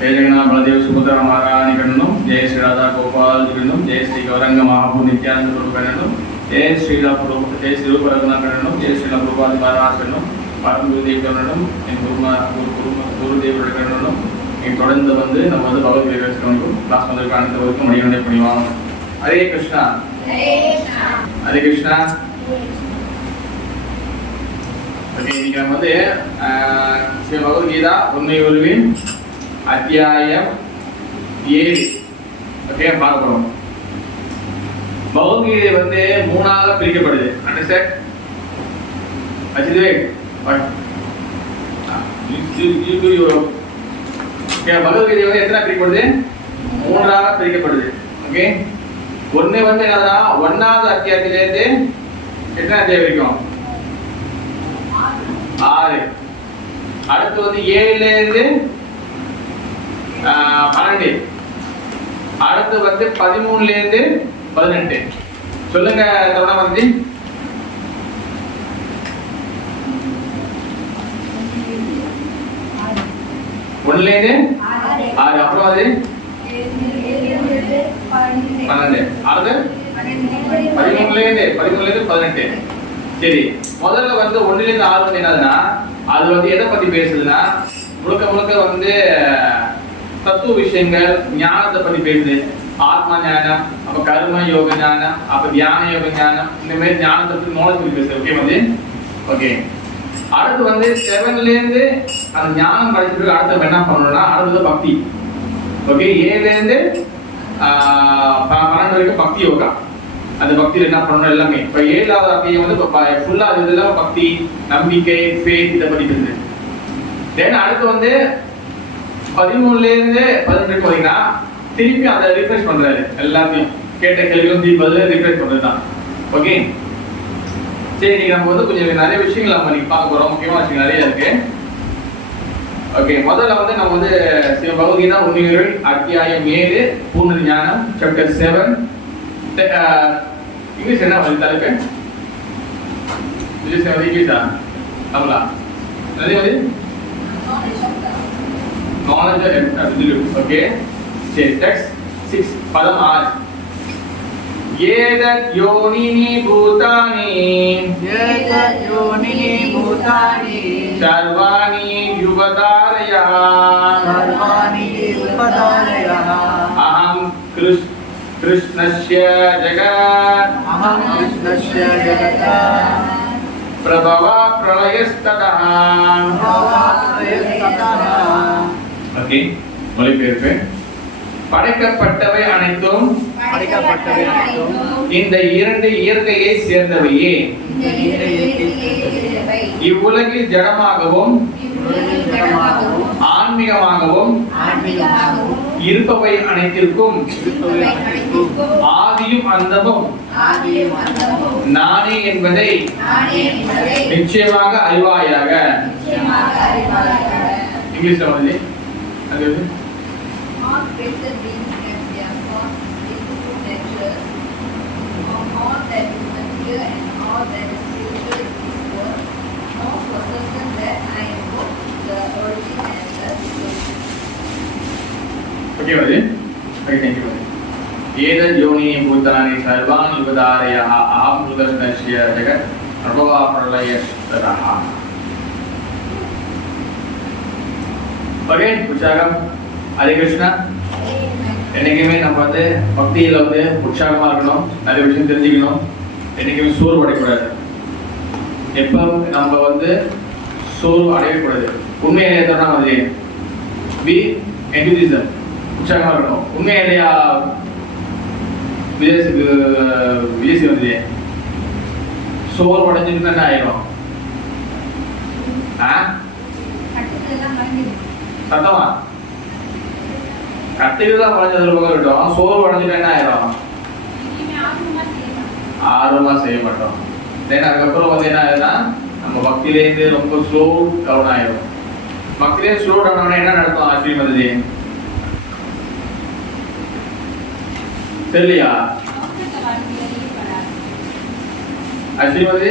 जय जगन्नाथ बलदेव सुभद्रा महारानी कन्नम जय श्री राधा गोपाल कन्नम जय श्री गौरंग महाप्रभु नित्यानंद प्रभु कन्नम जय श्री रूप रघुनाथ कन्नम जय श्री प्रभुपाद महाराज कन्नम परम गुरुदेव कन्नम गुरुदेव कन्नम தொடர்ந்து வந்து நம்ம வந்து பகவத்கீதை பேசுறோம் கிளாஸ் வந்திருக்க அனைத்து வரைக்கும் மணிவனை பண்ணிவாங்க. ஹரே கிருஷ்ணா ஹரே கிருஷ்ணா. ஓகே, இன்னைக்கு நம்ம வந்து ஸ்ரீ பகவத்கீதா உண்மை உருவின் அத்தியாயம் 7 ஓகே பார்க்க போறோம். பகவத்கீதை வந்து மூணாக பிரிக்கப்படுது. அண்டர்ஸ்டாண்ட் அஜித் பட் பகவத்கீதை வந்து எத்தனை பிரிக்கப்படுது? மூன்றாக பிரிக்கப்படுது. ஓகே, ஒண்ணு வந்து என்னன்னா 1வது அத்தியாயத்திலிருந்து எத்தனை அத்தியாயம் வரைக்கும்? 6. அடுத்து வந்து 7ல இருந்து 12. அடுத்து வந்து 13ல இருந்து 18. சொல்லுங்க தொடர்ந்து. ஒன்னுல இருந்து 6. அப்புறம் அது 12. அடுத்து 13ல இருந்து 18. சரி, முதல்ல வந்து 1ல இருந்து 6 வந்து என்னதுன்னா அது வந்து எதை பத்தி பேசுதுன்னா முழுக்க முழுக்க வந்து தத்துவ விஷயங்கள் ஞானத்தை பத்தி பேசுது. ஆத்ம ஞானம், அப்ப கர்ம யோக ஞானம், அப்ப தியான யோக ஞானம், இந்த மாதிரி ஞானத்தை பத்தி நாலேஜ் பத்தி பேசுது. ஓகே வந்து ஓகே. அடுத்து வந்து 7ல இருந்து அந்த ஞானம் கிடைச்சிட்டு அடுத்து என்ன பண்ணணும்னா அடுத்தது பக்தி. ஓகே, 7ல இருந்து 12 வரைக்கும் பக்தி யோகா. அந்த பக்தியில என்ன பண்ணணும் எல்லாமே. இப்ப 7வது அத்தியாயம் வந்து ஃபுல்லா அது இதெல்லாம் பக்தி, நம்பிக்கை, ஃபேத் இத பத்தி பேசுது. தென் அடுத்து வந்து 13ல இருந்து 18 போறீங்கன்னா திருப்பி அதை ரிஃப்ரெஷ் பண்றாரு. எல்லாத்தையும் கேட்ட கேள்விகளும் திருப்பி பதில் ரிஃப்ரெஷ் பண்றதுதான். ஓகே, சரி, நீங்க நம்ம வந்து கொஞ்சம் நிறைய விஷயங்கள் நம்ம நீங்க பார்க்க போறோம். முக்கியமான விஷயம் நிறைய இருக்கு. ஓகே, முதல்ல வந்து நம்ம வந்து ஸ்ரீ பகவத்கீதா உண்மையுள் அத்தியாயம் 7 பூர்ண ஞானம் சாப்டர் 7. இங்கிலீஷ் என்ன வருது தலைப்பு? இங்கிலீஷா தமிழா? அதே மாதிரி knowledge absolute. ஓகே, சரி, டெக்ஸ்ட் 6 பதம் 6. ஏதத் யோனினி பூதானி சர்வாணி யுவதாரயः அஹம் கிருஷ்ணஸ்ய ஜகத் பிரபவ பிரளயஸ்ததः. ஓகே, மொழிபெயர்ப்பு. படைக்கப்பட்டவை அனைத்தும் இந்த 2 இயற்கையை சேர்ந்தவையே. இவ்வுலகில் ஜடமாகவும் ஆன்மீகமாகவும் இருப்பவை அனைத்திற்கும் ஆதியும் அந்தமும் நானே என்பதை நிச்சயமாக அறிவாயாக. இங்கிலீஷ்ல வந்து அது all created beings have their source is the true nature of all that is material and all that is spiritual in this world. Know for certain that I am both the origin and the source. Okay, Vadi. Okay, thank you. Eda yoni bhutani sarvani upadarayah aham sudarshanasya jagat prabhava pralayastaraha. Okay, உற்சாகம். ஹரே கிருஷ்ணா. என்னைக்குமே நம்ம வந்து பக்தியில வந்து உற்சாகமா இருக்கணும், நிறைய விஷயம் தெரிஞ்சுக்கணும், என்னைக்குமே சோர்வு அடையக்கூடாது. எப்போ நம்ம வந்து சோர்வு அடையக்கூடாது. உண்மையை எத்தனை வந்து பி என்தூசிசம், உற்சாகமா இருக்கணும். உண்மையை இல்லையா விஜயசி வந்து சோர்வு அடைஞ்சிட்டு என்ன ஆயிடும்? சத்தமா கத்துக்கிட்டு பழஞ்சதுல பக்கம் விட்டோம். சோர்வு அடைஞ்சிட்டு என்ன ஆயிரும்? ஆர்வமா செய்ய மாட்டோம். தென் அதுக்கப்புறம் வந்து என்ன ஆகுதுன்னா நம்ம பக்தியிலேருந்து ரொம்ப ஸ்லோ டவுன் ஆயிடும். பக்தியிலே ஸ்லோ டவுன் ஆனா என்ன நடக்கும்? ஸ்ரீமதி தெரியலையா? ஸ்ரீமதி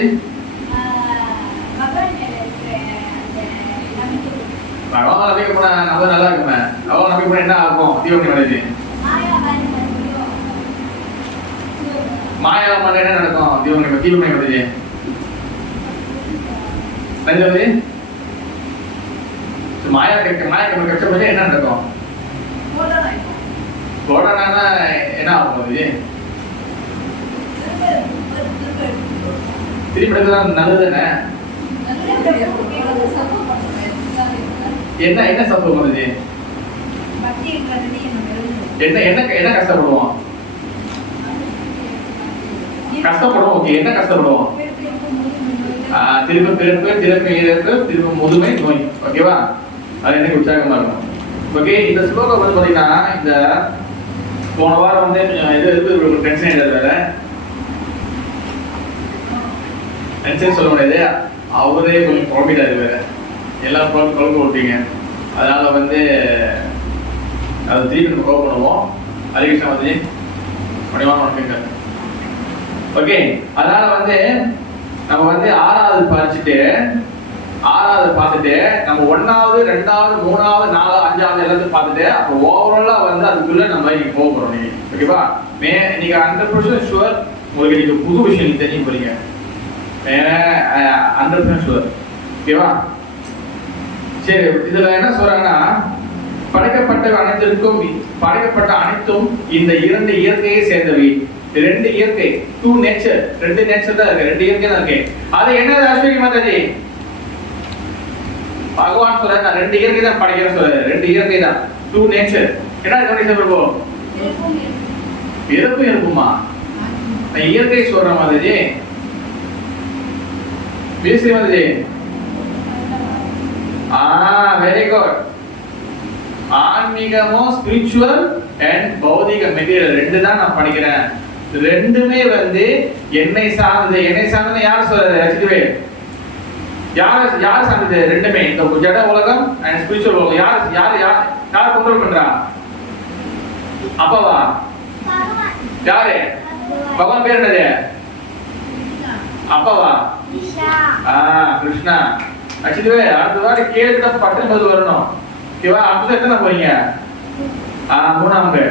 பகவான் நம்பிக்கை போனா நம்ம நல்லா இருக்குமே. அவங்க நம்பி போனா என்ன ஆகும்? தீபம் நடக்குது. மாயா பண்ண என்ன நடக்கும்? தீபம் தீபம் நடக்குது. நல்லது. மாயா கம்மி கஷ்டப்பட்டு என்ன நடக்கும்? கோடனா என்ன ஆகும்? அது திருப்பி எடுக்கிறது நல்லது தானே? என்ன என்ன சம்பவம் வருது? என்ன என்ன என்ன கஷ்டப்படுவோம்? கஷ்டப்படுவோம். ஓகே, என்ன கஷ்டப்படுவோம்? திரும்ப பிறப்பு, திரும்ப இறப்பு, திரும்ப முதுமை, நோய். ஓகேவா? அது எனக்கு உற்சாகமா இருக்கும். ஓகே, இந்த ஸ்லோகம் வந்து பாத்தீங்கன்னா இந்த போன வாரம் வந்து இது டென்ஷன் எழுதுறத டென்ஷன் சொல்ல முடியாது. அவரே கொஞ்சம் குழம்பிட்டாரு வேற, எல்லாம் குழம்பு விட்டீங்க. அதனால வந்து அது திருப்பி நம்ம கோவம் பண்ணுவோம். ஹரிகிருஷ்ணா வந்து மணிவான வணக்கங்க. ஓகே, அதனால வந்து நம்ம வந்து ஆறாவது பார்த்துட்டு நம்ம 1வது 2வது 3வது 4வது 5வது எல்லாத்தையும் பார்த்துட்டு அப்போ ஓவராலா வந்து அதுக்குள்ள நம்ம இன்னைக்கு போக போறோம். நீங்க ஓகேவா? நீங்க 100% ஷுவர் உங்களுக்கு நீங்க புது விஷயம் நீங்க தெரிஞ்சு போறீங்க. 100% ஷுவர். ஓகேவா? சரி, இதுல என்ன சொல்றாங்கன்னா படைக்கப்பட்ட அனைத்தும் இந்த 2 இயற்கையை சேர்ந்தவை. 2 இயற்கை, 2 நேச்சர், 2 நேச்சர் தான் இருக்கு, 2 இயற்கை தான் இருக்கு. அது என்னது அஸ்வினி மாதாஜி? பகவான் சொல்றாரு நான் 2 இயற்கை தான் படைக்கிறேன் சொல்றாரு. 2 இயற்கை தான், 2 நேச்சர். என்ன கவனிச்சு சொல்லுவோம்? இறப்பு இருக்குமா? நான் இயற்கை சொல்றேன் மாதாஜி. பேசுறீ மாதாஜி? Very good. ஆன்மீகமும் ஸ்பிரிச்சுவல் அண்ட் பௌதிக மெட்டீரியல் 2 தான் நான் படிக்கிறேன். 2மே வந்து என்னை சார்ந்தது. யார் சொல்றாரு? ரசிக்கவே யார் சார்ந்தது? 2மே இந்த ஜட உலகம் அண்ட் ஸ்பிரிச்சுவல் உலகம். யார் கண்ட்ரோல் பண்றா? அப்பாவா? யாரு? பகவான் பேர் என்னது? அப்பாவா? கிருஷ்ணா. ரசிக்கவே அடுத்த வாட்டி கேள்விக்கிட்ட பட்டம் பதில் வரணும். ஓகேவா? அடுத்த எத்தனை போறீங்க? 3வது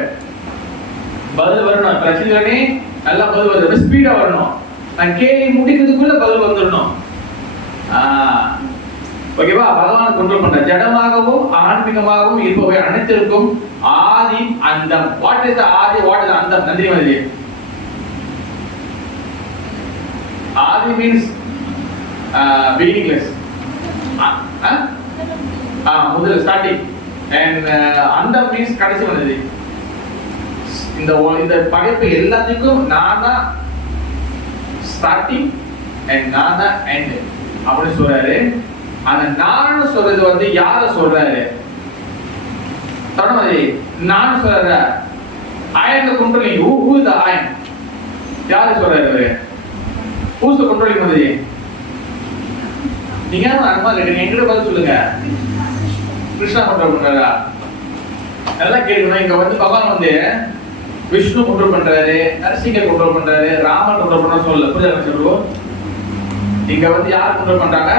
பதில் வரணும். பிரச்சனை நல்லா பதில் வருது, ஸ்பீடா வரணும். நான் கேள்வி முடிக்கிறதுக்குள்ள பதில் வந்துடணும். ஓகேவா? பகவானை கண்ட்ரோல் பண்ற ஜடமாகவும் ஆன்மீகமாகவும் இருப்பவை அனைத்திற்கும் ஆதி அந்தம். வாட் இஸ் த ஆதி, வாட் இஸ் அந்தம்? நன்றி மாதிரி. ஆதி மீன்ஸ் பிகினிங்லெஸ், முதல்ல ஸ்டார்டிங். அண்ட் அந்தம் மீன்ஸ் கடைசி வந்தது. இந்த படைப்பு எல்லாத்துக்கும் நான் தான் ஸ்டார்டிங் அண்ட் நான் தான் எண்ட் அப்படின்னு சொல்றாரு. அந்த நான் சொல்றது வந்து யார சொல்றாரு? தொடர்ந்து நான் சொல்ற I am the controlling. Who is the I am? யாரு சொல்றாரு? Who is the controlling மாதிரி? நீங்க அம்மா என்கிட்ட பதில் சொல்லுங்க. கிருஷ்ணா கண்ட்ரோல் பண்றாரா? எல்லாம் கேட்கணும். இங்க வந்து பகவான் வந்து விஷ்ணு கண்ட்ரோல் பண்றாரு, நரசிங்கர் கண்ட்ரோல் பண்றாரு, ராமர் கண்ட்ரோல் பண்றாரு சொல்லல. புரியுதா சொல்லுவோம்? இங்க வந்து யார் கண்ட்ரோல் பண்றாங்க?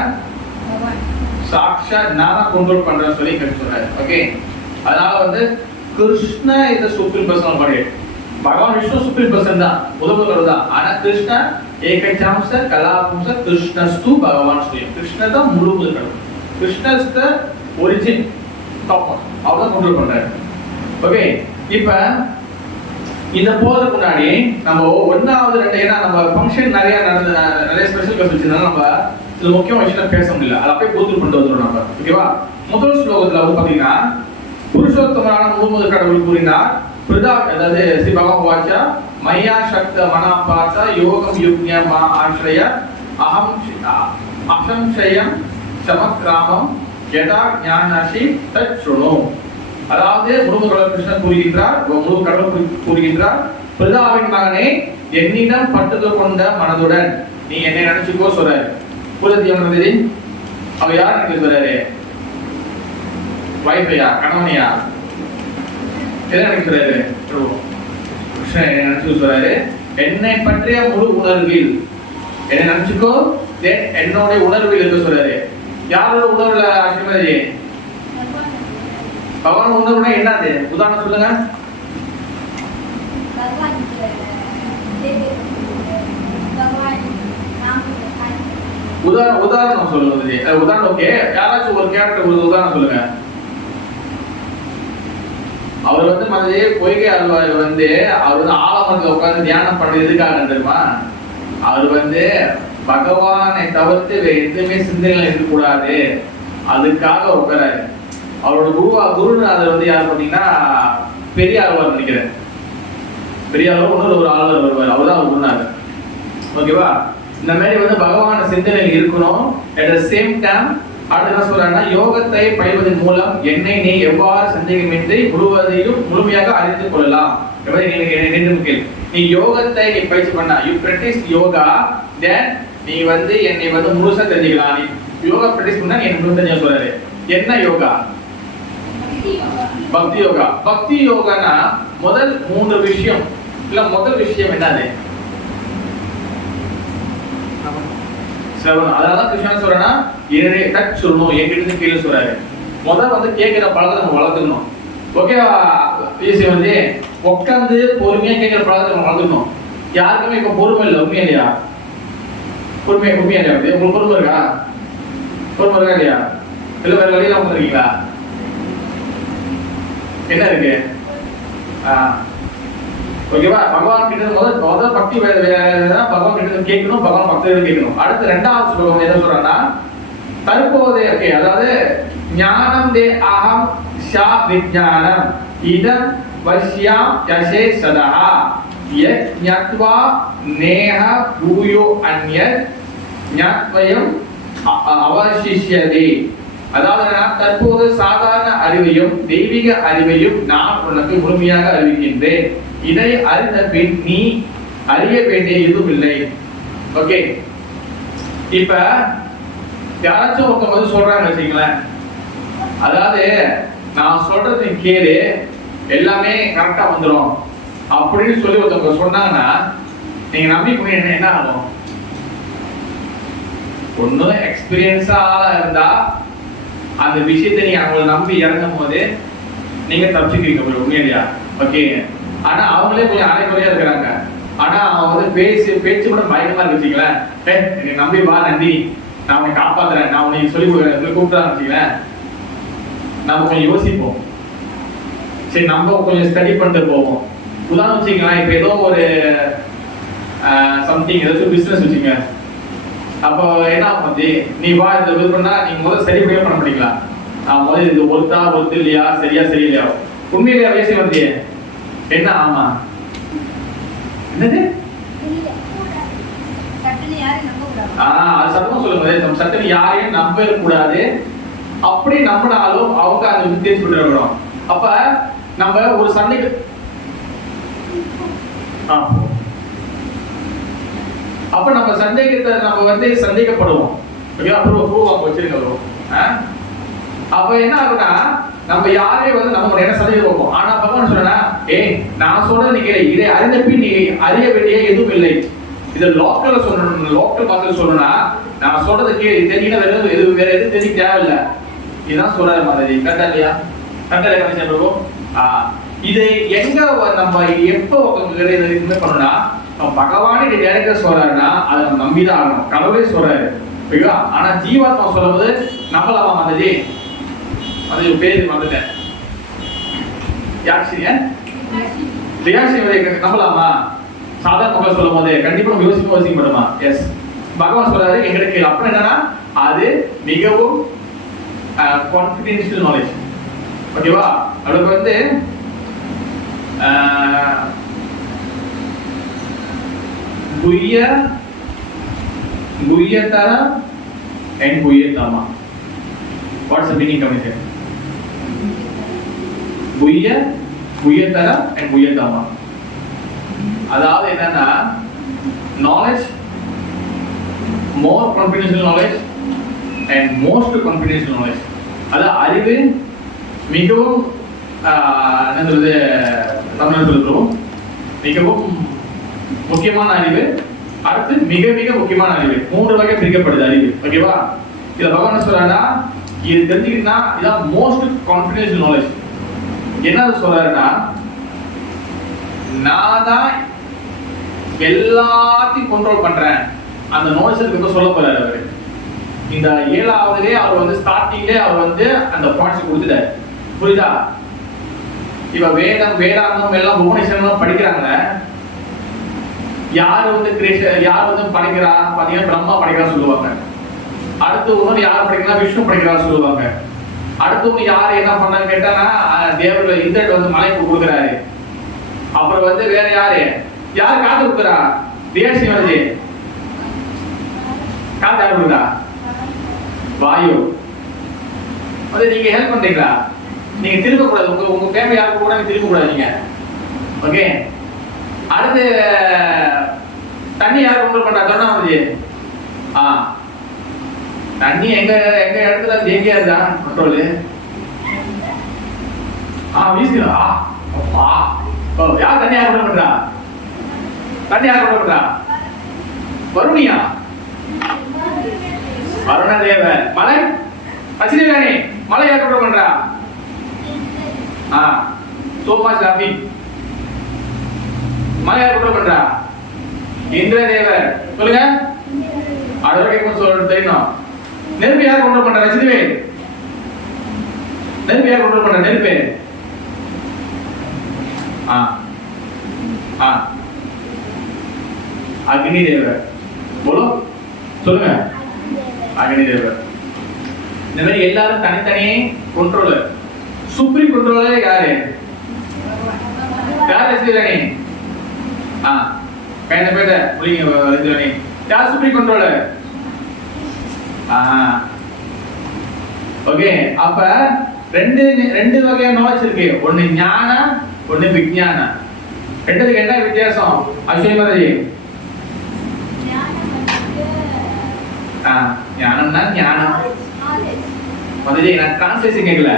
சாக்ஷா நான் கண்ட்ரோல் பண்றேன்னு சொல்லி சொல்றாரு. ஓகே, அதனால வந்து கிருஷ்ணா இந்த சுப்ரீம் பர்சன் பாடி. பகவான் விஷ்ணு சுப்ரீம் பர்சன் தான், முதல் தான். ஆனா கிருஷ்ணா ஏகச்சாம்ச கலாபும்ச கிருஷ்ணஸ்து பகவான் ஸ்வயம். கிருஷ்ண தான் முழு கடவுள். Krishna's the origin top. அவர் கண்ட்ரோல் பண்றாரு. ஓகே, இப்ப இந்த போறதுக்கு முன்னாடி நம்ம 1வது 2 ஏன்னா நம்ம ஃபங்க்ஷன் நிறைய ஸ்பெஷல் கிளாஸ் வச்சிருந்தாலும் நம்ம சில முக்கியமான விஷயம் பேச முடியல. அதை அப்படியே கோத்ரூ பண்ணிட்டு வந்துடும் நம்ம. ஓகேவா? முதல் ஸ்லோகத்துல வந்து பாத்தீங்கன்னா புருஷோத்தமரான முழுமுதல் கடவுள் கூறினார். அதாவது ஸ்ரீ பகவான் வாச்சா மையா சக்த மனாபாத்த யோகம் யுக்ஞ மா ஆශ්‍රய அசம்சயம் சமக்ராமம் யதா ஞானாசி தச்ருணு. அதாவது முழுமுதல் கிருஷ்ணன் கூறுகின்றார், முழு கடவுள் கூறுகின்றார், பிரதாவின் மகனே என்னிடம் பட்டுது கொண்ட மனதுடன் நீ என்னை நினைச்சுக்கோ சொல்றாரு. புலத்தியவனது அவ யார் நினைக்க சொல்றாரு? வைஃபையா, கணவனையா? எதை நினைக்க சொல்றாரு? கிருஷ்ணன் என்னை நினைச்சுக்கோ சொல்றாரு. என்னை பற்றிய முழு உணர்வில் என்னை நினைச்சுக்கோ, என்னுடைய உணர்வில் இருக்க சொல்றாரு. யாரோட உணர்வுல? அஸ்விமதி பகவான் உணர்வுனா என்னது? உதாரணம் சொல்லுங்க. உதாரணம் சொல்லுங்க. உதாரணம் ஓகே. யாராச்சும் ஒரு கேரக்டர் ஒரு உதாரணம் சொல்லுங்க. அவர் வந்து மாதிரி பொய்கை ஆழ்வார் வந்து அவர் வந்து ஆலமரத்துல உட்கார்ந்து தியானம் பண்ண எதுக்காக தெரியுமா? அவர் வந்து பகவானை தவிர்த்து வேற எதுவுமே சிந்தனைகள் இருக்கக்கூடாது, அதுக்காக உட்காராரு. அவரோட குருநாதர் வந்து யார் பார்த்தீங்கன்னா பெரிய ஆழ்வார் நினைக்கிறேன். பெரிய ஆழ்வார் ஒரு ஆழ்வார் வருவார், அவர் தான் அவர் குருநாதர். ஓகேவா? இந்த மாதிரி வந்து பகவான சிந்தனையில் இருக்கணும். அட் த சேம் டைம் அடுத்து என்ன சொல்றாங்கன்னா, யோகத்தை பயில்வதன் மூலம் என்னை நீ எவ்வாறு சந்தேகமின்றி முழுவதையும் முழுமையாக அறிந்து கொள்ளலாம். நீ யோகத்தை நீ பயிற்சி பண்ணா, யூ பிராக்டிஸ் யோகா, தென் நீ வந்து என்னை வந்து முழுசா தெரிஞ்சுக்கலாம். நீ யோகா பிராக்டிஸ் பண்ணா நீ முழுசா தெரிஞ்சு சொல்றாரு. என்ன யோகா? பக்தி யோகா. பக்தி யோகானா முதல் 3 விஷயம் இல்ல, முதல் விஷயம் என்னது? அதனாலதான் கிருஷ்ணன் சொல்றேன்னா டச் சொல்லணும், என்கிட்ட கீழே சொல்றாரு. முதல் வந்து கேட்கிற பழக்கத்தை நம்ம வளர்த்துக்கணும். ஓகேவா? வந்து உட்காந்து பொறுமையா கேட்கிற பழக்கத்தை நம்ம வளர்த்துக்கணும். யாருக்குமே இப்ப பொறுமை இல்லை. உண்மையா இல்லையா? உண்மையா இல்லையா? உங்களுக்கு பொறுமை இருக்கா? பொறுமை இருக்கா இல்லையா? இல்ல வேற வழியில வந்துருக்கீங்களா? என்ன இருக்கு? ஓகேவா? பகவான் கிட்ட முதல் பக்தி பகவான் கிட்ட கேட்கணும், பகவான் பக்தர்கள் கேட்கணும். அடுத்து 2வது ஸ்லோகம் என்ன சொல்றாங்கன்னா, தற்போதே ஓகே, அதாவது ஞானம் தே அகம் ஷா விஞ்ஞானம் இதம் வஷ்யாம் யசே சதா யத் ஞத்வா நேஹ பூயோ அன்யத் ஞத்வயம் அவசிஷ்யதே. அதாவது தற்போது சாதாரண அறிவையும் தெய்வீக அறிவையும் நான் உனக்கு முழுமையாக அறிவிக்கின்றேன். இதை அறிந்த பின் நீ அறிய வேண்டிய எதுவும் இல்லை. ஓகே, இப்ப யாராச்சும் ஒருத்தவங்க வந்து சொல்றாங்க வச்சுங்களேன், அதாவது நான் சொல்றது கேளு எல்லாமே கரெக்டா வந்துடும் அப்படின்னு சொல்லி ஒருத்தவங்க சொன்னாங்கன்னா நீங்க நம்பி என்ன ஆகும்? ஒண்ணு எக்ஸ்பீரியன்ஸா இருந்தா அந்த விஷயத்தை நீங்க அவங்களை நம்பி இறங்கும் போது நீங்க தப்பிச்சுக்கிறீங்க. உண்மையிலையா? ஓகே. ஆனா அவங்களே கொஞ்சம் அரைக்குறையா இருக்கிறாங்க. ஆனா அவங்க வந்து பேச்சு கூட பயங்கரமா இருக்கு வச்சுங்களேன். என்னை நம்பி வா நந்தி, நான் உன்னை காப்பாத்துறேன், நான் உனக்கு சொல்லி கூப்பிட்டான்னு வச்சுங்களேன், நம்ம கொஞ்சம் யோசிப்போம். சரி, நம்ம கொஞ்சம் ஸ்டடி பண்ணிட்டு போவோம். உதாரணம் வச்சுக்கலாம், இப்ப ஏதோ ஒரு சம்திங் ஏதாச்சும் பிசினஸ் வச்சுங்க. அப்போ என்ன ஆகும்? நீ வா இந்த இது பண்ணா நீங்க முதல்ல சரி பண்ண முடியுங்களா? முதல்ல இது ஒருத்து இல்லையா, சரியா சரியில்லையா, உண்மையிலேயே பேசி வந்து என்ன? ஆமா, என்னது? அது சத்தமா சொல்லுங்க. சட்டனை யாரையும் நம்ப கூடாது. அப்படி நம்பினாலும் அவங்க அந்த வித்தியாசம் விட்டுறோம். அப்ப நம்ம ஒரு சண்டைக்கு அப்ப நம்ம சந்தேகத்தை நம்ம வந்து சந்தேகப்படுவோம். அப்ப என்ன ஆகுனா, நம்ம யாரையும் வந்து நம்ம என்ன சந்தேகம் வைப்போம். ஆனா பகவான் சொல்றா, நான் சொல்றது நீ கேளு, இதை அறிந்த பின் நீ அறிய வேண்டிய எதுவும் இல்லை. இதை லோக்கல்ல சொல்லணும், லோக்கல் பாசல் சொல்லணும்னா நான் சொல்றது கேளு, தெரிஞ்சுன்னா வேற எதுவும் தெரிஞ்சுக்க தேவையில்லை. இதுதான் சொல்றாரு மாதிரி. கரெக்டா இல்லையா? கரெக்டா கமிஷன். இது எங்க நம்ம எப்போ இதுமே பண்ணணும்னா, பகவான் இது டைரக்டா சொல்றாருன்னா அதை நம்ம நம்பிதான் ஆகணும். கடவுளே சொல்றாரு. ஆனா ஜீவாத்மா சொல்லும்போது நம்பலாமா? மந்தஜி அது பேரு வந்துட்டேன். நம்பலாமா? சாதாரண மக்கள் சொல்லும் போது கண்டிப்பா நம்ம யோசிக்க மாட்டோமா? எஸ், பகவான் சொல்றாரு எங்களுக்கு. அப்புறம் என்னன்னா, அது மிகவும் கான்ஃபிடென்ஷியல் நாலேஜ். ஓகேவா? அவளுக்கு வந்து Guhyatara and Guhyatama. What's the meaning of it? Guhyatara and Guhyatama. அதாவது என்னன்னா, knowledge, more confidential knowledge and most confidential knowledge. அதாவது அறிவு மிகவும் என்னது தமிழ் மிகவும் முக்கியமான அறிவு, அடுத்து மிக மிக முக்கியமான அறிவு. 3 வகை பிரிக்கப்படுது அறிவு. ஓகேவா? இதுல பகவான் சொல்றாருன்னா, இது தெரிஞ்சுக்கிட்டா இதான் மோஸ்ட் கான்ஃபிடென்ஷியல் நாலேஜ். என்ன சொல்றாருன்னா, நான் தான் எல்லாத்தையும் கண்ட்ரோல் பண்றேன் அந்த நோய்ஸுக்கு சொல்ல போறாரு அவரு. இந்த 7ஆவதுலே அவர் வந்து ஸ்டார்டிங்லேயே அவர் வந்து அந்த பாயிண்ட்ஸ் கொடுத்துட்டாரு. புரியுதா? இப்ப வேதம் வேதாந்தம் எல்லாம் புவனேஸ்வரம் படிக்கிறாங்க. யார் வந்து யார் வந்து படிக்கிறா பாத்தீங்கன்னா பிரம்மா படிக்கிறா சொல்லுவாங்க. அடுத்து ஒன்று யார் படிக்கிறா விஷ்ணு படிக்கிறா சொல்லுவாங்க. அடுத்து ஒன்று யார் என்ன பண்ணான்னு கேட்டானா தேவர் இந்திரன் வந்து மலைக்கு கொடுக்குறாரு. அப்புறம் வந்து வேற யாரு காத்து கொடுக்குறா? தேசி வருது. காத்து யார் கொடுக்குறா? வாயு. அது நீங்க ஹெல்ப் பண்றீங்களா? நீங்க திரும்ப கூடாது. உங்க ஃபேமிலி யாருக்கு கூட நீங்க திரும்ப கூடாது நீங்க. ஓகே. அடுத்து தண்ணி யார் கண்ட்ரோல் பண்றா? சொன்னா வருது. தண்ணி எங்க இடத்துல எங்கேயா இருக்கா கண்ட்ரோல்? வீசுகிறா. யார் தண்ணி யார் கண்ட்ரோல் பண்றா? தண்ணி யார் கண்ட்ரோல் பண்றா? வருணியா? வருணதேவர். மலை பச்சிதேவனே மலை யார் கண்ட்ரோல் பண்றா? சோமா சாஃபி. மலை யார் கண்ட்ரோல் பண்றா? இந்திரதேவர். சொல்லுங்க. அதற்கு சொல்ல தெரியும். நெருப்பு யார் கண்ட்ரோல் பண்றா? ரசிதவே. நெருப்பு யார் கண்ட்ரோல் பண்றா? நெருப்பு. அக்னி தேவர். போலோ சொல்லுங்க. அக்னி தேவர். இந்த மாதிரி எல்லாரும் தனித்தனியே கண்ட்ரோலர். சுப்ரீம் கண்ட்ரோலர் யாரு? யார் ரசிதவே? கையில பேட்ட புரியுங்க ரசிதவே. யார் சுப்ரீம் கண்ட்ரோலர்? ஓகே. அப்ப ரெண்டு வகையான நாலேஜ் இருக்கு. ஒன்னு ஞானம், ஒன்னு விஞ்ஞானம். ரெண்டுத்துக்கு என்ன வித்தியாசம்? அஸ்வினி மதஜி. ஞானம்னா ஞானம். மதஜி நான் டிரான்ஸ்லேஷன் கேட்கல.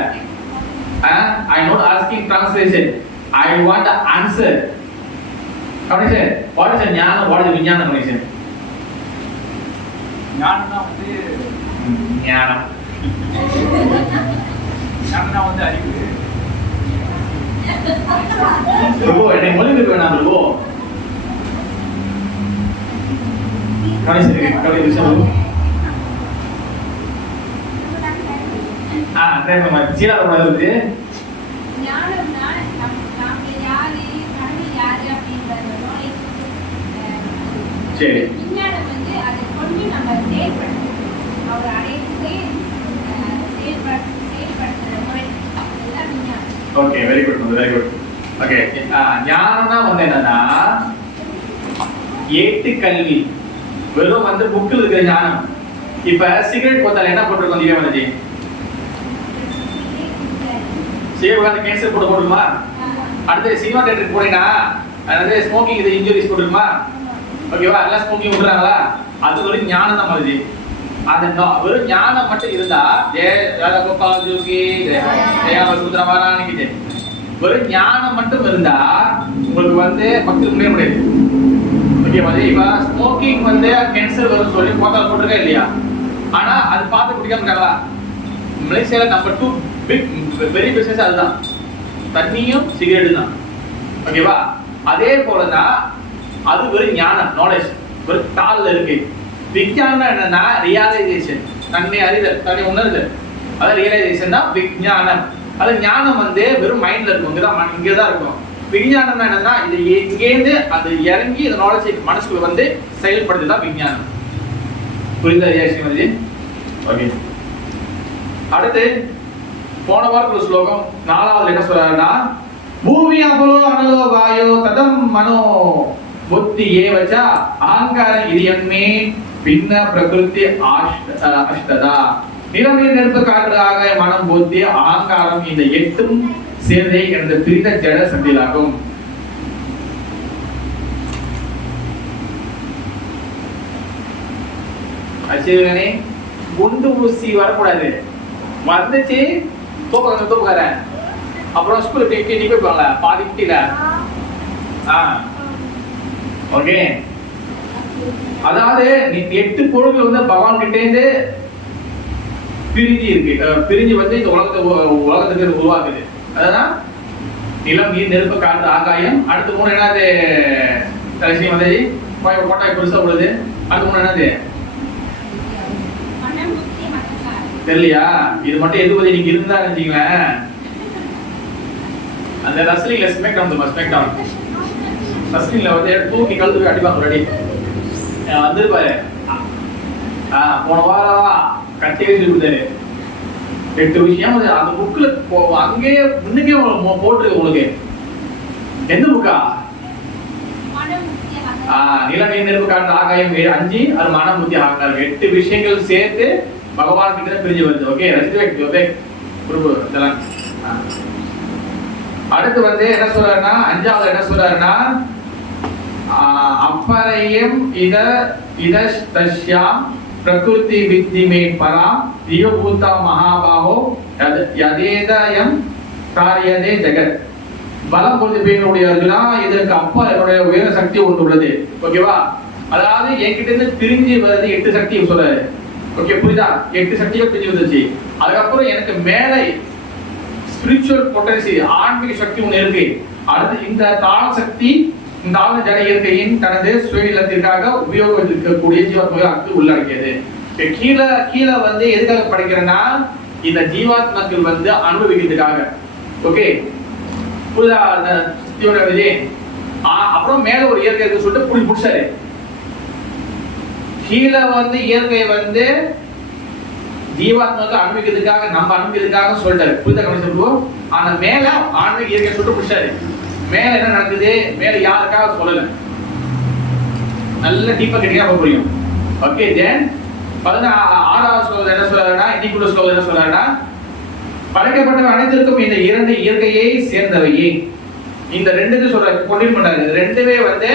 I not asking translation. I want the answer. கவனிச்சு. What is ஞானம்? What is விஞ்ஞானம்? கவனிச்சு. ஞானம்னா வந்து ஞானம். ஞானம்னா வந்து அறிவு. பிரபு என்னை மொழிபெயர்க்க வேணாம் பிரபு. கவனிச்சு சொல்லு. சீலா இருக்கு. ஞானம்னா நம்ம யாரு யாரு அப்படிங்கறது. சரி. விஞ்ஞானம் வந்து அதை கொண்டு நம்ம செயல்படுத்தணும். அவர் அடையத்தை செயல்படுத்துற முறை அதுதான் விஞ்ஞானம். Okay, very good, very good. Okay, ஞானம்னா வந்து என்னன்னா ஏட்டு கல்வி. வெறும் வந்து புக்கில் இருக்கிற ஞானம். இப்ப சிகரெட் போத்தால என்ன போட்டிருக்கோம் தீபாவளி? சிகரெட் வந்து கேன்சர் போட்டு போட்டுருமா? அடுத்து சினிமா தேட்டருக்கு போனீங்கன்னா அதாவது ஸ்மோக்கிங் இது இன்ஜுரிஸ் போட்டுருமா? ஓகேவா? எல்லாம் ஸ்மோக்கிங் விடுறாங்களா? அது ஒரு ஞானம் தான் வருது. அது வெறும் ஞானம் மட்டும் இருந்தா ராஜகோபால் ஜோகி சுந்தரமாராணிக்கு வெறும் ஞானம் மட்டும் இருந்தா உங்களுக்கு வந்து மக்கள் முடிய முடியாது. ஓகேவா? இப்ப ஸ்மோக்கிங் வந்து கேன்சர் வரும் சொல்லி போட்டால் போட்டிருக்கா இல்லையா? ஆனா அது பார்த்து பிடிக்காம இருக்காங்களா? மலேசியால நம்பர் 2 பிக் வெரி பிசினஸ் அதுதான், தண்ணியும் சிகரெட்டு தான். ஓகேவா? அதே போலதான் அது வெறும் ஞானம், நாலேஜ் வெறும் தாள்ல இருக்கு. விஞ்ஞானம் என்னன்னா ரியலைசேஷன், தன்னை அறிதல், தன்னை உணர்தல். அதாவது ரியலைசேஷன் தான் விஞ்ஞானம். அது ஞானம் வந்து வெறும் மைண்ட்ல இருக்கும், இங்கதான் இருக்கும். விஞ்ஞானம் என்னன்னா இது இங்கேருந்து அது இறங்கி இந்த நாலேஜ் மனசுக்குள்ள வந்து செயல்படுத்துதான் விஞ்ஞானம். புரியுதா ஸ்ரீமதி? ஓகே. அடுத்து போன வாரத்துல ஸ்லோகம் 4வது என்ன சொல்றாருன்னா, பூமி அபலோ அனலோ வாயோ ததம் மனோ புத்தி ஏவச்ச அகங்காரம் இதயமே பின்ன பிரகிருதி அஷ்டதா. நிலம் நீர் நெருப்பு காற்று ஆக மனம் புத்தி அகங்காரம் இந்த 8ம் சேர்ந்தே எனது பிரிந்த ஜட சக்தியாகும். அச்சீவனே குண்டு ஊசி வரக்கூடாது. வந்துச்சு தூப்புக்காரன் அப்புறம் ஸ்கூல் நீ போய்ப்பாங்கள பாதி கிட்டில. ஓகே. அதாவது 8 பொருள்கள் வந்து பகவான் கிட்டே இருந்து பிரிஞ்சு இருக்கு, பிரிஞ்சு வந்து இந்த உலகத்துக்கு உருவாக்குது. அதான் நிலம், நீர், நெருப்பு, காற்று, ஆகாயம். அடுத்து 3 என்னது தலசி மதேஜி? கோட்டாய் பெருசா உள்ளது. அடுத்து 3 என்னது? மனம், புத்தி, அகங்காரம். தெரியலையா? இது மட்டும் எது பத்தி நீங்க இருந்தா நினைச்சீங்களேன். அந்த ரஸ்லிங்ல ஸ்மெக் டவுன் ரஸ்லிங்ல வந்து தூக்கி கழுத்து போய் அடிப்பாங்க ரெடி வந்துருப்பாரு. போன வாரம் கட்டி எழுதி கொடுத்தாரு 8 விஷயம். அந்த புக்ல அங்கேயே முன்னுக்கே போட்டுருக்கு உங்களுக்கு. எந்த புக்கா? மனம், புத்தி, அகங்காரம். நில, நீர், நெருப்பு, காற்று, ஆகாயம் 5, அது மனம், புத்தி, அகங்காரம் 8 விஷயங்கள் சேர்த்து பகவான் கிட்ட பிரிஞ்சு வருது. ஓகே, ரசித்து குரூப் இதெல்லாம். அடுத்து வந்து என்ன சொல்றாருன்னா, 5வது என்ன சொல்றாருன்னா, அப்பரையம் இதஸ்யாம் பிரகிருதி வித்திமே பராம் ஜீவபூதா மகாபாஹோ யதேதயம் காரியதே ஜெகத். பலம் பொறுத்து பேனுடைய அர்ஜுனா, இதற்கு அப்பா என்னுடைய உயர சக்தி ஒன்று உள்ளது. ஓகேவா? அதாவது என்கிட்ட இருந்து பிரிஞ்சு வருது 8 சக்தி சொல்றாரு. ஓகே, புரியுதா? 8 சக்திகள் பிரிஞ்சு வந்துச்சு. அதுக்கப்புறம் எனக்கு மேலே ஸ்பிரிச்சுவல் பொட்டன்சி, ஆன்மீக சக்தி ஒன்று இருக்கு. அடுத்து இந்த தாள சக்தி, இந்த ஆழ்ந்த ஜட இயற்கையின் தனது சுயநிலத்திற்காக உபயோகிக்கக்கூடிய ஜீவாத்மாக்கள் உள்ளடக்கியது. கீழே வந்து எதுக்காக படிக்கிறேன்னா, இந்த ஜீவாத்மாக்கள் வந்து அனுபவிக்கிறதுக்காக. ஓகே, புரியுதா? அப்புறம் மேல ஒரு இயற்கை இருக்கு சொல்லிட்டு புடிச்சாரு. கீழே வந்து இயற்கை வந்து ஜீவாத்மாக்கள் அனுபவிக்கிறதுக்காக, நம்ம அனுபவிக்கிறதுக்காக சொல்லிட்டாரு. புரியுதா கவனிச்சு? ஆனா மேல ஆன்மீக இயற்கை சொல்லிட்டு புடிச்சாரு. மேல என்ன நடக்குது, மேல யாருக்காக சொல்லல. நல்ல டீப்பா கேட்டீங்கன்னா புரியும். ஓகே, தென் 16வது ஸ்லோகத்துல என்ன சொல்றாருன்னா, இன்னைக்கு உள்ள ஸ்லோகத்துல என்ன சொல்றாருன்னா, படைக்கப்பட்ட அனைத்திற்கும் இந்த 2 இயற்கையை சேர்ந்தவையே. இந்த 2க்கு சொல்றாரு, கொண்டின் பண்றாரு. 2வே வந்து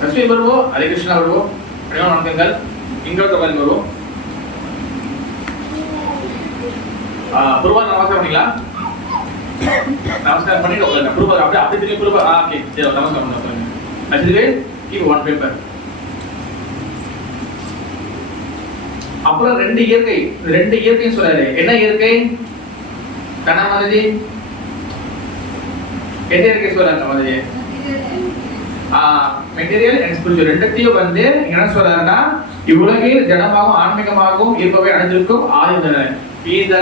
சஸ்வி வருவோ, ஹரே கிருஷ்ணா வருவோ, அடிவான வணக்கங்கள். இங்க பாருங்க வருவோம். புருவா நமஸ்காரம் பண்ணிங்களா? நமஸ்காரம் பண்ணிட்டு உட்காருங்க. புருவா அப்படி திரும்பி புருவா. ஓகே, சரி, நமஸ்காரம் பண்ணுங்க. அதுவே கீப் 1 பேப்பர். அப்புறம் 2 இயற்கை சொல்றாரு. என்ன இயற்கை? கண்ணாமதி என்ன இயற்கை சொல்றாரு? மதி மெட்டீரியல் அண்ட் ஸ்பிரிச்சுவல் ரெண்டத்தையும் வந்து என்ன சொல்றாருன்னா, இவ்வுலகில் ஜடமாகவும் ஆன்மீகமாகவும் இருப்பவை அனைத்திற்கும் ஆதிந்தன. இந்த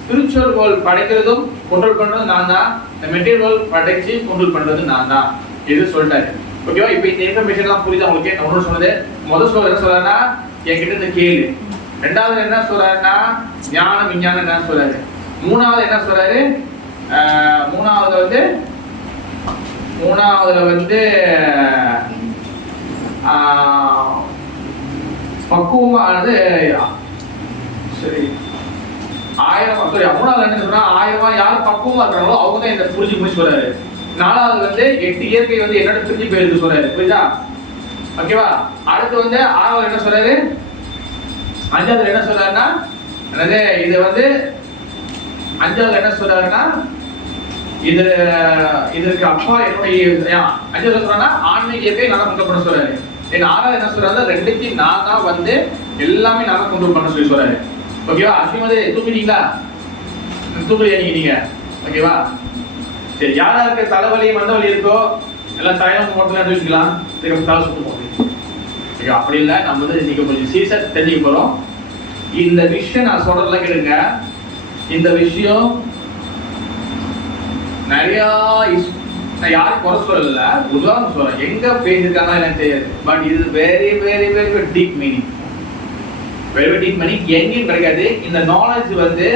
ஸ்பிரிச்சுவல் வேர்ல்ட் படைக்கிறதும் கண்ட்ரோல் பண்றதும் நான் தான். இந்த மெட்டீரியல் வேர்ல்ட் படைச்சு கண்ட்ரோல் பண்றது நான் தான். இது சொல்லிட்டாரு. ஓகேவா? இப்போ இந்த இன்ஃபர்மேஷன் எல்லாம் புரியுதா உங்களுக்கு? நான் ஒன்று சொன்னது முதல் சொல்ல என்ன சொல்றாருன்னா, என்கிட்ட இருந்து கேளு. 2வது என்ன சொல்றாருன்னா, ஞானம் விஞ்ஞானம் என்ன சொல்றாரு. 3வது என்ன சொல்றாரு? 3வதுல வந்து பக்குவமானது. சரி, 3வது என்ன சொல்றா, 1000 யார் பக்குவமா இருக்காங்களோ அவங்க தான் இந்த புரிஞ்சு முடிச்சு வர்றாரு. 4வது வந்து 8 இயற்கை வந்து என்னோட பிரிஞ்சு போயிருக்கு சொல்றாரு. புரியுதா? ஓகேவா? அடுத்து வந்து 6வது என்ன சொல்றாரு, 5வது என்ன சொல்றாருன்னா, இது வந்து 5வது என்ன சொல்றாருன்னா, இதற்கு அப்பா என்னுடைய 5வது சொல்றாருன்னா ஆன்மீக இயற்கை நான் கொண்டு பண்ண சொல்றாரு. 6வது என்ன சொல்றாரு, 2த்தையும் நான் தான் வந்து எல்லாமே நான் கொண்டு பண்ண சொல்லி சொல்றாரு. ஓகேவா? அஸ்விமதி தூக்குறீங்களா? தூக்குறியா நீங்க? ஓகேவா? சரி, யாருக்கு தலைவலி மண்டவலி இருக்கோ எல்லாம் தயனம் போட்டு வச்சுக்கலாம். தலை சுத்து போகுது. அப்படி இல்லை, நம்ம வந்து இன்னைக்கு கொஞ்சம் சீரியஸா தெரிஞ்சுக்க போறோம். இந்த விஷயம் நான் சொல்றதுல கேளுங்க. இந்த விஷயம் நிறைய நான் யாரும் குறை சொல்லல, உதாரணம் சொல்றேன். எங்க பேசிருக்காங்க எனக்கு தெரியாது. பட் இது very very very deep meaning. Very deep meaning எங்கேயும் கிடைக்காது. இந்த நாலேஜ் வந்து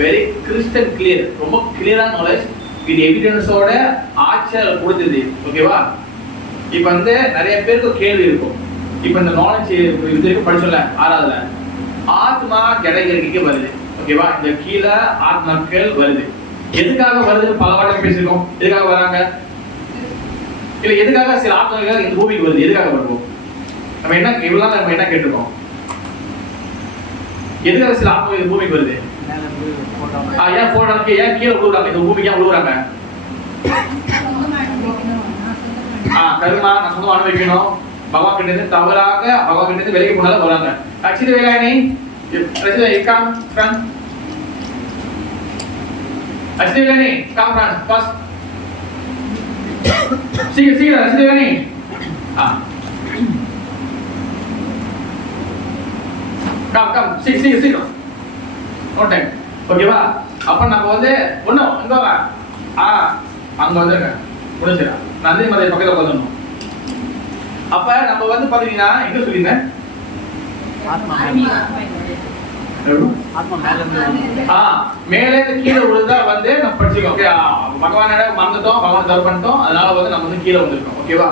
வெரி கிறிஸ்டல் கிளியர், ரொம்ப கிளியரான நாலேஜ். இது எவிடன்ஸோட ஆட்சியாளர் கொடுத்தது. ஓகேவா? இப்ப வந்து நிறைய பேருக்கு கேள்வி இருக்கும். இப்ப இந்த நாலேஜ் இது படிச்சோம்ல 6வதுல, ஆத்மா ஜட இயற்கைக்கு வருது. ஓகேவா? இந்த கீழே ஆத்மாக்கள் வருது. எதுக்காக வருது? பல வாட்டி பேசிருக்கோம். எதுக்காக வராங்க? இல்ல எதுக்காக சில ஆத்மாக்கள் இந்த பூமிக்கு வருது? எதுக்காக வருவோம்? நம்ம என்ன இவ்வளவு நம்ம என்ன கேட்டிருக்கோம்? எதுக்காக சில ஆத்மாக்கள் இந்த பூமிக்கு வருது? ஏன் போடுறாங்க? ஏன் கீழே விழுறாங்க? இந்த பூமிக்கு ஏன் விழுறாங்க? கருமா நான் சொந்தம் அனுபவிக்கணும். பகவான் கிட்ட இருந்து தவறாக பகவான் கிட்ட இருந்து வெளியே போனாலும் வராங்க. அச்சித வேலாயணி ரச்சிதா இருக்கான். அஸ்திரேலியானி கம் ஃப்ரெண்ட்ஸ் ஃபர்ஸ்ட் சீக்கிரம் அஸ்திரேலியானி கம் சீக்கிரம் ஓகே ஓகேவா அப்ப நம்ம வந்து ஒண்ணும் இங்க வா அங்க வந்துருங்க முடிச்சிடா நந்தி மலை பக்கத்துல வந்துடணும் அப்ப நம்ம வந்து பாத்தீங்கன்னா எங்க சொல்லிருந்தேன் மேலே இருந்து கீழே விழுந்தா வந்து நம்ம படிச்சுக்கோம் ஓகே பகவானோட மறந்துட்டோம் பகவான் தவறு பண்ணிட்டோம் அதனால வந்து நம்ம வந்து கீழே வந்திருக்கோம் ஓகேவா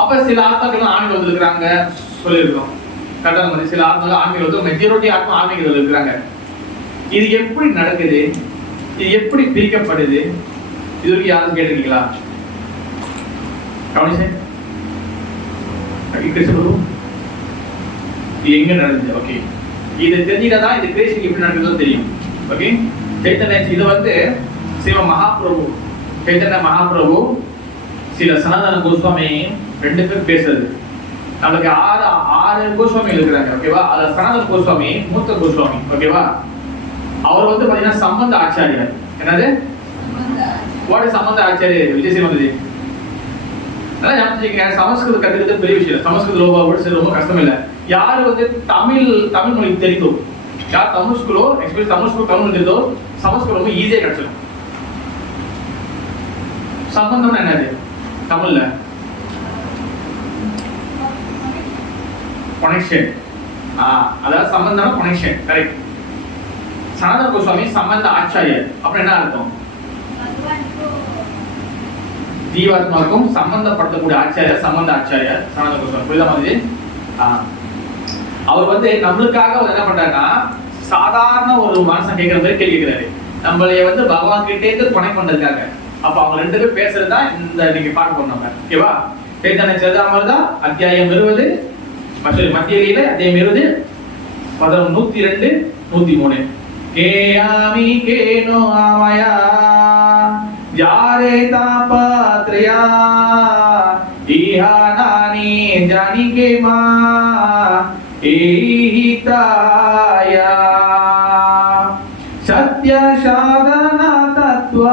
அப்ப சில ஆத்மாக்கள் ஆன்மீகம் வந்திருக்கிறாங்க சொல்லியிருக்கோம் கரெக்டா மாதிரி சில ஆத்மாக்கள் ஆன்மீகம் வந்து மெஜாரிட்டி ஆத்மா ஆன்மீகத்தில் இருக்கிறாங்க இது எப்படி நடக்குது இது எப்படி பிரிக்கப்படுது இது வரைக்கும் யாரும் கேட்டிருக்கீங்களா கவனிச்சு எங்க நடந்தது ஓகே இது தெரிஞ்சிட்டாதான் இந்த கிரியேஷன் எப்படி நடக்குதுன்னு தெரியும் ஓகே சைத்தன்ய இது வந்து சிவ மகாபிரபு சைத்தன்ய மகாபிரபு சில சனாதன கோஸ்வாமி ரெண்டு பேர் பேசுறது நமக்கு ஆறு கோஸ்வாமி இருக்கிறாங்க ஓகேவா அதுல சனாதன கோஸ்வாமி மூத்த கோஸ்வாமி ஓகேவா அவர் வந்து பாத்தீங்கன்னா சம்பந்த ஆச்சாரியர் என்னது வாட் இஸ் சம்பந்த ஆச்சாரியர் விஜய் சேமந்தி அதான் ஞாபகம் சமஸ்கிருதம் கத்துக்கிறது பெரிய விஷயம் சமஸ்கிருத ரொம்ப கஷ்டம் இல்லை யாரு வந்து தமிழ் மொழி தெரியுதோ யார் தமிழ் ஸ்கூலோ எக்ஸ்பெஷலி தமிழ் ஸ்கூல் தமிழ் தெரியுதோ சமஸ்கிருதம் ரொம்ப ஈஸியா கிடைச்சிடும் சம்பந்தம்னா என்னது தமிழ்ல கனெக்ஷன் அதாவது சம்பந்தம் கனெக்ஷன் கரெக்ட் சனாதன கோஸ்வாமி சம்பந்த ஆச்சாரியர் அப்புறம் என்ன அர்த்தம் ஜீவாத்மாவுக்கும் சம்பந்தப்படுத்தக்கூடிய ஆச்சாரியர் சம்பந்த ஆச்சாரியர் சனாதன கோஸ்வாமி புரியுதா மாதிரி அவர் வந்து நம்மளுக்காக என்ன பண்றாருன்னா சாதாரண ஒரு மனுஷன் கேட்கிற மாதிரி கேள்வி கேட்கிறாரு நம்மளைய வந்து பகவான் கிட்டே இருந்து கொனை பண்றதுக்காக அப்ப அவங்க ரெண்டு பேரும் பேசுறதுதான் இந்த நீங்க பார்க்க போறோம் நம்ம ஓகேவா சைத்தன்ய சரிதாமிரதம் அத்தியாயம் 20 மத்திய லீலை அத்தியாயம் 20 பதம் 102 103 கேயாமி கேனோ ஆமயா யாரே தாபத்ரயா இஹானானி ஜானிகே மா ஏஹிதாயா சத்ய சாதன தத்வ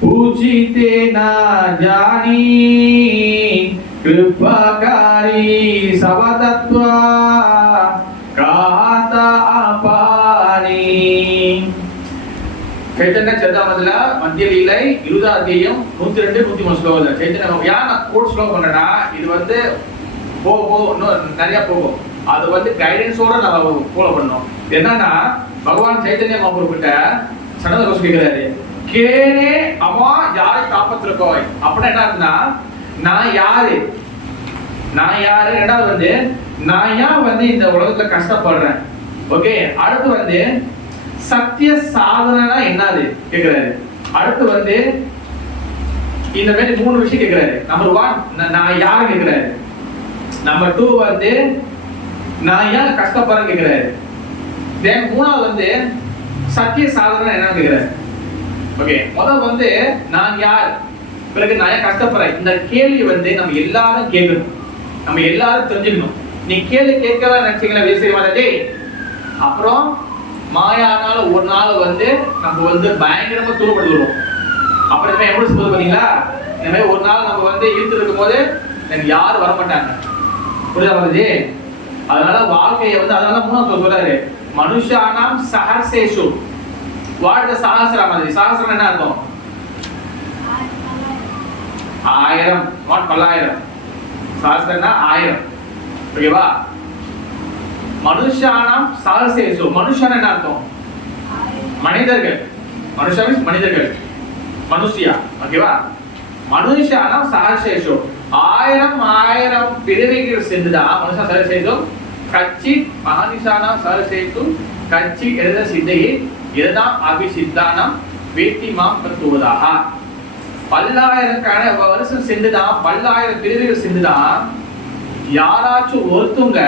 பூஜிதே ந ஜானி கிருபாகாரி சவதத்வ காத அபானி சைத்தன்ய சரிதாமிரதத்துல மத்திய லீலை 20 அத்தியாயம் 102 103 ஸ்லோகம் சைத்தன்ய ஏன் நான் கோட் ஸ்லோகம் பண்றேன்னா இது வந்து இன்னும் நிறைய போகும் அது வந்து கைடன்ஸோட நம்ம ஃபாலோ பண்ணோம் என்னன்னா பகவான் சைத்தன்ய மகாபிரபு கிட்ட சனத கோஷ் கேக்குறாரு கேனே அவா யாரை காப்பாத்திருக்கோய் அப்படின்னா என்ன இருக்குன்னா நான் யாரு ரெண்டாவது வந்து நான் ஏன் வந்து இந்த உலகத்துல கஷ்டப்படுறேன் ஓகே அடுத்து வந்து சத்திய சாதனைனா என்னது கேக்குறாரு அடுத்து வந்து இந்த மாதிரி 3 விஷயம் கேக்குறாரு நம்பர் 1 நான் யாரை கேக்குறாரு நம்பர் 2 வந்து நான் ஏன் கஷ்டப்படுறேன் கேக்குறாரு தென் மூணாவது வந்து சத்திய சாதனை என்னன்னு கேக்குறாரு ஓகே முதல் வந்து நான் யார் பிறகு நான் ஏன் கஷ்டப்படுறேன் இந்த கேள்வி வந்து நம்ம எல்லாரும் கேட்கணும் நம்ம எல்லாரும் தெரிஞ்சுக்கணும் நீ கேள்வி கேட்கலாம் நினைச்சீங்களா விஜயமாதே அப்புறம் மாயானால ஒரு நாள் வந்து நம்ம வந்து பயங்கரமா தூரப்படுத்துவோம் அப்புறம் எப்படி சொல்லுது பாத்தீங்களா இந்த மாதிரி ஒரு நாள் நம்ம வந்து இழுத்து இருக்கும் போது எனக்கு யாரும் வரமாட்டாங்க புரியுதா பாரதி அதனால வாழ்க்கையை வந்து அதனால மூணாவது சொல்றாரு மனுஷானாம் சஹர்சேஷு வாழ்ந்த சஹஸ்ரா மாதிரி சஹஸ்ரம் என்ன அர்த்தம் 1000 not 1000 சஹஸ்ரம்னா 1000 ஓகேவா மனுஷானாம் சஹர்சேஷு மனுஷன் என்ன அர்த்தம் மனிதர்கள் மனுஷா மீன்ஸ் மனிதர்கள் மனுஷியா ஓகேவா மனுஷானாம் சஹர்சேஷு 1000 பிறவிகள் சென்றுதான் மனுஷா சஹர்சேஷம் கச்சி மகானிஷானாம் சஹர்சேஷு கச்சி எழுத சித்தையே இதுதான் அபிசித்தானம் வேட்டி மாம் தத்துவதாக பல்லாயிரக்கான வருஷம் சென்றுதான் 1000 பிறவிகள் சென்றுதான் யாராச்சும் ஒருத்தவங்க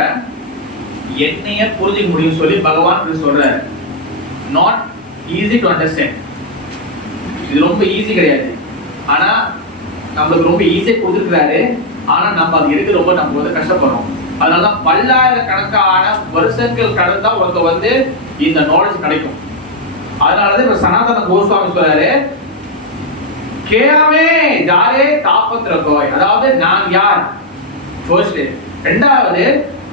என்னைய புரிஞ்சுக்க முடியும் சொல்லி பகவான் சொல்ற நாட் ஈஸி டு அண்டர்ஸ்டாண்ட் இது ரொம்ப ஈஸி கிடையாது ஆனா நம்மளுக்கு ரொம்ப ஈஸியா கொடுத்துருக்காரு ஆனா நம்ம அது எடுக்க ரொம்ப நம்ம வந்து கஷ்டப்படுறோம் அதனாலதான் 1000 கணக்கான வருஷங்கள் கடந்தா ஒருத்த வந்து இந்த நாலேஜ் கிடைக்கும் அதனாலதான் இப்ப சனாதன கோஸ்வாமி சொல்றாரு, கேமே ஜாரே தாபத் ரகோய், அதாவது நான் யார் ஃபர்ஸ்ட், ரெண்டாவது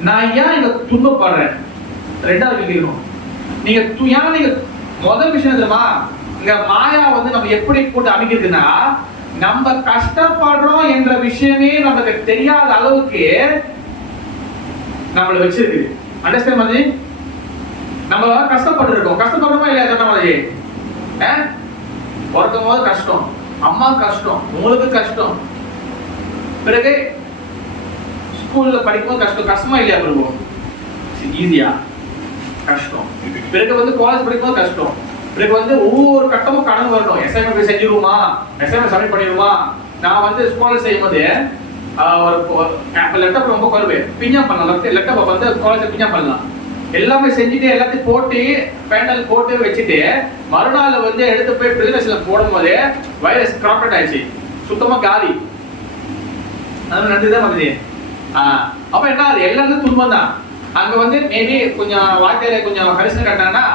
நான் ஏன் இங்க துன்பப்படுறேன், ரெண்டாவது கேட்கணும். நீங்க ஏன் நீங்க முதல் விஷயம் தெரியுமா, இங்க மாயா வந்து நம்ம எப்படி போட்டு அமைக்கிறதுன்னா, நம்ம கஷ்டப்படுறோம் என்ற விஷயமே நமக்கு தெரியாத அளவுக்கு நம்மள வச்சிருக்கு. அண்டர்ஸ்டாண்ட் மாதிரி நம்ம கஷ்டப்பட்டு இருக்கோம், கஷ்டப்படுறோமா இல்லையா? சொன்ன மாதிரி ஒருத்தவங்க போது கஷ்டம், அம்மா கஷ்டம், உங்களுக்கு கஷ்டம், பிறகு ஸ்கூல்ல படிக்கும்போது கஷ்டம், கஷ்டமா இல்லையா? பிறகு ஈஸியா கஷ்டம், பிறகு வந்து காலேஜ் படிக்கும்போது கஷ்டம், பிறகு வந்து ஒவ்வொரு கட்டமும் கடந்து வரணும். அசைன்மெண்ட் செஞ்சிருவோமா, அசைன்மெண்ட் சப்மிட் பண்ணிடுவோமா. நான் வந்து ஸ்காலர் செய்யும் போது லேப்டாப் ரொம்ப குறைவு, பிஞ்சா பண்ணலாம், லேப்டாப் வந்து காலேஜ் பிஞ்சா பண்ணலாம், எல்லாமே செஞ்சுட்டு எல்லாத்தையும் போட்டு பேனல் போட்டு வச்சுட்டு மறுநாள் வந்து எடுத்து போய் பிரதேசத்துல போடும் போது வைரஸ் கிராப்டட் ஆயிடுச்சு, சுத்தமா காலி. அது நன்றிதான் வந்து அப்ப என்ன, அது எல்லாருக்கும் துன்பம் தான். அங்க வந்து மேபி கொஞ்சம் வாழ்க்கையில கொஞ்சம் கரிசனை கட்டினாங்கன்னா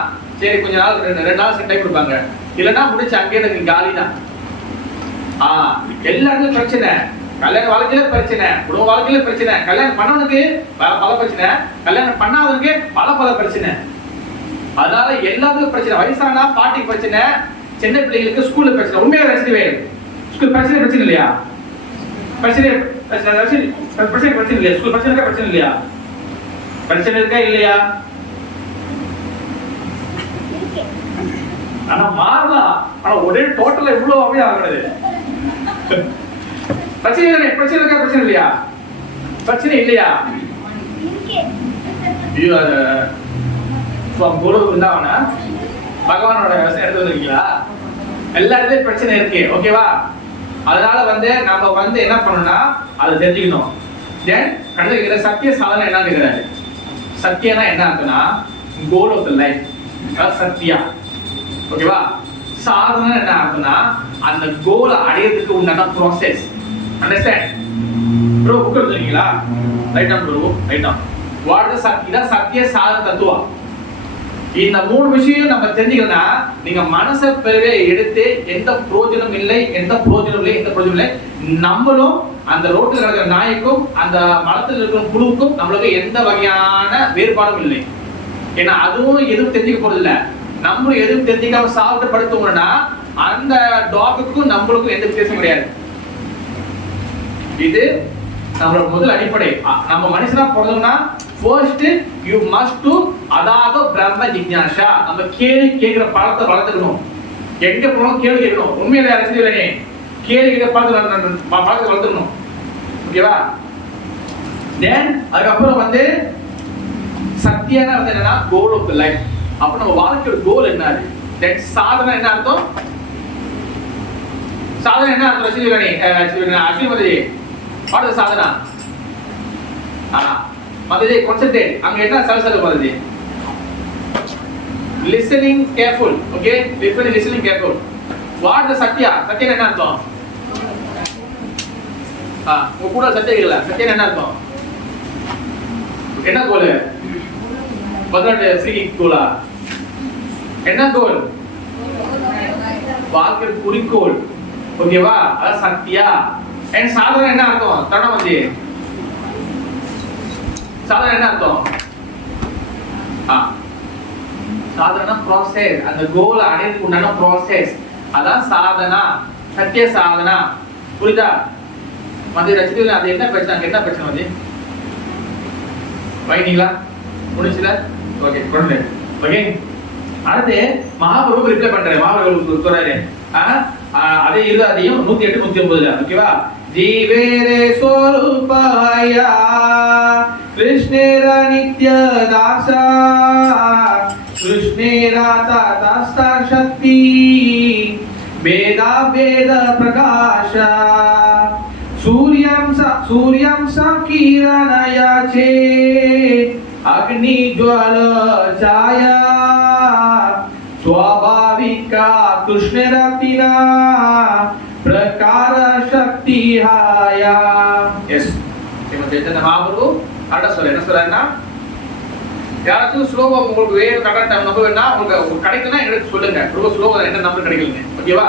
சரி, கொஞ்ச நாள் 2 நாள் டைம் கொடுப்பாங்க, இல்லைன்னா முடிச்சு அங்கே எனக்கு காலி தான். எல்லாருக்கும் பிரச்சனை, கல்யாண வாழ்க்கையில பிரச்சனை, குடும்ப வாழ்க்கையில பிரச்சனை, கல்யாணம் பண்ணவனுக்கு பல பிரச்சனை, கல்யாணம் பண்ணாதவனுக்கு பல பிரச்சனை. அதனால எல்லாத்துக்கும் பிரச்சனை, வயசானா பாட்டிக்கு பிரச்சனை, சின்ன பிள்ளைகளுக்கு ஸ்கூல்ல பிரச்சனை. உண்மையா பிரச்சனை, ஸ்கூல் பிரச்சனை இல்லையா? பிரச்சனை இல்லையா? ஸ்கூல் பிரச்சனை இல்லையா? பிரச்சனை இருக்கா இல்லையா? ஆனா மாறலாம், ஆனா ஒரே டோட்டலா இவ்வளவு அப்படியே ஆகுறது. பிரச்சனை இருக்கா? பிரச்சனை இல்லையா? பிரச்சனை இல்லையா? குரு இருந்தாவனா பகவானோட எடுத்து வந்திருக்கீங்களா? எல்லா இடத்துலயும் பிரச்சனை இருக்கு, ஓகேவா? அதனால வந்து நம்ம வந்து என்ன பண்ணணும்னா அதை தெரிஞ்சுக்கணும். தென் கடைசியில் சத்திய சாதனை என்ன கேட்கிறாரு? சத்தியனா என்ன இருக்குன்னா கோல் ஆஃப் தி லைஃப், சத்தியா, ஓகேவா? சாதனை என்ன ஆகுதுன்னா அந்த கோலை அடையிறதுக்கு உண்டான ப்ராசஸ். Understand bro? புக் எடுத்துருக்கீங்களா? Right on bro, right on. What is இதான் சத்திய சாதன தத்துவம். இந்த 3 விஷயம் நம்ம தெரிஞ்சுக்கணும்னா நீங்க மனசை பெருவே எடுத்து எந்த பிரயோஜனம் இல்லை, நம்மளும் அந்த ரோட்டில் நடக்கிற நாய்க்கும் அந்த மரத்தில் இருக்கிற புழுவுக்கும் நம்மளுக்கு எந்த வகையான வேறுபாடும் இல்லை. ஏன்னா அதுவும் எதுவும் தெரிஞ்சுக்க போறது இல்லை, நம்மளும் எதுவும் தெரிஞ்சுக்காம சாப்பிட்டு படுத்தோம்னா அந்த டாக்குக்கும் நம்மளுக்கும் எந்த வித்தியாசம் கிடையாது. இது நம்மளோட முதல் அடிப்படை. நம்ம மனுஷனா பிறந்தோம்னா first you must to அதாவது பிரம்ம ஜிக்ஞாசா. நம்ம கேள்வி கேட்கிற பழத்தை வளர்த்துக்கணும். எங்க போனாலும் கேள்வி கேட்கணும். உண்மையில அரசியல் இல்லையே, கேள்வி கேட்கிற பழத்தை வளர்த்துக்கணும், ஓகேவா? தென் அதுக்கப்புறம் வந்து சத்தியான வந்து என்னன்னா கோல் ஆஃப் தி லைஃப். அப்ப நம்ம வாழ்க்கையோட கோல் என்ன? தென் சாதனை என்ன அர்த்தம்? சாதனை என்ன அர்த்தம்? அஸ்விமதி வாட் இஸ் சாதனா? மதே கான்சென்ட்ரேட். அங்க என்ன சலசல வருது? Listening careful, okay? Listening careful. What is Sathya? Sathya என்ன அர்த்தம்? உங்க கூட சத்யா இல்ல, சத்யா என்ன அர்த்தம்? என்ன கோல்? பதினெட்டு ஃப்ரீ கோலா? என்ன கோல்? வாழ்க்கை குறிக்கோள், ஓகேவா? அது சத்யா. அண்ட் சாதனை என்ன அர்த்தம்? தடமதி சாதனை என்ன அர்த்தம்? சாதனா ப்ராசஸ், அந்த கோலை அடையறதுக்கு உண்டான ப்ராசஸ், அதான் சாதனா, சத்திய சாதனா. புரியுதா? மத்திய ரசிகர்கள் அது என்ன பிரச்சனை? என்ன பிரச்சனை வந்து வைனீங்களா? முடிச்சுல? ஓகே, கொண்டு. ஓகே, அடுத்து மகாபிரபு ரிப்ளை பண்றாரு. மகாபிரபு சொல்றாரு அதே இது, அதையும் 108 109, ஓகேவா? ஜீவேரே ஸ்வரூபாயா கிருஷ்ணேரா நித்ய தாசா கிருஷ்ணேரா தாஸ்தா சக்தி வேதா வேத பிரகாஷா சூர்யம் சகிரணயாச்சே அக்னி ஜ்வால சாயா ஸ்வாபாவிகா கிருஷ்ணரத்தினா பிரகார சக்தி ஹாயா. எஸ், இவன் மகாபிரபு என்ன சொல்றாருன்னா யாராச்சும் ஸ்லோவா உங்களுக்கு வேறு கரெக்டாக நம்பர் வேணா உங்களுக்கு கிடைக்குன்னா எங்களுக்கு சொல்லுங்க. ரொம்ப ஸ்லோவா என்ன நம்பர் கிடைக்கலங்க. ஓகேவா?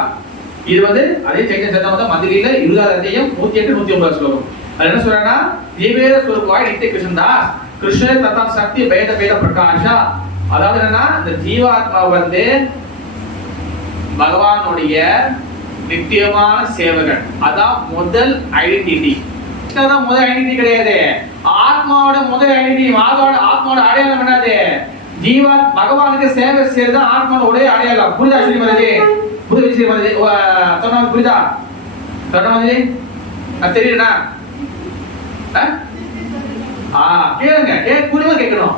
இது வந்து அதே சைத்தன்ய சரிதாமிர்தம் மதுரையில 20வது அத்தியாயம் 108 109 ஸ்லோகம். அது என்ன சொல்றேன்னா, ஜீவேர ஸ்வரூபாய் நித்திய கிருஷ்ணதாஸ் கிருஷ்ண தத்தா சக்தி வேத வேத பிரகாஷா. அதாவது என்னன்னா, இந்த ஜீவாத்மா வந்து பகவானுடைய நித்தியமான சேவகன். அதான் முதல் ஐடென்டிட்டி. தான் முதல் ஐடென்டிட்டி கிடையாது. ஆத்மாவோட முதல் ஐடென்டிட்டி, ஆத்மாவோட அடையாளம் என்னது? ஜீவாத் பகவானுக்கு சேவை செய்யறது ஆத்மாவோட ஒரே அடையாளம். புரிதா ஸ்ரீமதி? புரியுது ஸ்ரீமதி? சொன்னது புரியுதா? சொன்னது தெரியுதுண்ணா? கேளுங்க, புரியுமா கேட்கணும்.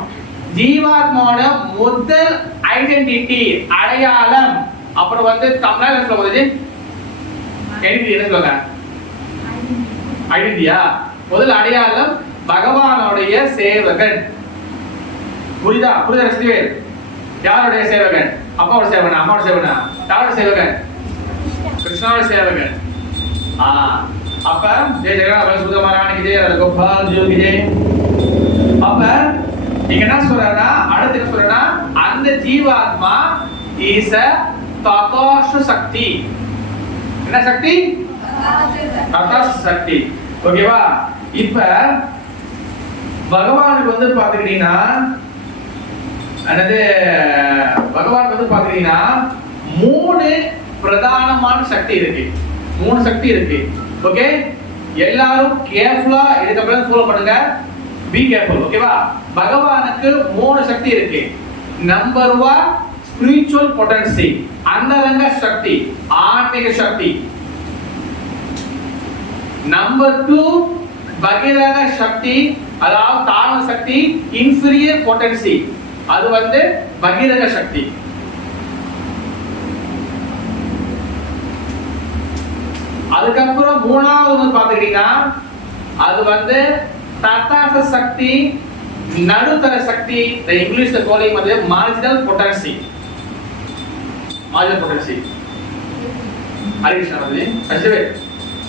ஜீவாத்மாவோட முதல் ஐடென்டிட்டி அடையாளம். அப்புறம் வந்து தமிழ்ல என்ன சொல்லுவது? ஐடென்டிட்டி என்ன சொல்லுங்க? ஐடென்டிட்டியா? முதல் அடையாளம் பகவானுடைய சேவகன். புரியுதா? புரியுதா ஸ்ரீவேல்? யாருடைய சேவகன்? அப்பாவோட சேவகனா? அம்மாவோட சேவகனா? யாரோட சேவகன்? கிருஷ்ணாவோட சேவகன். அப்ப ஜெய ஜெகநாத சுதமராணிக்கு ஜெய கோபால் ஜோகி ஜெய். அப்ப நீங்க என்ன சொல்றா? அடுத்து என்ன சொல்றா? அந்த ஜீவாத்மா இஸ் a ததாஷ சக்தி. என்ன சக்தி? ததாஷ சக்தி. ஓகேவா? இப்ப பகவானுக்கு வந்து பாத்துக்கிட்டீங்கன்னா, அதாவது பகவானுக்கு வந்து பாத்துக்கிட்டீங்கன்னா 3 பிரதானமான சக்தி இருக்கு. 3 சக்தி இருக்கு. ஓகே, எல்லாரும் கேர்ஃபுல்லா இதுக்கப்புறம் ஃபாலோ பண்ணுங்க. Be careful. ஓகேவா? பகவானுக்கு 3 சக்தி இருக்கு. நம்பர் 1 ஸ்பிரிச்சுவல் பொட்டன்சி, அந்தரங்க சக்தி, ஆன்மீக சக்தி. நம்பர் 2 பகிரங்க சக்தி, அதாவது தாழ்ந்த சக்தி, இன்ஃபீரியர் பொட்டன்சி. அது வந்து பகிரங்க சக்தி. அதுக்கப்புறம் 3வது வந்து பாத்துக்கிட்டீங்கன்னா அது வந்து தத்தாச சக்தி, நடுத்தர சக்தி. இங்கிலீஷ்ல கோலிங் வந்து marginal potency. Marginal potency. Harikrishna வந்து அச்சவே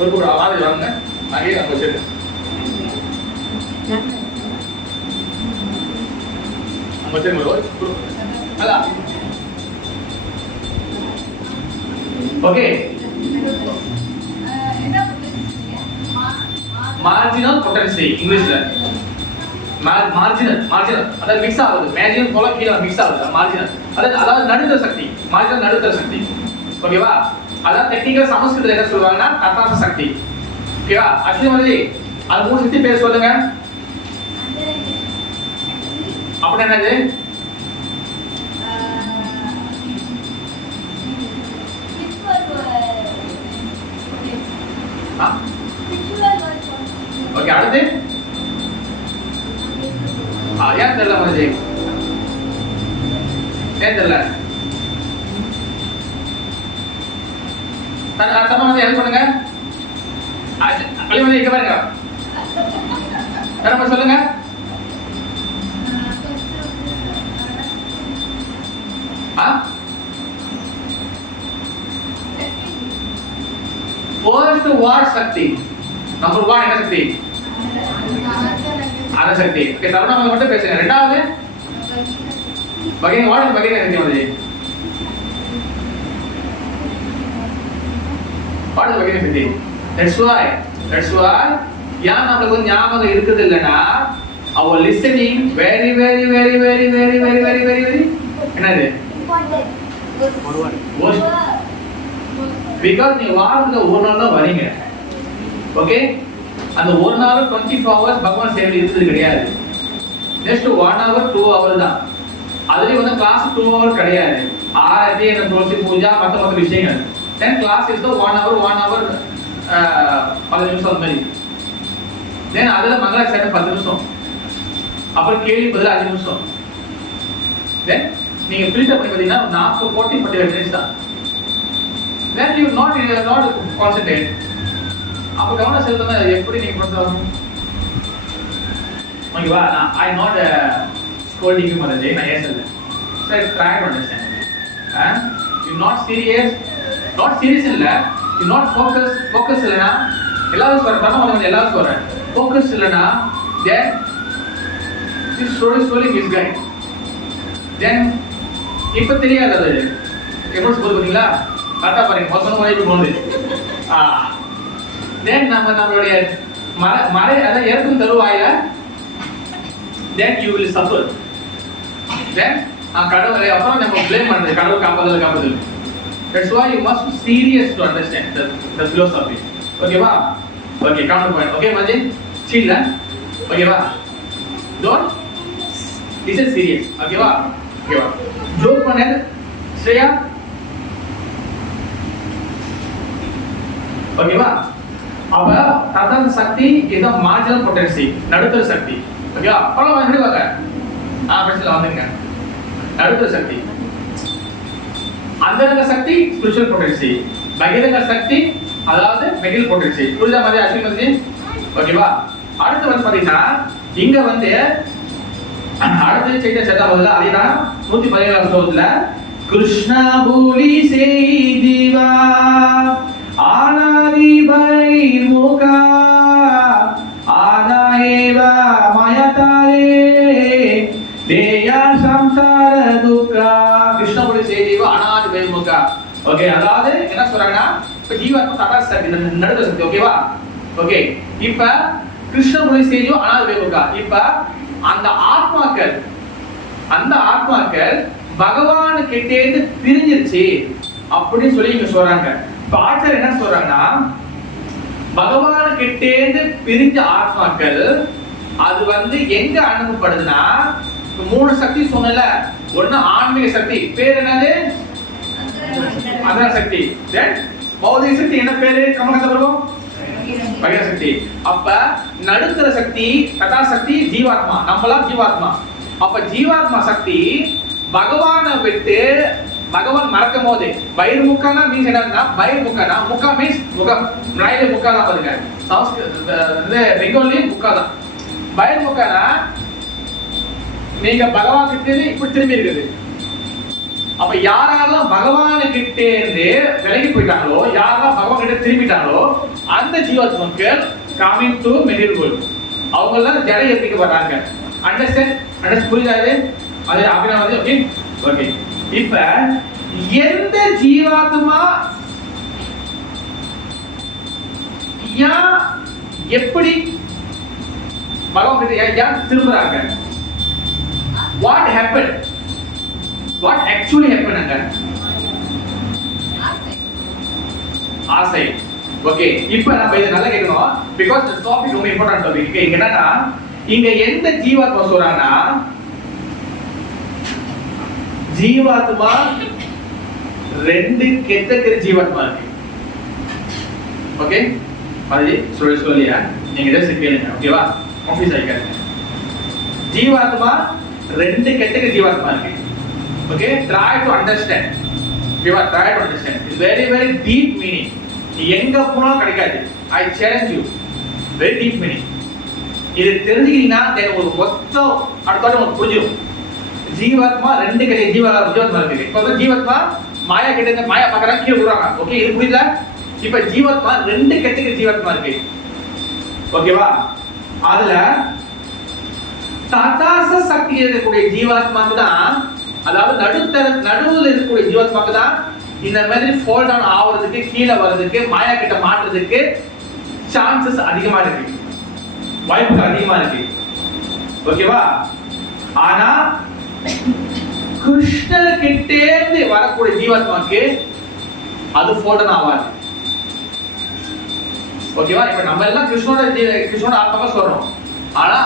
ஒரு கூட ஆவாது வாங்க. அங்கே நான் வச்சிருக்கேன். ஓகே, மார்ஜினல் பொட்டன்சி இங்கிலீஷ்ல மார்ஜினல் அதாவது மிக்ஸ் ஆகுது. மேஜினல் போல கீழே மிக்ஸ் ஆகுது. மார்ஜினல் அதாவது நடுத்தர சக்தி. மார்ஜினல் நடுத்தர சக்தி. ஓகேவா? அதாவது டெக்னிக்கல் சமஸ்கிருதத்துல என்ன சொல்லுவாங்கன்னா தத்தாச சக்தி. ஓகேவா? அஸ்வினி அது 3 சக்தி பேர் சொல்லுங்க. அப்படி என்னது? ஓகே, அடுத்து ஏன் தெரியல மனஜி? ஏன் தெரியல? தப்பா வந்து ஹெல்ப் பண்ணுங்க. அழிமதி இங்க பாருங்க. சொல்லுங்க. First what Sakthi? நம்பர் 1 என்ன சக்தி? அன சக்தி. ஓகே, தருணம் மட்டும் பேசுங்க. இரண்டாவது பகிரங்க வாட் பகிரங்க சக்தி வந்து. வாட் பகிரங்க சக்தி? That's why யார் நமக்கு வந்து ஞாபகம் இருக்குது இல்லனா our listening very என்னது? important. Because நீ வாரத்துல ஒரு நாள் தான் வரீங்க. ஓகே, அந்த ஒரு நாள் 24 hours பகவான் சேவை இருக்குது கிடையாது. ஜஸ்ட் 1 hour 2 hour தான். அதுலயே வந்து கிளாஸ் 2 hour கிடையாது. ஆரத்தி அந்த துளசி பூஜா மத்த விஷயங்கள். then class is the 1 hour 10 நிமிஷம் மாதிரி. then அதுல மங்களாச்சரணம் 10 நிமிஷம். அப்புறம் கேள்வி பதில் 5 நிமிஷம். then நீங்க ஃபில்டர் பண்ணி பாத்தீங்கன்னா 40 minutes தான். then you not concentrate. அப்ப கவனம் செலுத்தனா எப்படி நீங்க பண்றோம்? ஓகேவா? I not scolding you மதே, நான் ஏசல்ல. So I try to understand. You not serious இல்ல. You not focus இல்லனா எல்லாரும் சொல்ற பண்ண எல்லாரும் சொல்ற focus இல்லனா then this slowly misguide. தென் இப்ப தெரியாது அது எப்படி சொல்றது பாத்தீங்களா? கரெக்டா பாருங்க, மொத்தம் மாதிரி போகுது. தென் நம்மளுடைய மழை அதான் இறக்கும் தருவாயில then you will suffer. Then கடவுளை அப்புறம் நம்ம blame பண்றது, கடவுள் காப்பாதல். That's why you must be serious to understand the philosophy. Okay va? Okay, come to point. Okay Majid? Chill lah. Okay va? Don't. This is serious. Okay va? Okay va? Joke பண்ணேன் Shreya. Okay va? அப்ப ததான் சக்தி இது marginal potency, நடுத்தர சக்தி. Okay அப்புறம் வந்து வாங்க பிரச்சனை வந்துங்க. நடுத்தர சக்தி, அந்தரங்க சக்தி ஸ்பிரிச்சுவல் பொட்டன்சி, பகிரங்க சக்தி அதாவது மெட்டீரியல் பொட்டன்சி. புரியுதா மாதிரி அஸ்வின் வந்து? ஓகேவா? அடுத்து வந்து பாத்தீங்கன்னா இங்க வந்து அடுத்து செய்த சட்டம்ல அதுதான் 117 ஸ்லோகத்துல கிருஷ்ணா பூலி செய்திவா ஆனாதி பைமுகா ஆதாயேவா மாயதாரே தேயா சம்சார துக்கா. கிருஷ்ணா பூலி செய்திவா அனாதி பைமுகா. ஓகே, அதாவது என்ன சொல்றாங்கன்னா இப்ப ஜீவாத்மா தடா சக்தி நடுத்தர சக்தி. ஓகேவா? ஓகே, இப்ப கிருஷ்ண பூலி செய்திவா அனாதி பைமுகா. இப்ப அந்த ஆத்மாக்கள் பகவான் கிட்டே இருந்து பிரிஞ்சிருச்சு அப்படின்னு சொல்லி இங்க சொல்றாங்க. பாட்டர் என்ன சொல்றாங்கன்னா பகவான் கிட்டே இருந்து பிரிஞ்ச ஆத்மாக்கள் அது வந்து எங்க அனுப்பப்படுதுன்னா 3 சக்தி சொன்னல. ஒண்ணு ஆன்மீக சக்தி, பேர் என்னது? அந்தர சக்தி. தென் பௌதிக சக்தி என்ன பேரு? கமலகந்தபுரம் பகிர சக்தி. அப்ப நடுத்தர சக்தி ததா சக்தி ஜீவாத்மா, நம்மளாம் ஜீவாத்மா. அப்ப ஜீவாத்மா சக்தி பகவானை விட்டு பகவான் மறக்கும் போது பைர்முகனா மீன்ஸ் என்னன்னா பைர்முகனா முகா மீன்ஸ் முகம், ராயில முகா தான் பாருங்க. சமஸ்கிருத பெங்காலி முகா தான். பைர்முகனா நீங்க பகவான் கிட்ட இப்படி திரும்பி இருக்குது. அப்ப யாரெல்லாம் பகவான் கிட்டே இருந்து விலகி போயிட்டாங்களோ, யாரெல்லாம் பகவான் கிட்ட திரும்பிட்டாங்களோ அந்த ஜீவாத்மாக்கள் coming to material world. அவங்க எல்லாம் ஜட எப்பிக்கு வராங்க. அண்டர்ஸ்டாண்ட் புரியுதாது? அது அப்படினா வந்து ஓகே ஓகே. இப்ப எந்த ஜீவாத்மா யா எப்படி பகவான் கிட்ட யா திரும்புறாங்க? what happened? What actually happened அங்க? ஆசை. ஓகே, இப்போ நம்ம இத நல்லா கேட்கணும் because the topic ரொம்ப இம்பார்ட்டன்ட் டாபிக். இங்க என்னன்னா இங்க எந்த ஜீவாத்மா சொல்றாங்கன்னா ஜீவாத்மா 2 கேட்டகரி ஜீவாத்மா இருக்கு. ஓகே, அது சொல்லியா நீங்க இத கேளுங்க. ஓகேவா? ஆபீஸ் ஆயிக்காதீங்க. ஜீவாத்மா 2 கேட்டகரி ஜீவாத்மா இருக்கு. Okay, try to understand. Okay, try to understand. It's very very deep meaning. எங்க போனாலும் கிடைக்காது. I challenge you. Very deep meaning. இது தெரிஞ்சுக்கிட்டீங்கன்னா ஒரு மொத்த அடுத்த உங்களுக்கு புரியும். ஜீவாத்மா 2 கிடையாது. ஜீவாத்மா இருக்கு. இப்போ ஜீவாத்மா மாயா கிட்ட இருந்து மாயா பார்க்கறாங்க, கீழே விடுறாங்க. ஓகே, இது புரியுதா? இப்போ ஜீவாத்மா 2 கேட்டகரி ஜீவாத்மா இருக்கு. ஓகேவா? அதுல ததாச சக்தி இருக்கக்கூடிய ஜீவாத்மாக்கு தான், அதாவது நடுவுல இருக்கக்கூடிய ஜீவாத்மாக்கு தான் இந்த மாதிரி ஃபால் டவுன் ஆவறதுக்கு, கீழே வர்றதுக்கு, மாயா கிட்ட மாட்டுறதுக்கு சான்சஸ் அதிகமா இருக்கு, வாய்ப்புகள் அதிகமா இருக்கு. ஓகேவா? ஆனா கிருஷ்ணர் கிட்டே இருந்து வரக்கூடிய ஜீவாத்மாக்கு அது ஃபால் டவுன் ஆகாது. ஓகேவா? இப்ப நம்ம எல்லாம் கிருஷ்ணோட ஆத்மாவா சொல்றோம். ஆனா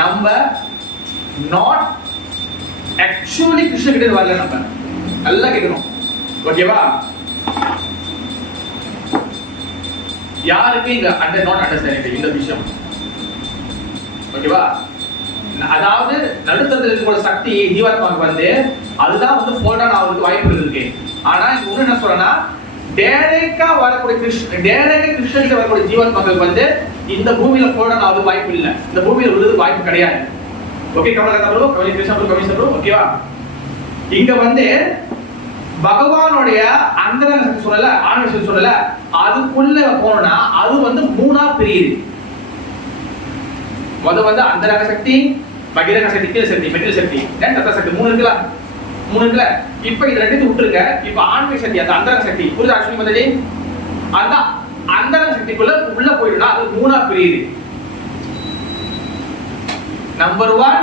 நம்ம நாட் ஆக்சுவலி கிருஷ்ண கிட்ட வரல. நம்ம நல்லா கேட்கணும். ஓகேவா? யாருக்கு இங்க நாட் அண்டர்ஸ்டாண்டிங் இந்த விஷயம்? ஓகேவா? அதாவது நடுத்தரத்தில் இருக்கிற சக்தி ஜீவாத்மாக்கு வந்து அதுதான் வந்து ஃபால் டவுன் ஆகிறதுக்கு வாய்ப்பு இருக்கு. ஆனா இங்க என்ன சொல்றேன்னா டைரக்டா வரக்கூடிய கிருஷ்ணகிட்ட வரக்கூடிய ஜீவாத்மாக்கள் வந்து இந்த பூமியில ஃபால் டவுன் ஆகிறது வாய்ப்பு இல்லை. இந்த பூமியில விழுது வாய்ப்பு கிடையாது. ஓகே, கமலகந்தபுரம். ஓகேவா? இங்க வந்து பகவானுடைய அந்தரங்க சக்தி சொல்லல, ஆன்மீக சக்தி சொல்லல, அதுக்குள்ள போனா அது வந்து 3ஆ பிரியுது. வந்து அந்தரங்க சக்தி, பகிரங்க சக்தி, கீழ சக்தி, மெட்டீரியல் சக்தி, தென் தத்த சக்தி, மூணு இருக்குல்ல, மூணு இருக்குல்ல. இப்போ இது ரெண்டு விட்டுருங்க. இப்போ ஆன்மீக சக்தி, அந்த அந்தரங்க சக்தி புரியுதா அஸ்வினி மதேஜி? அந்த அந்தரங்க சக்திக்குள்ள உள்ள போயிடுனா அது மூணா பிரியுது. நம்பர் 1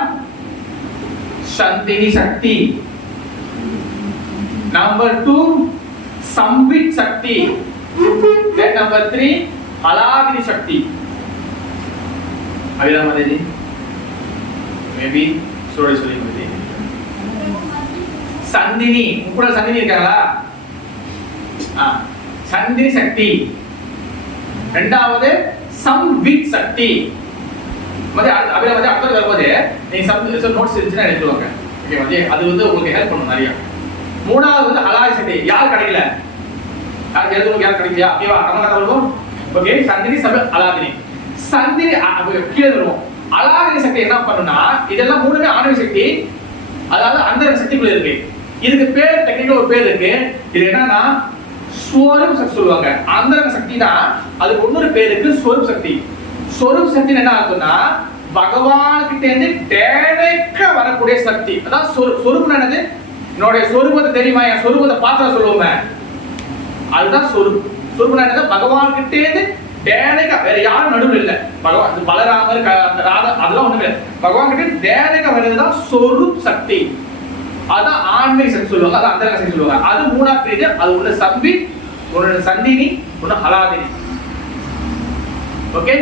சந்தினி சக்தி, நம்பர் 2 சம்வித் சக்தி, then number 3 அலாதினி சக்தி. அவிதா மதேஜி மேபி சொல்லி மதேஜி. சந்தினி கூட சந்தினி இருக்காங்களா? சந்தினி சக்தி. இரண்டாவது சம்வித் சக்தி. மதே அவிதா மதே அடுத்து வரும்போது நீங்க சம் நோட்ஸ் இருந்துச்சுன்னா எடுத்துவாங்க. ஓகே மதே, அது வந்து உங்களுக்கு ஹெல்ப் பண்ணும் நிறைய. மூணாவது வந்து அலாதி சக்தி. யார் கிடைக்கல? யார் எழுதுவோம்? யார் கிடைக்கலையா? ஓகேவா? நம்ம வருவோம். ஓகே, சந்தினி சம்வித் அலாதினி. சந்தினி கீழே வருவோம். அலாதினி சக்தி என்ன பண்ணுனா, இதெல்லாம் மூணுமே ஆன்மீக சக்தி, அதாவது அந்தரங்க சக்திக்குள்ள இருக்கு. இதுக்கு பேர் டெக்னிக்கல் ஒரு பேர் இருக்கு. இது என்னன்னா ஸ்வரூப் சக்தி சொல்லுவாங்க. அந்தரங்க சக்தி தான், அதுக்கு இன்னொரு பேர் இருக்கு ஸ்வரூப் சக்தி. ஸ்வரூப் சக்தி என்ன அர்த்தம்னா பகவான் கிட்ட இருந்து டைரக்டா வரக்கூடிய சக்தி. அதான் ஸ்வரூப் என்னது? என்னோட ஸ்வரூபத்தை தெரியுமா? என் ஸ்வரூபத்தை பார்த்தா சொல்லுவோமே, அதுதான் ஸ்வரூப். ஸ்வரூப் என்னது? பகவான் கிட்ட இருந்து டைரக்டா, வேற யாரும் நடுவில் இல்ல. பகவான் பலராமர் ராதா அதெல்லாம் ஒண்ணுமே இல்ல. பகவான் கிட்ட டைரக்டா வருதுதான் ஸ்வரூப் சக்தி. அதான் ஆன்மீக சக்தி சொல்லுவாங்க, அதான் அந்தரங்க சக்தி சொல்லுவாங்க. அது மூணா பிரியுது. அது ஒண்ணு சம்வித், ஒண்ணு சந்தினி, ஒண்ணு அலாதினி. ஓகே,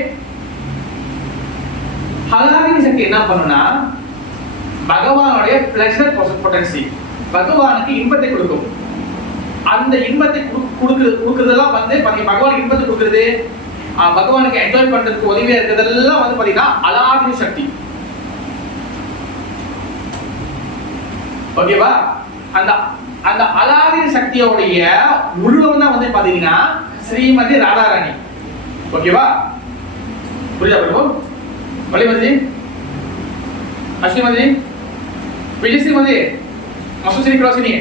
அலாதினி சக்தி என்ன பண்ணுனா பகவானுடைய பிளஷர் பொட்டன்சி, பகவானுக்கு இன்பத்தை கொடுக்கும். அந்த இன்பத்தை கொடுக்குறதெல்லாம் வந்து பகவானுக்கு இன்பத்தை கொடுக்குறது, பகவானுக்கு என்ஜாய் பண்றதுக்கு உதவியா இருக்கிறதெல்லாம் வந்து பாத்தீங்கன்னா அலாதினி சக்தி. ஓகேவா? அந்த அந்த அலாதினி சக்தியோடைய உருவம் தான் வந்து பாத்தீங்கன்னா ஸ்ரீமதி ராதாராணி. ஓகேவா? புரியுதா பிரபு? வலிமதி, அஸ்விமதி, விஜயஸ்ரீமதி, மசுஸ்ரீ கிராசினி.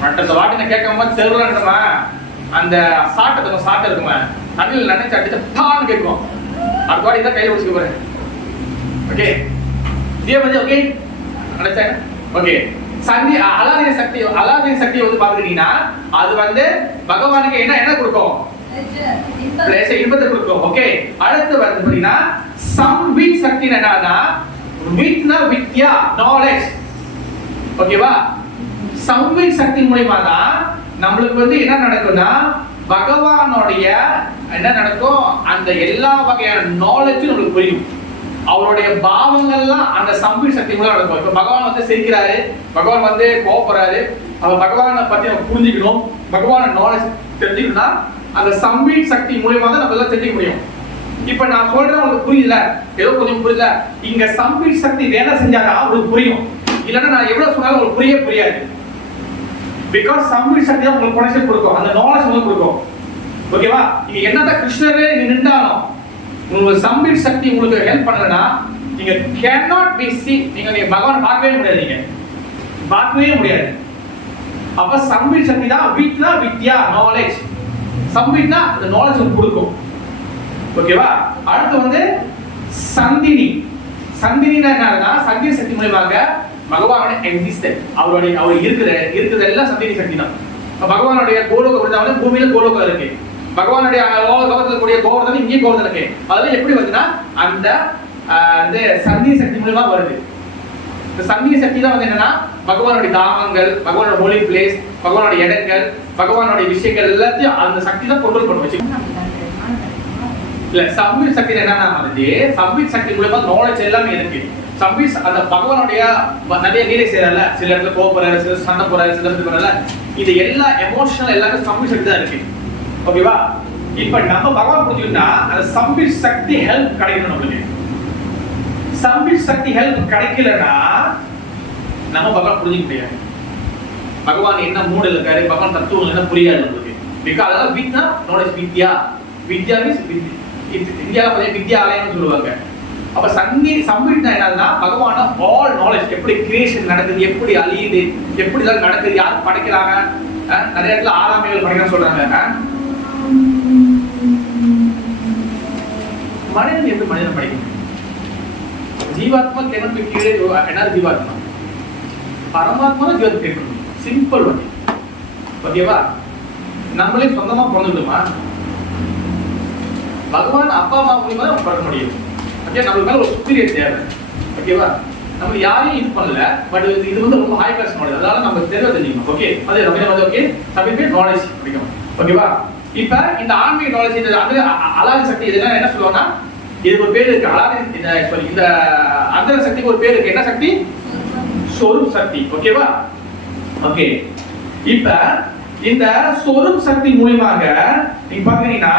மற்ற வாட்டின கேட்காம தெருவில் நடமா அந்த சாட்டை இருக்குமா, தண்ணியில் நினைச்சு அடிச்சு டான்னு கேட்கும். அடுத்த வாட்டி தான் கையில் பிடிச்சிக்க போறேன். ஓகே, இதே மாதிரி. Okay, understand? ஓகே, அலாதினி சக்தி வந்து பாத்துக்கிட்டீங்கன்னா அது வந்து பகவானுக்கு என்ன கொடுக்கும்? இன்பத்தை கொடுக்கும். ஓகே, அடுத்து வந்து பாத்தீங்கன்னா சம்வித் சக்தி என்னன்னா வித்னா வித்யா, நாலேஜ். ஓகேவா? சம்வித் சக்தி மூலமா தான் நம்மளுக்கு வந்து என்ன நடக்கும்னா பகவானுடைய என்ன நடக்கும், அந்த எல்லா வகையான நாலேஜும் நம்மளுக்கு புரியும். அவருடைய பாவங்கள்லாம் அந்த சம்வித் சக்தி மூலம் நடக்கும். இப்ப பகவான் வந்து சிரிக்கிறாரு, பகவான் வந்து கோபப்படுறாரு, அவர் பகவானை பத்தி நம்ம புரிஞ்சுக்கணும், பகவான நாலேஜ் தெரிஞ்சுக்கணும்னா அந்த சம்வித் சக்தி மூலமா தான் நம்ம எல்லாம் தெரிஞ்சுக்க முடியும். இப்ப நான் சொல்றேன், உங்களுக்கு புரியல, ஏதோ கொஞ்சம் புரியல, இங்க சம்வித் சக்தி வேலை செஞ்சாதான் உங்களுக்கு புரியும். இல்லைன்னா நான் எவ்வளவு சொன்னாலும் உங்களுக்கு புரியாது. பிகாஸ் சம்வித் சக்தி தான் உங்களுக்கு கனெக்ஷன் கொடுக்கும், அந்த நாலேஜ் உங்களுக்கு கொடுக்கும். ஓகேவா? நீங்க என்னதான் கிருஷ்ணரே நின்றாலும் உங்களுக்கு சம்வித் சக்தி உங்களுக்கு ஹெல்ப் பண்ணலனா நீங்க cannot be see, நீங்க பகவான் பார்க்கவே முடியாது, நீங்க பார்க்கவே முடியாது. அப்ப சம்வித் சக்தி தான் வித்னா வித்யா, நாலேஜ். சம்வித்னா அந்த நாலேஜ் உங்களுக்கு கொடுக்கும். ஓகேவா? அடுத்து வந்து சந்தினி. சந்தினினா என்னன்னா சந்தினி சக்தி மூலமாக பகவானுடைய எக்ஸிஸ்டன்ஸ், அவர் இருக்கிறது எல்லாம் சந்தினி சக்தி தான். பகவானுடைய கோலோக விருந்தாவன பூமியில கோலோகம் இருக்கு, பகவானுடைய லோகத்துல கூடிய கோவர்தன் இங்கே கோவர்தன் இருக்கு. அதெல்லாம் எப்படி வருதுன்னா அந்த சந்தினி சக்தி மூலமா வருது. இந்த சந்தினி சக்தி தான் வந்து என்னன்னா பகவானுடைய தாமங்கள், பகவானோட ஹோலி பிளேஸ், பகவானுடைய இடங்கள், பகவானுடைய விஷயங்கள் எல்லாத்தையும் அந்த சக்தி தான் கண்ட்ரோல் பண்ண வச்சு. இல்ல சம்வித் சக்தி என்னன்னா வந்து சம்வித் சக்தி மூலமா நாலேஜ் எல்லாமே இருக்கு. சம்வித் அந்த பகவானுடைய நிறைய லீலை செய்யறல, சில இடத்துல கோபப்படுறாரு, சில சண்டை போறாரு, சில இடத்துல போறாரு, இது எல்லா எமோஷனல் எல்லாமே சம்வித் சக்தி தான் இருக்கு. ஓகேவா? இப்ப நம்ம பகவான் புரிஞ்சுக்கிட்டா அந்த சம்வித் சக்தி ஹெல்ப் கிடைக்கணும் நம்மளுக்கு. சம்வித் சக்தி ஹெல்ப் கிடைக்கலன்னா நம்ம பகவான் புரிஞ்சுக்க முடியாது. பகவான் என்ன மூடல இருக்காரு, பகவான் தத்துவம் என்ன புரியாது நம்மளுக்கு. பிகாஸ் அதெல்லாம் வித்னா நாலேஜ், வித்யா. வித்யா மீன்ஸ் இந்தியாவில் வித்யாலயம்னு சொல்லுவாங்க. அப்ப சம்வித் என்னன்னா பகவான ஆல் நாலேஜ், எப்படி கிரியேஷன் நடக்குது, எப்படி அழியுது, எப்படி எல்லாம் நடக்குது, யார் படைக்கிறாங்க, நிறைய இடத்துல ஆறாமைகள் படைக்க சொல்றாங்க. மனிதன் எப்படி மனிதன் படிக்கணும்? ஜீவாத்மா கிணத்து கீழே என்ன ஜீவாத்மா? பரமாத்மா தான் ஜீவத்தை கேட்கணும். சிம்பிள் வழி. ஓகேவா? நம்மளே சொந்தமா பிறந்துடுமா? பகவான் அப்பா அம்மா மூலியமா தான் பிறக்க முடியும். ஓகே, நம்மளுக்கு மேல ஒரு சுப்பீரியர் தேவை. ஓகேவா? நம்ம யாரையும் இது பண்ணல, பட் இது வந்து ரொம்ப ஹை கிளாஸ் நாலேஜ். அதனால நம்ம தெரிஞ்சுக்கணும். ஓகே, அது நம்ம வந்து ஓகே சப்ஜெக்ட் நாலேஜ் படிக்கணும். ஓகேவா? இப்ப இந்த ஆன்மீக நாலேஜ் இந்த அலாதி சக்தி இதெல்லாம் என்ன சொல்லுவாங்கன்னா, இதுக்கு ஒரு பேர் இருக்கு. அலாதி சாரி, இந்த அந்த சக்திக்கு ஒரு பேர் இருக்கு. என்ன சக்தி? ஸ்வரூப் சக்தி. ஓகேவா? ஓகே, இப்ப இந்த ஸ்வரூப் சக்தி மூலமாக நீங்க பாத்தீங்கன்னா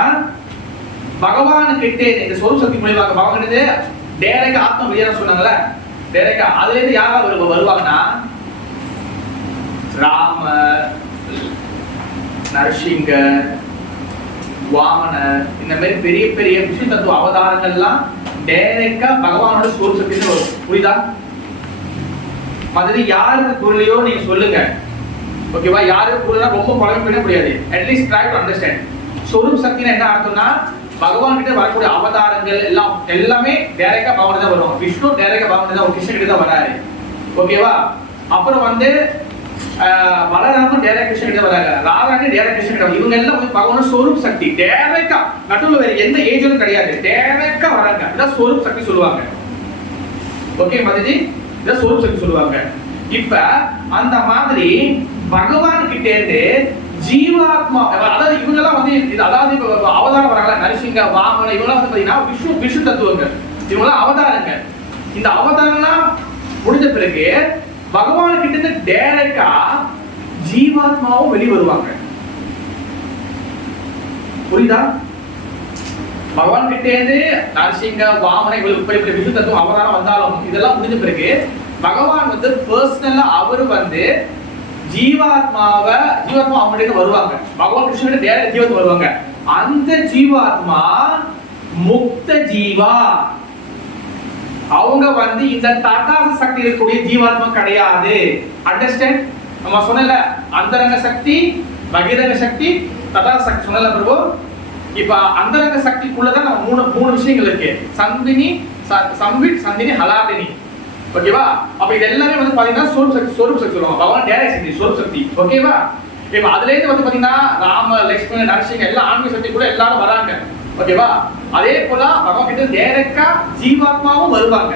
பகவான் கிட்டே இந்த ஸ்வரூப் சக்தி மூலமாக பகவான் கிட்டே டைரக்ட் ஆத்ம வெளியேற சொன்னாங்கல்ல, டைரக்டா அதுல இருந்து யாரா வருவாங்கன்னா ராமர், நரசிங்கர், வாமனர், இந்த மாதிரி பெரிய பெரிய விஷ்ணு தத்துவ அவதாரங்கள்லாம் டைரக்டா பகவானோட ஸ்வரூப் சக்தின்னு வரும். புரியுதா? மற்றது யாருக்கு புரியலையோ நீங்க சொல்லுங்க. ஓகேவா? யாருக்கு புரியல ரொம்ப பழகம் பண்ண முடியாது. At least try to understand. ஸ்வரூப் சக்தினா என்ன அர்த்தம்னா பகவான் கிட்ட வரக்கூடிய அவதாரங்கள் எல்லாமே டைரக்டா பகவான் தான் வரும். விஷ்ணு டைரக்டா பகவான் தான், கிருஷ்ணன் கிட்ட தான் வராரு. ஓகேவா? அப்புறம் வந்து பலராமன் டைரக்ட் கிருஷ்ணன் கிட்ட வராங்க, ராதாராணி டைரக்ட் கிருஷ்ணன் கிட்ட. இவங்க எல்லாம் வந்து பகவானோட ஸ்வரூப் சக்தி டைரக்டா, நடுவுல வேற எந்த ஏஜரும் கிடையாது, டைரக்டா வராங்க. இதான் ஸ்வரூப் சக்தி சொல்லுவாங்க. ஓகே மதிஜி, இதான் ஸ்வரூப் சக்தி சொல்லுவாங்க. இப்ப அந்த மாதிரி பகவான் கிட்ட இருந்து ஜீவாத்மா, அதாவது இவங்க எல்லாம் வந்து அதாவது அவதாரம் வராங்க, நரசிங்க, வாமன, இவங்க எல்லாம் வந்து பாத்தீங்கன்னா விஷ்ணு தத்துவங்கள். இவங்க எல்லாம் அவதாரங்க. இந்த அவதாரம்லாம் முடிஞ்ச பிறகு பகவான் கிட்ட இருந்து டைரக்டா ஜீவாத்மாவும் வெளியே வருவாங்க. புரியுதா? பகவான் கிட்ட இருந்து நரசிங்க, வாமன, இவங்களுக்கு விஷ்ணு தத்துவம் அவதாரம் வந்தாலும் இதெல்லாம் முடிஞ்ச பிறகு பகவான் வந்து பர்சனலா அவரு வந்து ஜீவாத்மா அவங்ககிட்ட வருவாங்க. பகவான் கிருஷ்ணன் டைரக்ட் ஜீவாத்மா வருவாங்க. அந்த ஜீவாத்மா முக்த ஜீவா. அவங்க வந்து இந்த ததாச சக்தி இருக்கக்கூடிய ஜீவாத்மா கிடையாது. அண்டர்ஸ்டாண்ட்? நம்ம சொன்னல அந்தரங்க சக்தி, பகிரங்க சக்தி, ததாச சக்தி சொன்னல பிரபு. இப்ப அந்தரங்க சக்திக்குள்ளதான் நம்ம மூணு விஷயங்கள் இருக்கு. சந்தினி, சம்வித், சந்தினி, ஹலாதினி. ஓகேவா? அப்ப இது எல்லாமே வந்து பாத்தீங்கன்னா ஸ்வரூப் சக்தி சொல்லுவாங்க. பகவான் டைரக்ட் சக்தி, ஸ்வரூப் சக்தி. ஓகேவா? இப்ப அதுல இருந்து வந்து பாத்தீங்கன்னா ராம, லட்சுமணன், நரசிங்க எல்லாம் ஆன்மீக சக்தி கூட எல்லாரும் வராங்க. ஓகேவா? அதே போல பகவான் கிட்ட டைரக்டா ஜீவாத்மாவும் வருவாங்க.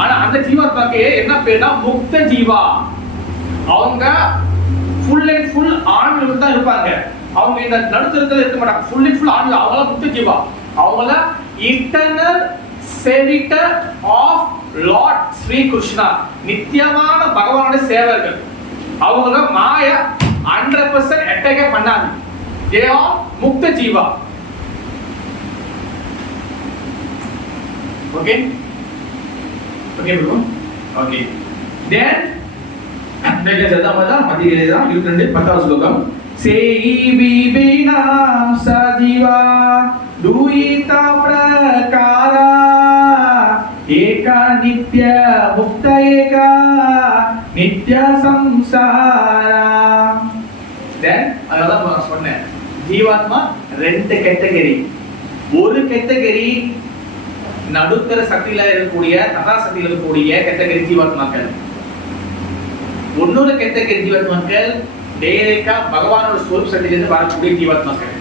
ஆனா அந்த ஜீவாத்மாக்கு என்ன பேருனா முக்த ஜீவா. அவங்க ஃபுல் அண்ட் ஃபுல் ஆன்மீக தான் இருப்பாங்க. அவங்க இந்த நடுத்தரத்துல இருக்க மாட்டாங்க. ஃபுல் அண்ட் ஃபுல் ஆன்மீக. அவங்கள முக்த ஜீவா. அவங்கள eternal servitor of lord Shri Krishna. நித்தியமான பகவானோட சேவர்கள். அவங்க மாயா 100% அட்டாக் பண்ணாது. they are முக்த ஜீவா. Okay okay bro. Okay then மேலே ஜதமதா மதியேதா 22 10வது ஸ்லோகம். சேயி விபினாம் சஜீவா दुहिता प्रकारा एका नित्य मुक्त एका नित्य संसारा. then அதெல்லாம் நான் சொன்னேன். ஜீவாத்மா ரெண்டு கேட்டகரி. ஒரு கேட்டகரி நடுத்தர சக்தியில இருக்கக்கூடிய, ததா சக்தியில இருக்கக்கூடிய கேட்டகரி ஜீவாத்மாக்கள். இன்னொரு கேட்டகரி ஜீவாத்மாக்கள் டைரக்டா பகவானோட ஸ்வரூப் சக்தியில இருந்து வரக்கூடிய ஜீவாத்மாக்கள்.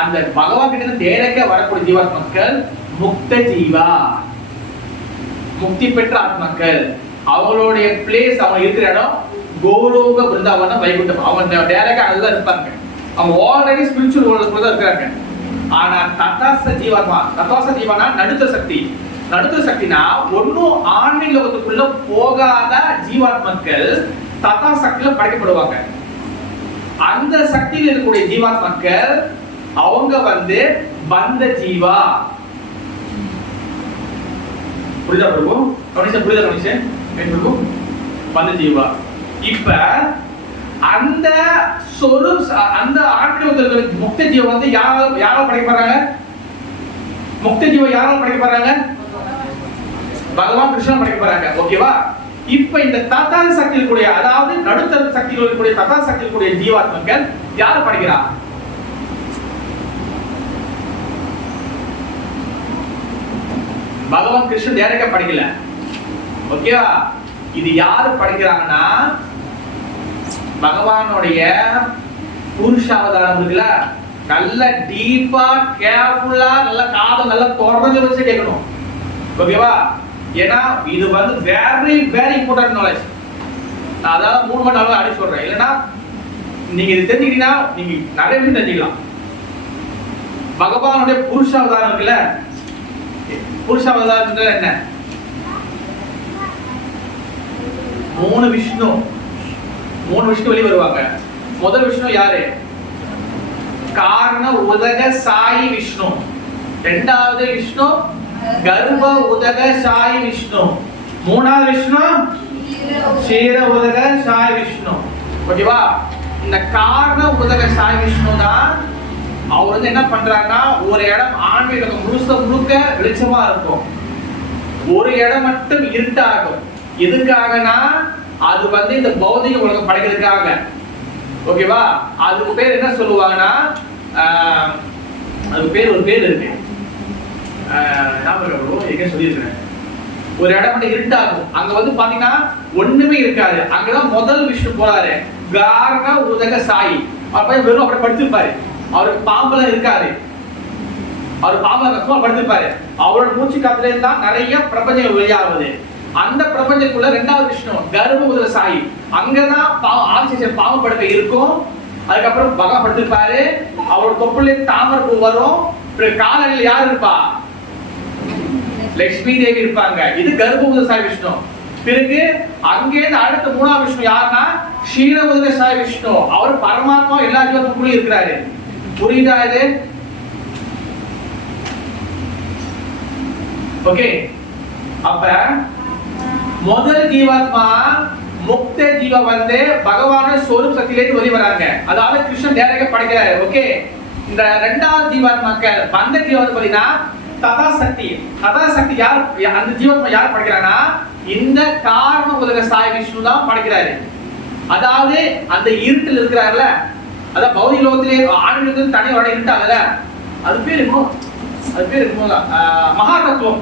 அந்த பகவான் கிட்ட இருந்து டைரக்டா வரக்கூடிய ஜீவாத்மாக்கள் முக்த ஜீவா, முக்தி பெற்ற ஆத்மாக்கள். அவங்களுடைய பிளேஸ், அவங்க இருக்கிற இடம் கோலோக பிருந்தாவனம், வைகுண்டம். அவங்க டைரக்டா அதுதான் இருப்பாங்க. அவங்க ஆல்ரெடி ஸ்பிரிச்சுவல் வேர்ல்ட்ல தான் இருக்காங்க. ஆனா ததாச ஜீவானா நடுத்தர சக்தி. நடுத்தர சக்தினா ஒன்னும் ஆன்மீக லோகத்துக்குள்ள போகாத ஜீவாத்மாக்கள் ததா சக்தியில படைக்கப்படுவாங்க. அந்த சக்தியில் இருக்கக்கூடிய ஜீவாத்மாக்கள் அவங்க வந்து பந்த ஜீவா. புரியுதா பிரபு? புரியுதா கவனிச்சேன் பிரபு? பந்த ஜீவா. இப்ப அந்த சொரூப், அந்த ஆன்மீக முக்த ஜீவ வந்து யாரால படைக்கப்படுறாங்க? முக்த ஜீவ யாரால படைக்கப்படுறாங்க? பகவான் கிருஷ்ணன் படைக்கப்படுறாங்க. ஓகேவா? இப்ப இந்த ததா சக்தியில் கூடிய, அதாவது நடுத்தர சக்தியில் இருக்கக்கூடிய ததா சக்தியில் கூடிய ஜீவாத்மாக்கள் யார் படைக்கிறா? பகவான் கிருஷ்ணன் டைரக்டா படிக்கல. ஓகேவா? இது யாரு படிக்கிறாங்கன்னா பகவானுடைய புருஷாவதாரம் இருக்குல்ல, நல்ல டீப்பா கேர்ஃபுல்லா நல்ல காதம் நல்லா தொடர்ந்து வச்சு கேட்கணும். ஓகேவா? ஏன்னா இது வந்து வெரி வெரி இம்பார்ட்டன்ட் நாலேஜ். நான் அதாவது 3 மணி நேரம் அடி சொல்றேன். இல்லைன்னா நீங்க இது தெரிஞ்சுக்கிட்டீங்கன்னா நீங்க நிறைய விஷயம் தெரிஞ்சுக்கலாம். பகவானுடைய புருஷாவதாரம் இருக்குல்ல, புருஷாவதாரம் என்ன? 3 விஷ்ணு வெளியே வருவாங்க. முதல் விஷ்ணு யாரு? காரண உதக சாயி விஷ்ணு. இரண்டாவது விஷ்ணு கர்ப்ப உதக சாயி விஷ்ணு. மூணாவது விஷ்ணு க்ஷீர உதக சாயி விஷ்ணு. ஓகேவா? இந்த காரண உதக சாயி விஷ்ணு தான் அவர் வந்து என்ன பண்றாருன்னா, ஒரு இடம் ஆன்மீகம் முழுக்க வெளிச்சமா இருக்கும், ஒரு இடம் மட்டும் இருட்டாகும். எதுக்காகனா அது வந்து இந்த பௌதிக உலகம் படைக்கிறதுக்காக. ஓகேவா? அதுக்கு பேர் என்ன சொல்லுவாங்கன்னா, அதுக்கு பேர் ஒரு பேர் இருக்கு, எங்க சொல்லியிருக்கிறேன். ஒரு இடம் மட்டும் இருட்டாகும், அங்க வந்து பாத்தீங்கன்னா ஒண்ணுமே இருக்காது. அங்கதான் முதல் விஷ்ணு போறாரு, காரண உதக சாயி. அப்ப வெறும் அப்படி படுத்திருப்பாரு, அவருக்கு பாம்பெல்லாம் இருக்காது, அவர் பாம்பெல்லாம் கஷ்டமா படுத்திருப்பாரு. அவரோட மூச்சு காத்துல இருந்தா நிறைய பிரபஞ்சம் வெளியாகுது. அந்த பிரபஞ்சத்துக்குள்ள இரண்டாவது விஷ்ணு கர்ப்ப உதக சாயி, அங்கதான் ஆதிசேஷன் பாம்பு படுக்க இருக்கும். அதுக்கப்புறம் பகவான் படுத்திருப்பாரு, அவரோட தொப்புல தாமரை பூ வரும். காலையில யார் இருப்பா? லட்சுமி தேவி இருப்பாங்க. இது கர்ப்ப உதக சாயி விஷ்ணு. பிறகு அங்கே அடுத்த 3ஆவது விஷ்ணு யாருன்னா க்ஷீர உதக சாயி விஷ்ணு. அவர் பரமாத்மா எல்லா ஜீவத்துக்குள்ளேயும் இருக்கிறாரு. புரியுதா இது? ஓகே. அப்ப முதல் ஜீவாத்மா முக்த ஜீவ வந்து பகவான ஸ்வரூப் சக்தியிலிருந்து வெளிய வராங்க. அதாவது கிருஷ்ணன் டைரக்டா படைக்கிறாரு. ஓகே. இந்த இரண்டாவது ஜீவாத்மாக்கள் பந்த ஜீவாத்மா பாத்தீங்கன்னா ததா சக்தி. ததா சக்தி யார்? அந்த ஜீவாத்மா யார் படைக்கிறாங்கன்னா இந்த காரண உலக சாய் விஷ்ணு தான் படைக்கிறாரு. அதாவது அந்த இருட்டில் இருக்கிறார்ல, அதான் பௌதிக லோகத்திலே ஆன்மீகத்துல தனி வர இருட்டாங்கல்ல, அது பேர் இருக்கும், மகா தத்துவம்.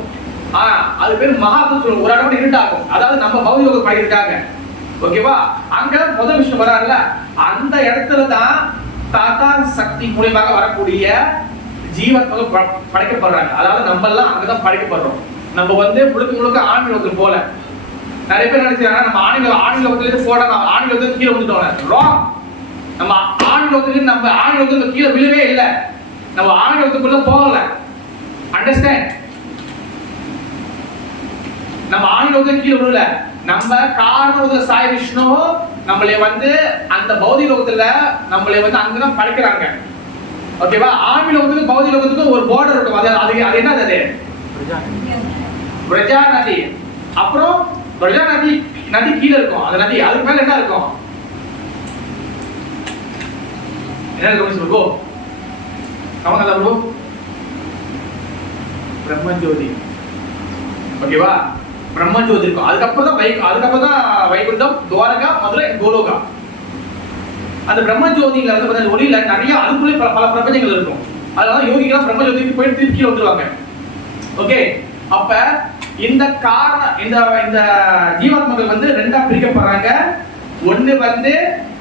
அது பேர் மகா தத்துவம். ஒரு இடம் இருட்டாகும், அதாவது நம்ம பௌதிக லோகம் படைக்கிறாங்க. ஓகேவா? அங்க முதல் விஷ்ணு வராருல, அந்த இடத்துல தான் தாத்தா சக்தி மூலமாக வரக்கூடிய ஜீவாத்மாக்கள் படைக்கப்படுறாங்க. அதாவது நம்ம எல்லாம் அங்கதான் படைக்கப்படுறோம். நம்ம வந்து முழுக்க ஆன்மீகத்தில் போல நிறைய பேர் நினைச்சாங்க நம்ம ஆன்மீகத்திலிருந்து போட ஆன்மீகத்துக்கு கீழே வந்துட்டோம். ராங். நம்ம ஆன்மீகத்துக்கு கீழே விழவே இல்லை, நம்ம ஆன்மீகத்துக்குள்ள போகல. அண்டர்ஸ்டாண்ட்? நம்ம ஆன்மீகத்துக்கு கீழே விழல. நம்ம காரண சாய் விஷ்ணு நம்மளை வந்து அந்த பௌதிக லோகத்துல நம்மளை வந்து அங்கதான் படைக்கிறாங்க. ஓகேவா? ஆன்மீக லோகத்துக்கு பௌதிக லோகத்துக்கு ஒரு பார்டர் இருக்கும். அது என்னது? அது பிரஜா நதி. அப்புறம் பிரஜா நதி கீழே இருக்கும். அந்த நதி அதுக்கு மேல என்ன இருக்கும்? என்ன இருக்கும்? பிரம்மஜோதி. ஓகேவா? பிரம்மஜோதி இருக்கும். அதுக்கப்புறம் தான் வைகுண்டம், துவாரகா, மதுரை, கோலோகா. அந்த பிரம்மஜோதியில வந்து ஒளியில நிறைய அதுக்குள்ளே பல பிரபஞ்சங்கள் இருக்கும். அதனால யோகிகள் பிரம்மஜோதிக்கு போயிட்டு திருப்பி வந்துருவாங்க. ஓகே. அப்ப இந்த இந்த ஜீவாத்மாக்கள் வந்து ரெண்டா பிரிக்கப்படுறாங்க. ஒண்ணு வந்து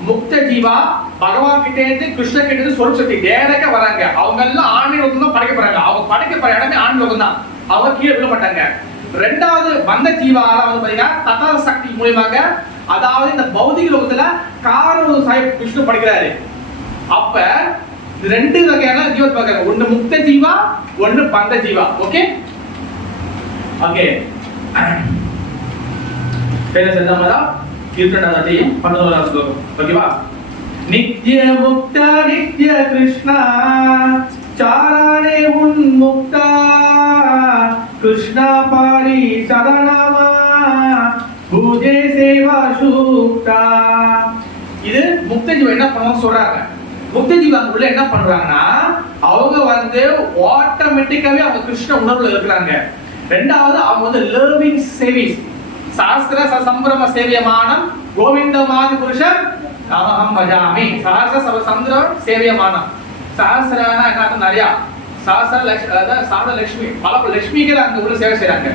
முக்த ஜீவா, பகவான் கிட்ட இருந்து கிருஷ்ண கிட்ட இருந்து ஸ்வரூப் சக்தி டைரக்டா வராங்க. அவங்க எல்லாம் ஆன்மீகம் தான் படைக்கப்படுறாங்க. அவங்க படைக்கப்படுற இடமே ஆன்மீகம் தான், அவங்க கீழே விழ மாட்டாங்க. ரெண்டாவது வந்த ஜீவால வந்து பாத்தீங்கன்னா ததா சக்தி மூலமாக, அதாவது இந்த பௌதிக லோகத்துல காரண சாய் விஷ்ணு படைக்கிறாரு. அப்ப ரெண்டு வகையான ஜீவாத்மாக்கள், ஒன்னு முக்த ஜீவா, ஒன்னு பந்த ஜீவா. Okay okay. பேர செஞ்சமாதா கீர்த்தனதாதையும் 11வது ஸ்லோகம். ஓகேவா? நித்ய முக்த நித்ய கிருஷ்ணா சாராணே உன்முக்தா கிருஷ்ணா பாரி சரணமா பூஜே சேவா சூக்தா. இது முக்த ஜீவா என்ன பண்ணுவாங்க சொல்றாங்க. முக்த ஜீவா உள்ள என்ன பண்றாங்கன்னா அவங்க வந்து ஆட்டோமேட்டிக்காவே அவங்க கிருஷ்ண உணர்வுல இருக்கிறாங்க. ரெண்டாவது அவங்க வந்து லர்விங் சேவிஸ் சாஸ்திர சம்பிரம சேவியமானம் கோவிந்தமாதி புருஷன் நாமஹம் பஜாமி. சாஸ்திர சம்பிரம சேவியமானம். சாஸ்திரனா என்ன நிறைய சாரதா லட்சுமி பல லட்சுமிகள் அங்க உள்ள சேவை செய்யறாங்க.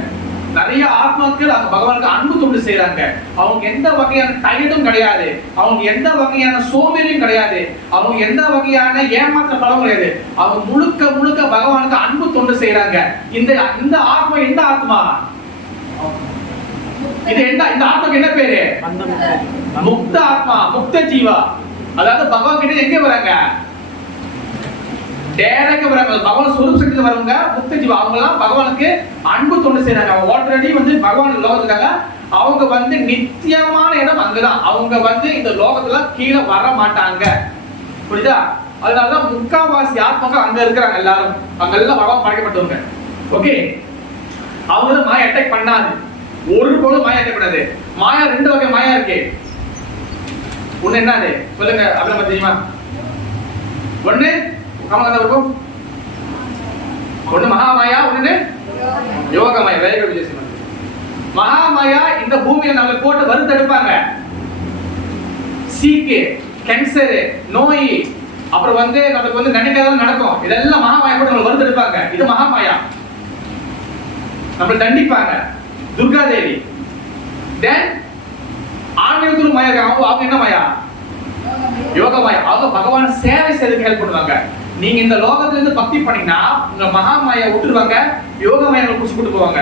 நிறைய ஆத்மாக்கள் அங்க பகவானுக்கு அன்பு தொண்டு செய்யறாங்க. அவங்க எந்த வகையான டயர்டும் கிடையாது, அவங்க எந்த வகையான சோம்பேறியும் கிடையாது, அவங்க எந்த வகையான ஏமாற்ற பலவும் கிடையாது. அவங்க முழுக்க முழுக்க பகவானுக்கு அன்பு தொண்டு செய்யறாங்க. இந்த ஆத்மா எந்த ஆத்மா? இது என்ன? இந்த ஆத்மாக்கு என்ன பேரு? முக்த ஆத்மா, முக்த ஜீவா. அதாவது பகவான் கிட்ட எங்க வராங்க? டைரக்டா வராங்க. பகவான் ஸ்வரூப சக்தியில வரவங்க முக்த ஜீவா. அவங்க எல்லாம் பகவானுக்கு அன்பு தொண்டு செய்யறாங்க. அவங்க ஆல்ரெடி வந்து பகவான் லோகத்துக்காக அவங்க வந்து நித்தியமான இடம் அங்கதான். அவங்க வந்து இந்த லோகத்துல கீழே வர மாட்டாங்க. புரியுதா? அதனாலதான் முக்காவாசி ஆத்மாக்கள் அங்க இருக்கிறாங்க. எல்லாரும் அங்க எல்லாம் பகவான் படைக்கப்பட்டவங்க. ஓகே, அவங்க மாயா அட்டாக் பண்ணாது. ஒரு பொழுது மாயா அட்டாக் பண்ணாது. மாயா ரெண்டு வகை மாயா இருக்கு. ஒண்ணு என்னது சொல்லுங்க, அப்படின்னா தெரியுமா? ஒண்ணு கமலகந்தா இருக்கும், ஒண்ணு மகாமாயா, ஒண்ணு யோகமாயா. Very good Vijay. மகாமாயா இந்த பூமியில நம்மளை போட்டு வறுத்தெடுப்பாங்க. சீக்கு, கேன்சர், நோய், அப்புறம் வந்து நமக்கு வந்து நினைக்காதது நடக்கும். இதெல்லாம் மகாமாயா போட்டு நம்மளை வறுத்தெடுப்பாங்க. இது மகாமாயா. நம்மளை தண்டிப்பாங்க. துர்கா தேவி. தென் ஆன்மீகத்துல மாயா இருக்காங்க. அவங்க என்ன மாயா? யோகமாயா. அவங்க பகவான் சேவை செய்யறதுக்கு ஹெல்ப் பண்ணுவாங்க. நீங்க இந்த லோகத்துல இருந்து பக்தி பண்ணீங்கன்னா உங்க மகாமாயா விட்டுருவாங்க, யோகமாயா புடிச்சு கூட்டு போவாங்க.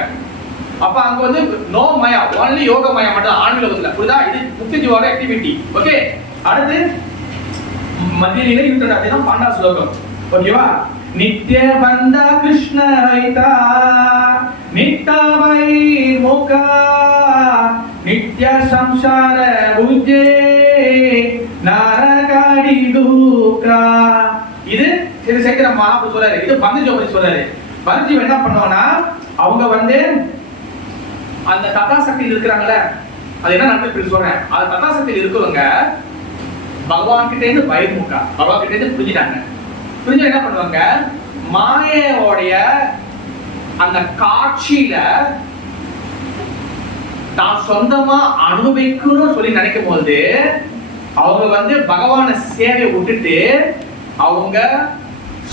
அப்ப அங்க வந்து நோ மாயா, ஒன்லி யோகமாயா மட்டும் ஆன்மீக லோகத்துல. புரியுதா? இது முக்தி ஜீவாவோட ஆக்டிவிட்டி. ஓகே, அடுத்து மத்திய நிலை யுத்தம் அப்படின்னா பாண்டா ஸ்லோகம். ஓகேவா? நித்ய பந்த கிருஷ்ண வைதா நித்தவை முகா நித்ய சம்சார உஜ்ஜே நரகாடி துக்கா. இது சைத்திர மகாபுரு சொல்றாரு. இது பந்தஜி பத்தி சொல்றாரு. பந்தஜி என்ன பண்ணுவாங்கன்னா அவங்க வந்து அந்த தத்தா சக்தியில் இருக்கிறாங்கல்ல, அது என்ன நடந்து சொல்றேன். அது தத்தா சக்தியில் இருக்கிறவங்க பகவான் கிட்ட இருந்து பயமுக்கா, பகவான் கிட்ட இருந்து புரிஞ்சிட்டாங்க. புரிஞ்சு என்ன பண்ணுவாங்க, மாயோடைய அந்த காட்சியில தான் சொந்தமா அனுபவிக்கணும்னு சொல்லி நினைக்கும் போது அவங்க வந்து பகவான சேவையை விட்டுட்டு அவங்க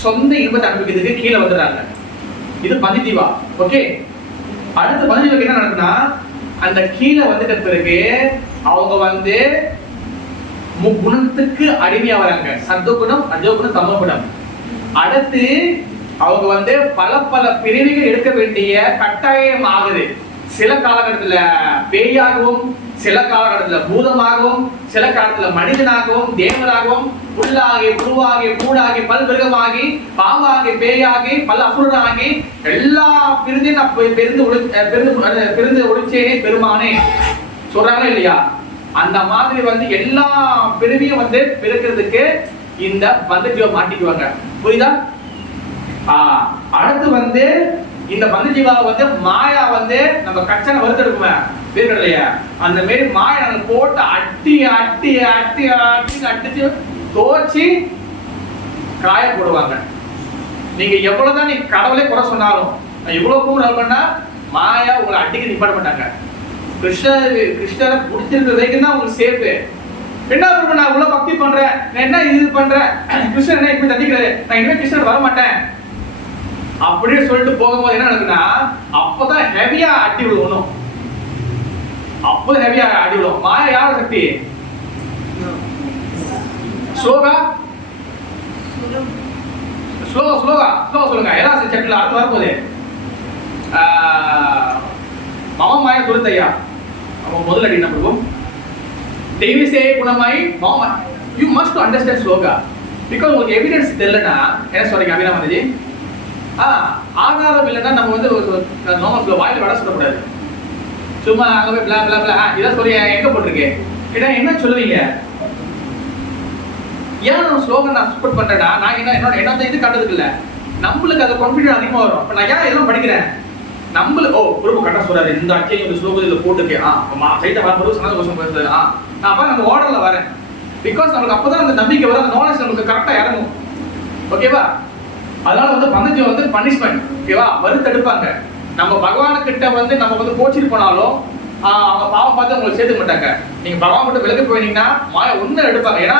சொந்த இன்பத்தை அனுபவிக்கிறதுக்கு கீழே வந்துடுறாங்க. இது பந்திதீவா. ஓகே, அடுத்து பந்திதீவாக்கு என்ன நடக்குன்னா அந்த கீழே வந்துட்ட பிறகு அவங்க வந்து முக்குணத்துக்கு அடிமையா வராங்க. சத்துவகுணம், ரஜோகுணம், தமோகுணம். அடுத்து அவங்க வந்து பல பல பிரிவுகள் எடுக்க வேண்டிய கட்டாயம் ஆகுது. சில காலகட்டத்துல பேயாகவும், சில காலகட்டத்துல பூதமாகவும், சில காலத்துல மனிதனாகவும், தேவனாகவும், புல்லாகி, புழுவாகி, பூடாகி, பல்விருகமாகி, பாம்பாகி, பேயாகி, பல அசுரனாகி எல்லா பிரிந்து பிரிந்து ஒழிச்சேனே பெருமானே சொல்றாங்களா இல்லையா? அந்த மாதிரி வந்து எல்லா பிரிவையும் வந்து பிறக்கிறதுக்கு இந்த பந்தஜீவா மாட்டிக்குவாங்க. புரியுதா? அடுத்து வந்து இந்த பந்தஜீவா வந்து மாயா வந்து நம்ம கச்சனை வறுத்தெடுக்குமே இல்லையா, அந்த மாரி மாயா நம்ம போட்டு அட்டி அட்டி அட்டி அட்டி அடிச்சு தோச்சி காய போடுவாங்க. நீங்க எவ்வளவுதான் நீ கடவுளே குறை சொன்னாலும், இவ்வளவு கூட பண்ணா மாயா உங்களை அட்டிக்கு நிப்பாட்ட மாட்டாங்க. கிருஷ்ணரை பிடிச்சிருக்கிற வரைக்கும் தான் உங்களுக்கு சேஃபு. என்ன நான் இவ்வளவு பக்தி பண்றேன், நான் என்ன இது பண்றேன், கிருஷ்ணர் என்ன இப்படி தண்டிக்கிறாரு, நான் இனிமே கிருஷ்ணர் வர மாட்டேன் அப்படியே சொல்லிட்டு போகும்போது என்ன நடக்குன்னா அப்பதான் ஹெவியா அடி விழுவணும். அப்பதான் ஹெவியா அடி விழுவும். மாயா யாரோட சக்தி? ஸ்லோகா ஸ்லோகா ஸ்லோகா ஸ்லோகா சொல்லுங்க. எல்லாம் சட்டில அடுத்து வரும்போது மம மாயா துரத்தையா நம்ம முதல் அடி என்ன பண்ணுவோம்? தெய்வசே குணமாய் மம. You must understand shloka. Because உங்களுக்கு எவிடன்ஸ் தெரியலன்னா என்ன சொல்றீங்க அபிராமஜி? ஆதாரம் இல்லைன்னா நம்ம வந்து நார்மல் வாயில வட சொல்லக்கூடாது. சும்மா அங்க போய் பிளா பிளா பிளா இதான் சொல்லி எங்க போட்டிருக்கேன் கேட்டா என்ன சொல்லுவீங்க? ஏன் நான் ஸ்லோகன் நான் சப்போர்ட் பண்றேன்னா நான் என்னோட இது கண்டதுக்கு இல்ல, நம்மளுக்கு அது கான்ஃபிடன்ஸ் அதிகமா வரும். இப்ப நான் ஏன் இதெல்லாம் படிக்கிறேன், நம்மளுக்கு குரூப் கரெக்டா சொல்றாரு, இந்த அட்டியை இந்த ஸ்லோகத்தில் போட்டுருக்கேன் சைட்டை வரும்போது சனத கோஷம் பேசுறாரு, நான் அப்ப நம்ம ஆர்டர்ல வரேன். பிகாஸ் நம்மளுக்கு அப்பதான் அந்த நம்பிக்கை வரும், அந்த நாலேஜ் நமக்கு கரெக்டா இறங்கும். ஓகேவா? அதனால வந்து பந்தஜி வந்து பனிஷ்மெண்ட். ஓகேவா? வறுத்தெடுப்பாங்க. நம்ம பகவான் கிட்ட வந்து நம்ம வந்து கோச்சிட்டு போனாலும் அவங்க பாவம் பார்த்து உங்களுக்கு சேர்த்துக்க மாட்டாங்க. நீங்க பகவான் கிட்ட விலகி போயிட்டீங்கன்னா மாய ஒண்ணு எடுப்பாங்க. ஏன்னா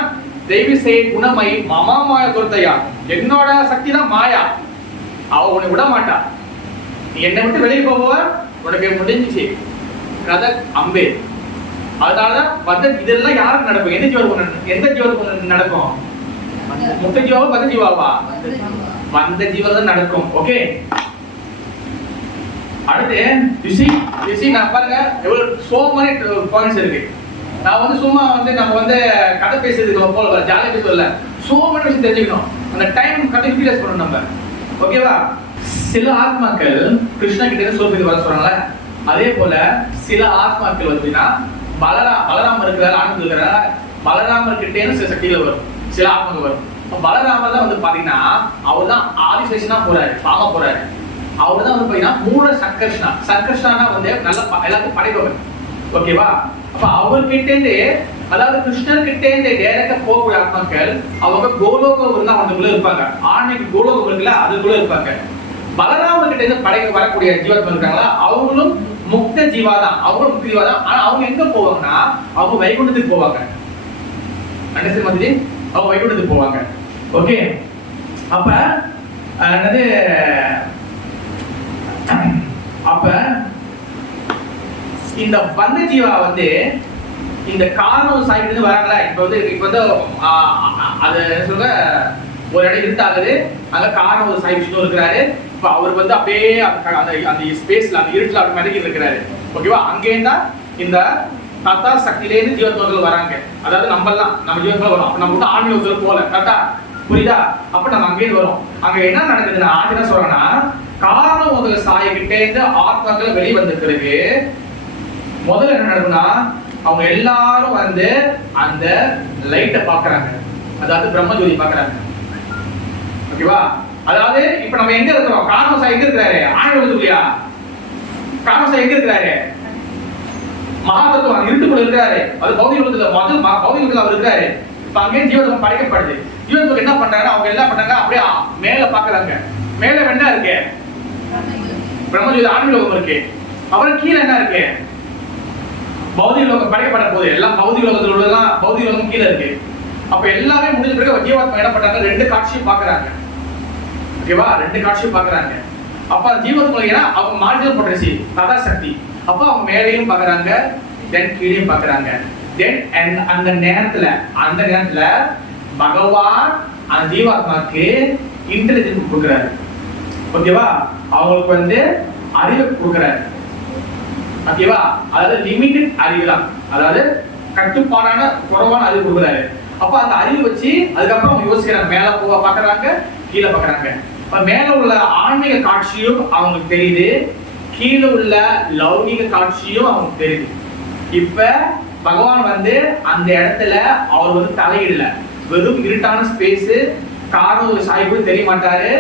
தெய்வி செய் குணமை மமா மாய துரத்தையா, என்னோட சக்தி தான் மாயா. அவ உன்னை விட மாட்டா. நீ என்னை விட்டு வெளியே போவ, உனக்கு முடிஞ்சிச்சு கதை அம்பே. அதனாலதான் வந்து இதெல்லாம் யாருக்கு நடக்கும்? எந்த ஜீவனுக்கு நடக்கும்? முக்த ஜீவாவா பந்த ஜீவாவா? வந்த ஜீவன் தான் நடக்கும். ஓகே, அடுத்து யுசி நான் பாருங்க எவ்வளவு சோ many பாயிண்ட்ஸ் இருக்கு. நான் வந்து சும்மா வந்து நம்ம வந்து கதை பேசுறதுக்கு போல ஜாலியாக பேசல, சோ many விஷயம் தெரிஞ்சுக்கணும். அந்த டைம் கதை யூட்டிலைஸ் பண்ணணும் நம்ம. ஓகேவா? சில ஆத்மாக்கள் கிருஷ்ணா கிட்ட இருந்து சோபத்துக்கு வர சொல்றாங்களே, அதே போல சில ஆத்மாக்கள் வந்துன்னா பலராமர் இருக்கிறாரு, ஆனந்த் இருக்கிறாரு, பலராமர் கிட்டே சில சக்திகள் வரும், சில ஆத்மாக்கள் வரும். பலராமர் தான் வந்து பாத்தீங்கன்னா அவர் தான் ஆதிசேஷனா போறாரு, பாமா போறாரு. அவர் தான் வந்து பாத்தீங்கன்னா மூல சங்கர்ஷ்ணா வந்து நல்ல எல்லாத்தையும் படைப்பவர். ஓகேவா? அப்ப அவர்கிட்ட இருந்து, அதாவது கிருஷ்ணர் கிட்ட இருந்து டைரக்டா போகக்கூடிய ஆத்மாக்கள் அவங்க கோலோகம் தான் அவங்களுக்குள்ள இருப்பாங்க. ஆன்மீக கோலோகம் இருக்குல்ல, அதுக்குள்ள இருப்பாங்க. பலராமர் கிட்ட இருந்து படைக்க வரக்கூடிய ஜீவாத்மா இருக்காங்களா, அவங்களும் முக்த ஜீவா தான், அவங்களும் முக்த ஜீவா தான். ஆனா அவங்க எங்க போவாங்கன்னா அவங்க வைகுண்டத்துக்கு போவாங்க. அண்டர்ஸ்டாண்ட் மாதிரி? அவங்க வைகுண்டத்துக்கு போவாங்க. ஓகே, அப்ப என்னது, அப்ப இந்த பந்த ஜீவா வந்து இந்த காரணம் சாய்க்கிட்டு வராங்களா, இப்ப வந்து அது சொல்ற ஒரு இடம் இருட்டாகுது, அங்க காரணம் ஒரு சாய் விஷ்ணு இருக்கிறாரு. இப்ப அவர் வந்து அப்படியே அந்த ஸ்பேஸ்ல அந்த இருட்டுல அப்படி மிதக்கி இருக்கிறாரு. ஓகேவா? அங்கேயும் தான் இந்த தத்தா சக்தியிலேருந்து ஜீவத்மர்கள் வராங்க. அதாவது நம்ம ஜீவத்மர்கள் வரும். அப்ப நம்ம வந்து ஆன்மீக போல கரெக்டா புரியுதா? அப்ப நம்ம அங்கேயிருந்து வரும். அங்க என்ன நடக்குதுன்னா என்ன சொல்றேன்னா, காரணம் முதல்ல சாயகிட்டே இருந்து ஆத்மாக்கள் வெளியே வந்த பிறகு முதல்ல என்ன நடக்குதுன்னா அவங்க எல்லாரும் வந்து அந்த லைட்டை பாக்குறாங்க, அதாவது பிரம்மஜோதி பாக்குறாங்க. ஓகேவா? அதாவது இப்ப நம்ம எங்க இருக்கிறோம்? காரணம் சாய் எங்க இருக்கிறாரு? ஆன்மீகத்துக்குள்ளயா? காரணம் சாய் எங்க இருக்கிறாரு? மகாதத்துவம் இருட்டுக்குள்ள இருக்கிறாரு. அது பௌதிக உலகத்துல பௌதிக உலகத்துல அவர் இருக்காரு. இப்ப அங்கே ஜீவதம் படைக்கப்படுது. ஜீவதம் என்ன பண்றாங்க? அவங்க என்ன பண்றாங்க? அப்படியே மேல பாக்குறாங்க. மேல என்ன இருக்கு? பிரம்மஜோதி ஆன்மீகம் இருக்கு. அப்புறம் கீழே என்ன இருக்கு? பௌதிக உலகம் படைக்கப்பட போது எல்லாம் பௌதிக உலகத்துல உள்ளதெல்லாம் பௌதிக உலகம் கீழே இருக்கு. அப்ப எல்லாமே முடிஞ்ச பிறகு ஜீவாத்மா என்ன பண்றாங்க? ரெண்டு காட்சியும் பாக்குறாங்க. ஓகேவா? ரெண்டு காட்சியும் பாக்குறாங்க. அப்ப ஜீவத்மா ஏன்னா அவங்க மார்ஜினல் பொட்டன்சி ததா சக்தி. அப்ப அவங்க மேலையும் பாக்குறாங்க, தென் கீழையும் பாக்குறாங்க. தென் அந்த நேரத்துல பகவான் அந்த ஜீவாத்மாக்கு இன்டெலிஜென்ஸ் கொடுக்குறாரு. ஓகேவா? அவங்களுக்கு வந்து அறிவு கொடுக்குறாரு. ஓகேவா? அதாவது லிமிட்டட் அறிவு தான், அதாவது கட்டுப்பாடான குறைவான அறிவு கொடுக்குறாரு. அப்ப அந்த அறிவு வச்சு அதுக்கப்புறம் அவங்க யோசிக்கிறாங்க, மேல போக பாக்குறாங்க, கீழே பாக்குறாங்க. மேல உள்ள ஆன்மீக காட்சியும் அவங்களுக்கு தெரியுது, கீழே உள்ள லௌகிக காட்சியும் அவங்களுக்கு தெரியுது. இப்ப பகவான் வந்து அந்த இடத்துல அவர் வந்து தலையிடல, வெறும் இருட்டான ஸ்பேஸ், காரணம் ஒரு சாய் கூட தெரிய மாட்டாரு,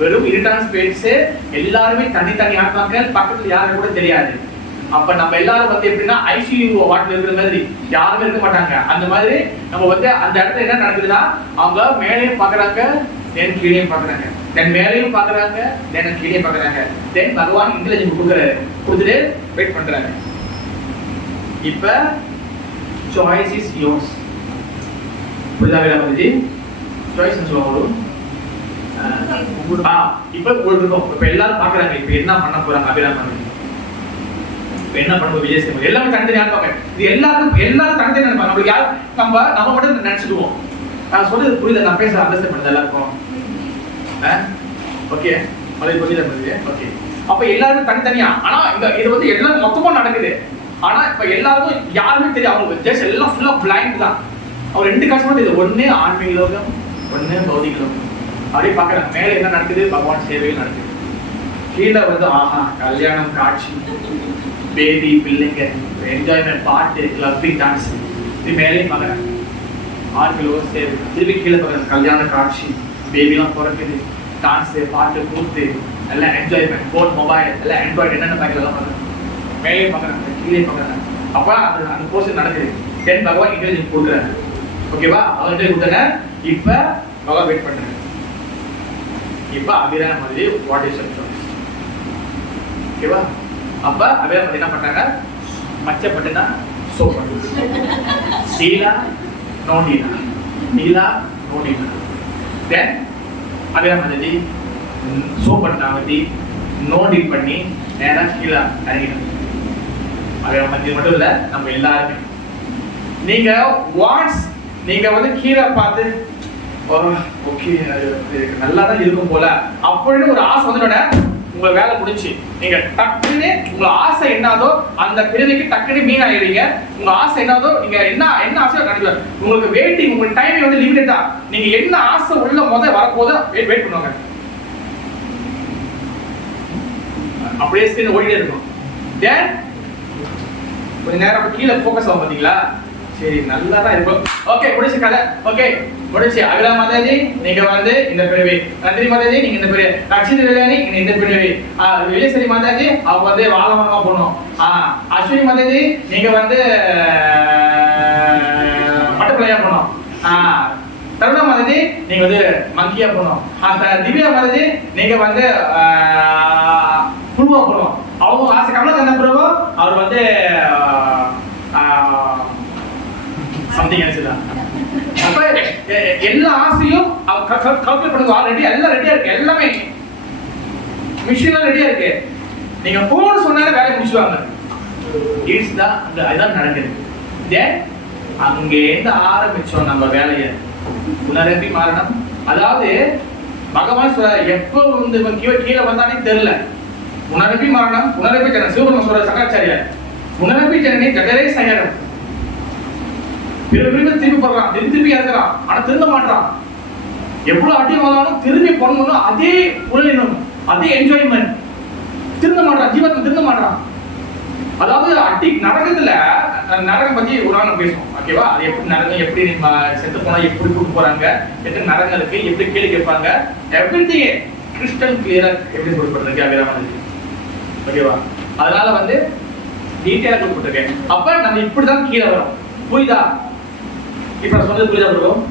வெறும் இருட்டான ஸ்பேஸ், எல்லாருமே தனி ஆத்மாக்கள், பக்கத்துல யாரும் கூட தெரியாது. அப்ப நம்ம எல்லாரும் வந்து எப்படின்னா ஐசியூ வார்டில் இருக்கிற மாதிரி யாருமே இருக்க மாட்டாங்க. அந்த மாதிரி நம்ம வந்து அந்த இடத்துல என்ன நடக்குதுன்னா அவங்க மேலேயும் பாக்குறாங்க, தென் கீழேயும் பாக்குறாங்க, தென் மேலேயும் பாக்குறாங்க, தென் கீழே பாக்குறாங்க. தென் பகவான் இன்டெலிஜென்ஸ் கொடுத்துட்டு வெயிட் பண்றாங்க. இப்ப choice is yours. புரியுதா வேளாமதி? choice சொல்லுவாங்க. இப்ப இருக்கும். இப்ப எல்லாரும் பாக்குறாங்க இப்ப என்ன பண்ண போறாங்க அபிராமதி, என்ன பண்ணுவோம் விஜய் சேதுபதி, எல்லாமே தனித்தனியா இருப்பாங்க. இது எல்லாரும் தனித்தனியா இருப்பாங்க. நம்மளுக்கு யார் நம்ம மட்டும் நினைச்சுடுவோம். நான் சொல்றது புரியுதா? நான் பேச அண்டர்ஸ்டாண்ட் பண்ணுது எல்லாருக்கும்? ஓகே, அது புரியுதா? ஓகே, அப்ப எல்லாரும் தனித்தனியா, ஆனா இது வந்து எல்லாம் மொத்தமா நடக்குது. ஆனா இப்ப எல்லாருக்கும் யாருமே தெரியும், அவங்களுக்கு ஜஸ்ட் எல்லாம் ஃபுல்லா பிளைண்ட் தான். அவங்க ரெண்டு கஷ்டமா இது, ஒண்ணு ஆன்மீக லோகம், ஒண்ணு பௌதிக லோகம். அப்படியே பாக்குறாங்க மேல என்ன நடக்குது, பகவான் சேவைகள் நடக்குது. கீழே வந்து ஆஹா கல்யாணம் காட்சி, பேபி பிள்ளைங்க, என்ஜாய்மெண்ட், பாட்டு, கிளப்பிங், டான்ஸ், இது மேலேயும் பாக்குறாங்க. ஆன்மீக லோகம் சேவை. திருப்பி கீழே பாக்குறாங்க கல்யாண காட்சி, பேபிலாம் பிறக்குது, டான்ஸ், பாட்டு, கூத்து, எல்லாம் என்ஜாய்மெண்ட், போன், மொபைல், எல்லாம் ஆண்ட்ராய்டு என்னென்ன பாக்கலாம் பாக்குறாங்க. மேலே பாக்குறாங்க, கீழே பாக்குறாங்க. அப்ப அந்த போர்ஷன் நடக்குது. தென் பகவான் இன்டெலிஜென்ஸ் கொடுக்குறாரு. ஓகேவா? அவர்கிட்ட கொடுத்தன. இப்ப பகவான் வெயிட் பண்றாரு. இப்ப அபிராம மாதிரி வாட் இஸ் யுவர் சாய்ஸ்? ஓகேவா? அப்ப அபிராம என்ன பண்றாங்க? மச்சப்பட்டுனா சோப், டீலா நோ டீலா, டீலா நோ டீலா. தென் அபிராம மாதிரி சோப்பன் தாங்கி நோண்டி பண்ணி நேராக கீழே இறங்கிடும். அது மத்திய மட்டும் இல்லை, நம்ம எல்லாருமே. நீங்க வாட்ஸ் நீங்க வந்து கீழே பார்த்து ஓகே நல்லா தான் இருக்கும் போல அப்படின்னு ஒரு ஆசை வந்துட்டோட உங்க வேலை முடிச்சு நீங்க டக்குன்னு உங்க ஆசை என்னதோ அந்த பிரிவுக்கு டக்குன்னு மீன் ஆயிடுறீங்க. உங்க ஆசை என்னதோ நீங்க என்ன ஆசையோ கண்டிப்பா உங்களுக்கு வெயிட்டிங், உங்க டைம் வந்து லிமிட்டட் தான். நீங்க என்ன ஆசை உள்ள வரப்போது வெயிட் பண்ணுவாங்க. அப்படியே ஸ்கிரீன் ஓடிட்டே இருக்கும். தென் கொஞ்ச நேரம் கீழே ஃபோக்கஸ் ஆகும். பார்த்தீங்களா? சரி நல்லா தான் இருக்கும். ஓகே முடிச்சு கதை. ஓகே முடிச்சு. அகிலா மாதாஜி நீங்க வந்து இந்த பிரிவு, நந்தினி மாதாஜி நீங்க இந்த பிரிவு, லட்சுமி கல்யாணி நீங்க இந்த பிரிவு, விஜயஸ்வரி மாதாஜி அவங்க வந்து வாழமரமா போகணும், அஸ்வினி மாதாஜி நீங்க வந்து பட்டப்பிள்ளையா போகணும், தருணா மாதாஜி நீங்க வந்து மங்கியா போகணும், திவ்யா மாதாஜி நீங்க வந்து குழுவா போகணும். அவங்க ஆசை கமலக்கண்ண பிரபு அவர் வந்து சம்திங் ஆச்சுதான். அப்ப எல்லா ஆசையும் கால்குலேட் பண்ணுங்க. ஆல்ரெடி எல்லாம் ரெடியா இருக்கு, எல்லாமே மிஷின்ல ரெடியா இருக்கு. நீங்க போன் சொன்னாலே வேலையை முடிச்சுவாங்க. இட்ஸ் தான் அதுதான் நடக்குது. தென் அங்கேருந்து ஆரம்பிச்சோம் நம்ம வேலையை. உணரப்பி மாறணும். அதாவது பகவான் சொல்ற எப்போ வந்து கீழே வந்தானே தெரியல. உணரப்பி மாறணும். உணரப்பி ஜன சிவபெருமான் சொல்ற சங்கராச்சாரியார் உணரப்பி ஜனனி ஜடரே சயனம். திரும்பி போடுறான், திரும்பி இறங்குறான், ஆனா திரும்ப மாட்டான். எவ்வளவு அடி வந்தாலும் திரும்பி போடணும். அதே உணர்வு, அதே என்ஜாய்மெண்ட். திரும்ப மாட்டான், ஜீவத்தை திரும்ப மாட்டான். அதாவது அடி நரகத்துல நரகம் பத்தி ஒரு நாள் பேசுவோம். ஓகேவா? அது எப்படி நரகம், எப்படி செத்து போனா எப்படி கூட்டு போறாங்க, எத்தனை நரகம் இருக்கு, எப்படி கேள்வி கேட்பாங்க, எவ்ரிதிங் கிறிஸ்டல் கிளியரா எப்படி கொடுப்பட்டிருக்கு அபிராமன். ஓகேவா? அதனால வந்து டீட்டெயிலா கொடுத்துருக்கேன். அப்ப நம்ம இப்படிதான் கீழே வரும். புரியுதா? இப்ப சொன்னது புரியுதா இருக்கும்?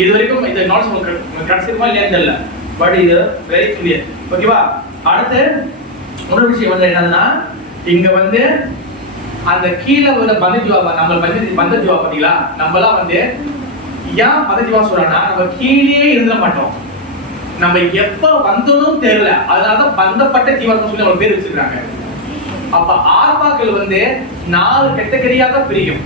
இது வரைக்கும் இந்த நாட்ஸ் உங்களுக்கு கிடைச்சிருமா இல்லையா தெரியல, பட் இது வெரி கிளியர். ஓகேவா? அடுத்து ஒரு விஷயம் வந்து என்னன்னா, இங்க வந்து அந்த கீழே உள்ள பந்தஜீவா, நம்ம பந்தஜீவா பாத்தீங்களா, நம்மளாம் வந்து ஏன் பந்தஜீவா சொல்றோம்னா நம்ம கீழே இருந்துட மாட்டோம். நம்ம எப்ப வந்தோம்னு தெரியல, அதனாலதான் பந்தப்பட்ட ஜீவாத்மா சொல்லி நம்ம பேர் வச்சிருக்காங்க. அப்ப ஆத்மாக்கள் வந்து 4 கேட்டகரியாக பிரியும்.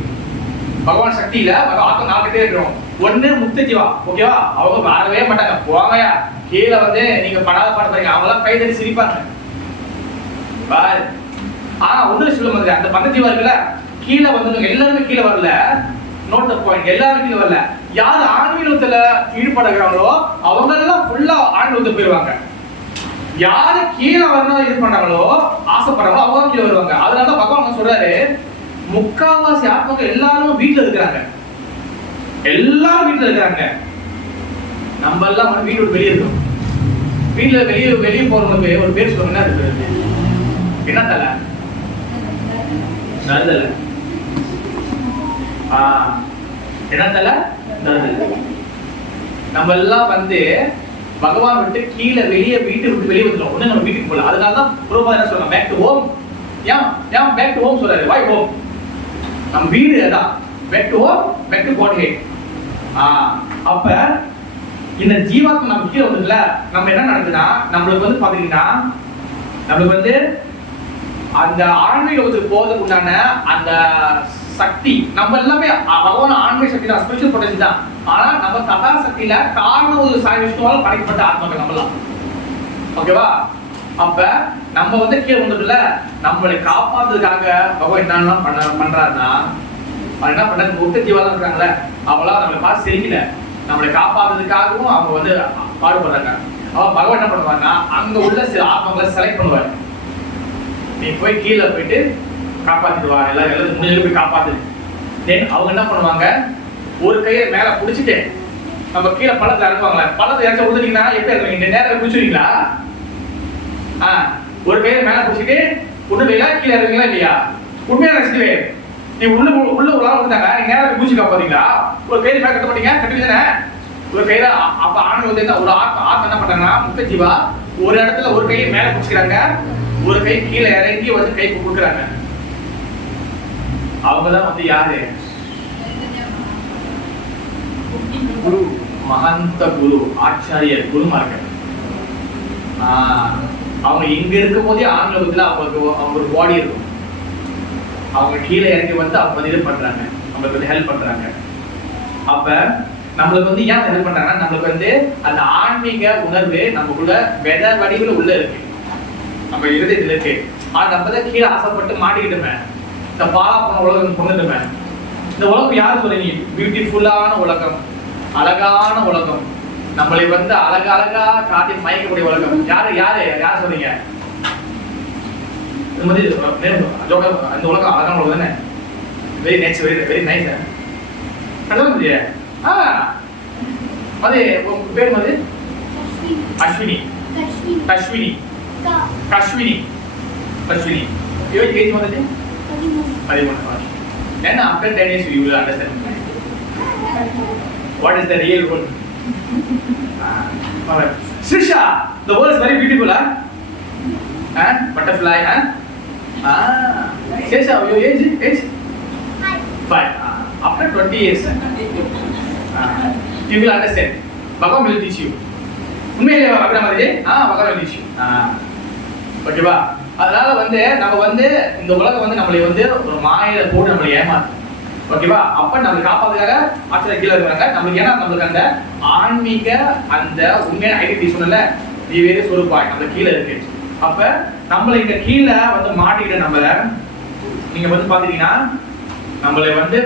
பகவான் சக்தியில ஆத்மா 4 கேட்டகரி இருக்கும். ஒண்ணு முக்த ஜீவா. ஓகேவா? அவங்க வரவே மாட்டாங்க, போங்கயா கீழே வந்து நீங்க படாத பாடு பாருங்க, அவங்களாம் கை தட்டி சிரிப்பாங்க. பாரு ஒண்ணு சொல்ல மாதிரி அந்த பந்த ஜீவா இருக்குல்ல, கீழே வந்து எல்லாருமே கீழே வரல. நோட் த பாயிண்ட், எல்லாரும் கீழே வரல. யார் ஆன்மீகத்துல ஈடுபடுகிறாங்களோ அவங்க எல்லாம் ஃபுல்லா ஆன்மீகத்துக்கு போயிருவாங்க. யாரு கீழே வரணும் இது பண்றாங்களோ ஆசைப்படுறாங்களோ அவங்க கீழே வருவாங்க. அதனாலதான் பகவான் சொல்றாரு, முக்காவாசி ஆத்மாக்கள் எல்லாரும் வீட்டுல இருக்கிறாங்க. எல்லாரும் வீட்டுல இருக்கிறாங்க. நம்ம எல்லாம் வந்து வீட்டு வெளியே இருக்கோம். வீட்டுல வெளியே போறவங்களுக்கு ஒரு பேர் சொல்லுங்க, என்ன தலை நறுதல, என்ன தலை நறுதல. நம்ம எல்லாம் வந்து பகவான் விட்டு கீழே வெளியே வீட்டு விட்டு வெளியே வந்துடும். ஒண்ணு நம்ம வீட்டுக்கு போகல. அதனாலதான் பிரபுபாதா என்ன சொல்றாங்க, பேக் டு ஹோம். ஏன் பேக் டு ஹோம் சொல்றாரு? Why home? நம்ம வீடு அதான். Back to home, back to Godhead. அப்ப இந்த ஜீவாத்மா நம்ம கீழே வந்துல நம்ம என்ன நடக்குதுன்னா, நம்மளுக்கு வந்து பாத்தீங்கன்னா நம்மளுக்கு வந்து அந்த ஆன்மீகத்துக்கு போறதுக்கு உண்டான அந்த சக்தி நம்ம எல்லாமே பகவான் ஆன்மீக சக்தி தான், ஸ்பிரிச்சுவல் பொட்டன்ஷியல் தான். ஆனா நம்ம கதா சக்தியில காரணம் ஒரு சாய் விஷ்ணுவால படைக்கப்பட்ட ஆத்மாக்கள் நம்மளாம். ஓகேவா? அப்ப நம்ம வந்து கீழே வந்துட்டுல நம்மளை காப்பாத்துறதுக்காக பகவான் என்னெல்லாம் பண்றாருன்னா, என்ன பண்ண முக்த ஜீவாலாம் இருக்காங்கல்ல, அவங்களாம் நம்மளை பார்த்து சிரிக்கல, நம்மளை காப்பாத்துறதுக்காகவும் அவங்க வந்து பாடுபடுறாங்க. அவ பகவான் என்ன பண்ணுவாங்கன்னா, அங்க உள்ள சில ஆத்மாக்களை செலக்ட் பண்ணுவாரு. நீ போய் கீழே போயிட்டு காப்பாத்திடுவா, எல்லாரும் முடிஞ்சு போய் காப்பாத்து. தென் அவங்க என்ன பண்ணுவாங்க, ஒரு கையை மேல புடிச்சிட்டு நம்ம கீழே பள்ளத்துல இறங்குவாங்களே, பள்ளத்தை இறச்ச விழுந்தீங்கன்னா எப்படி இறங்குவீங்க? நேரத்தில் குடிச்சுவீங்களா? ஒரு கையை மேல புடிச்சிட்டு உண்மையில கீழே இறங்குவீங்களா இல்லையா? உண்மையா நினைச்சிட்டு நீ உள்ள ஒரு ஆள் வந்தாங்க, நீங்க நேரம் பூச்சி காப்பாத்தீங்களா? ஒரு கையில மேல கட்ட மாட்டீங்க, கட்டுவீங்க ஒரு கையில. அப்ப ஆண் வந்து ஒரு ஆத்மா என்ன பண்றாங்கன்னா, முக்த ஜீவா ஒரு இடத்துல ஒரு கையை மேல புடிச்சுக்கிறாங்க, ஒரு கை கீழே இறங்கி வந்து கை கொடுக்குறாங்க. அவங்கதான் வந்து யாரு? குரு, மகந்த குரு, ஆச்சாரியர், குருமார்கள். அவங்க இங்க இருக்கும் போதே ஆன்மீகத்துல அவங்களுக்கு ஒரு பாடி இருக்கும். அவங்க கீழே இறங்கி வந்து அவங்க வந்து இது பண்றாங்க, நம்மளுக்கு வந்து ஹெல்ப் பண்றாங்க. அப்ப நம்மளுக்கு வந்து ஏன் ஹெல்ப் பண்றாங்கன்னா நம்மளுக்கு வந்து அந்த ஆன்மீக உணர்வு நமக்குள்ள வெத வடிவில் உள்ள இருக்கு, நம்ம இருதயத்துல இருக்கு. ஆனா நம்ம தான் கீழே ஆசைப்பட்டு மாட்டிக்கிட்டுமே, இந்த பாலா போன உலகம் கொண்டுட்டுமே. இந்த உலகம் யாரு சொல்றீங்க? பியூட்டிஃபுல்லான உலகம், அழகான உலகம், நம்மளை வந்து அழகா காட்டி மயக்கக்கூடிய உலகம். யாரு யாரு யார் சொல்றீங்க? இந்த மாதிரி இந்த உலகம் அழகான உலகம் தானே? Very nice, very nice. அதான் முடிய அது பேர் மாதிரி அஸ்வினி, அஸ்வினி, அஸ்வினி, அஸ்வினி. ஏஜ் வந்துட்டு 13. Then after 10 years you will understand what is the real world. Alright. Srisha, the world is very beautiful, huh? Butterfly, huh? Srisha, your age? 5. After 20 years, you will understand. Bhagavan will teach you. உண்மையிலே பகவான் மாதிரி பகவான் will teach you. ஓகேவா? அதனால வந்து நம்ம வந்து இந்த உலகம் வந்து நம்மளை வந்து ஒரு மாயில போட்டு நம்மளை ஏமாத்து. ஓகேவா? அப்ப நம்மளை காப்பாத்துக்காக ஆச்சரிய கீழே இருக்காங்க நம்மளுக்கு. ஏன்னா நம்மளுக்கு அந்த ஆன்மீக அந்த உண்மையான ஐடென்டிட்டி சொன்னல, நீ வேறு சொருப்பாய் நம்ம கீழே இருக்கு. அப்ப நம்மளை இங்க கீழே வந்து மாட்டிக்கிட்ட நம்மள நீங்க வந்து பாத்தீங்கன்னா நம்மளை வந்து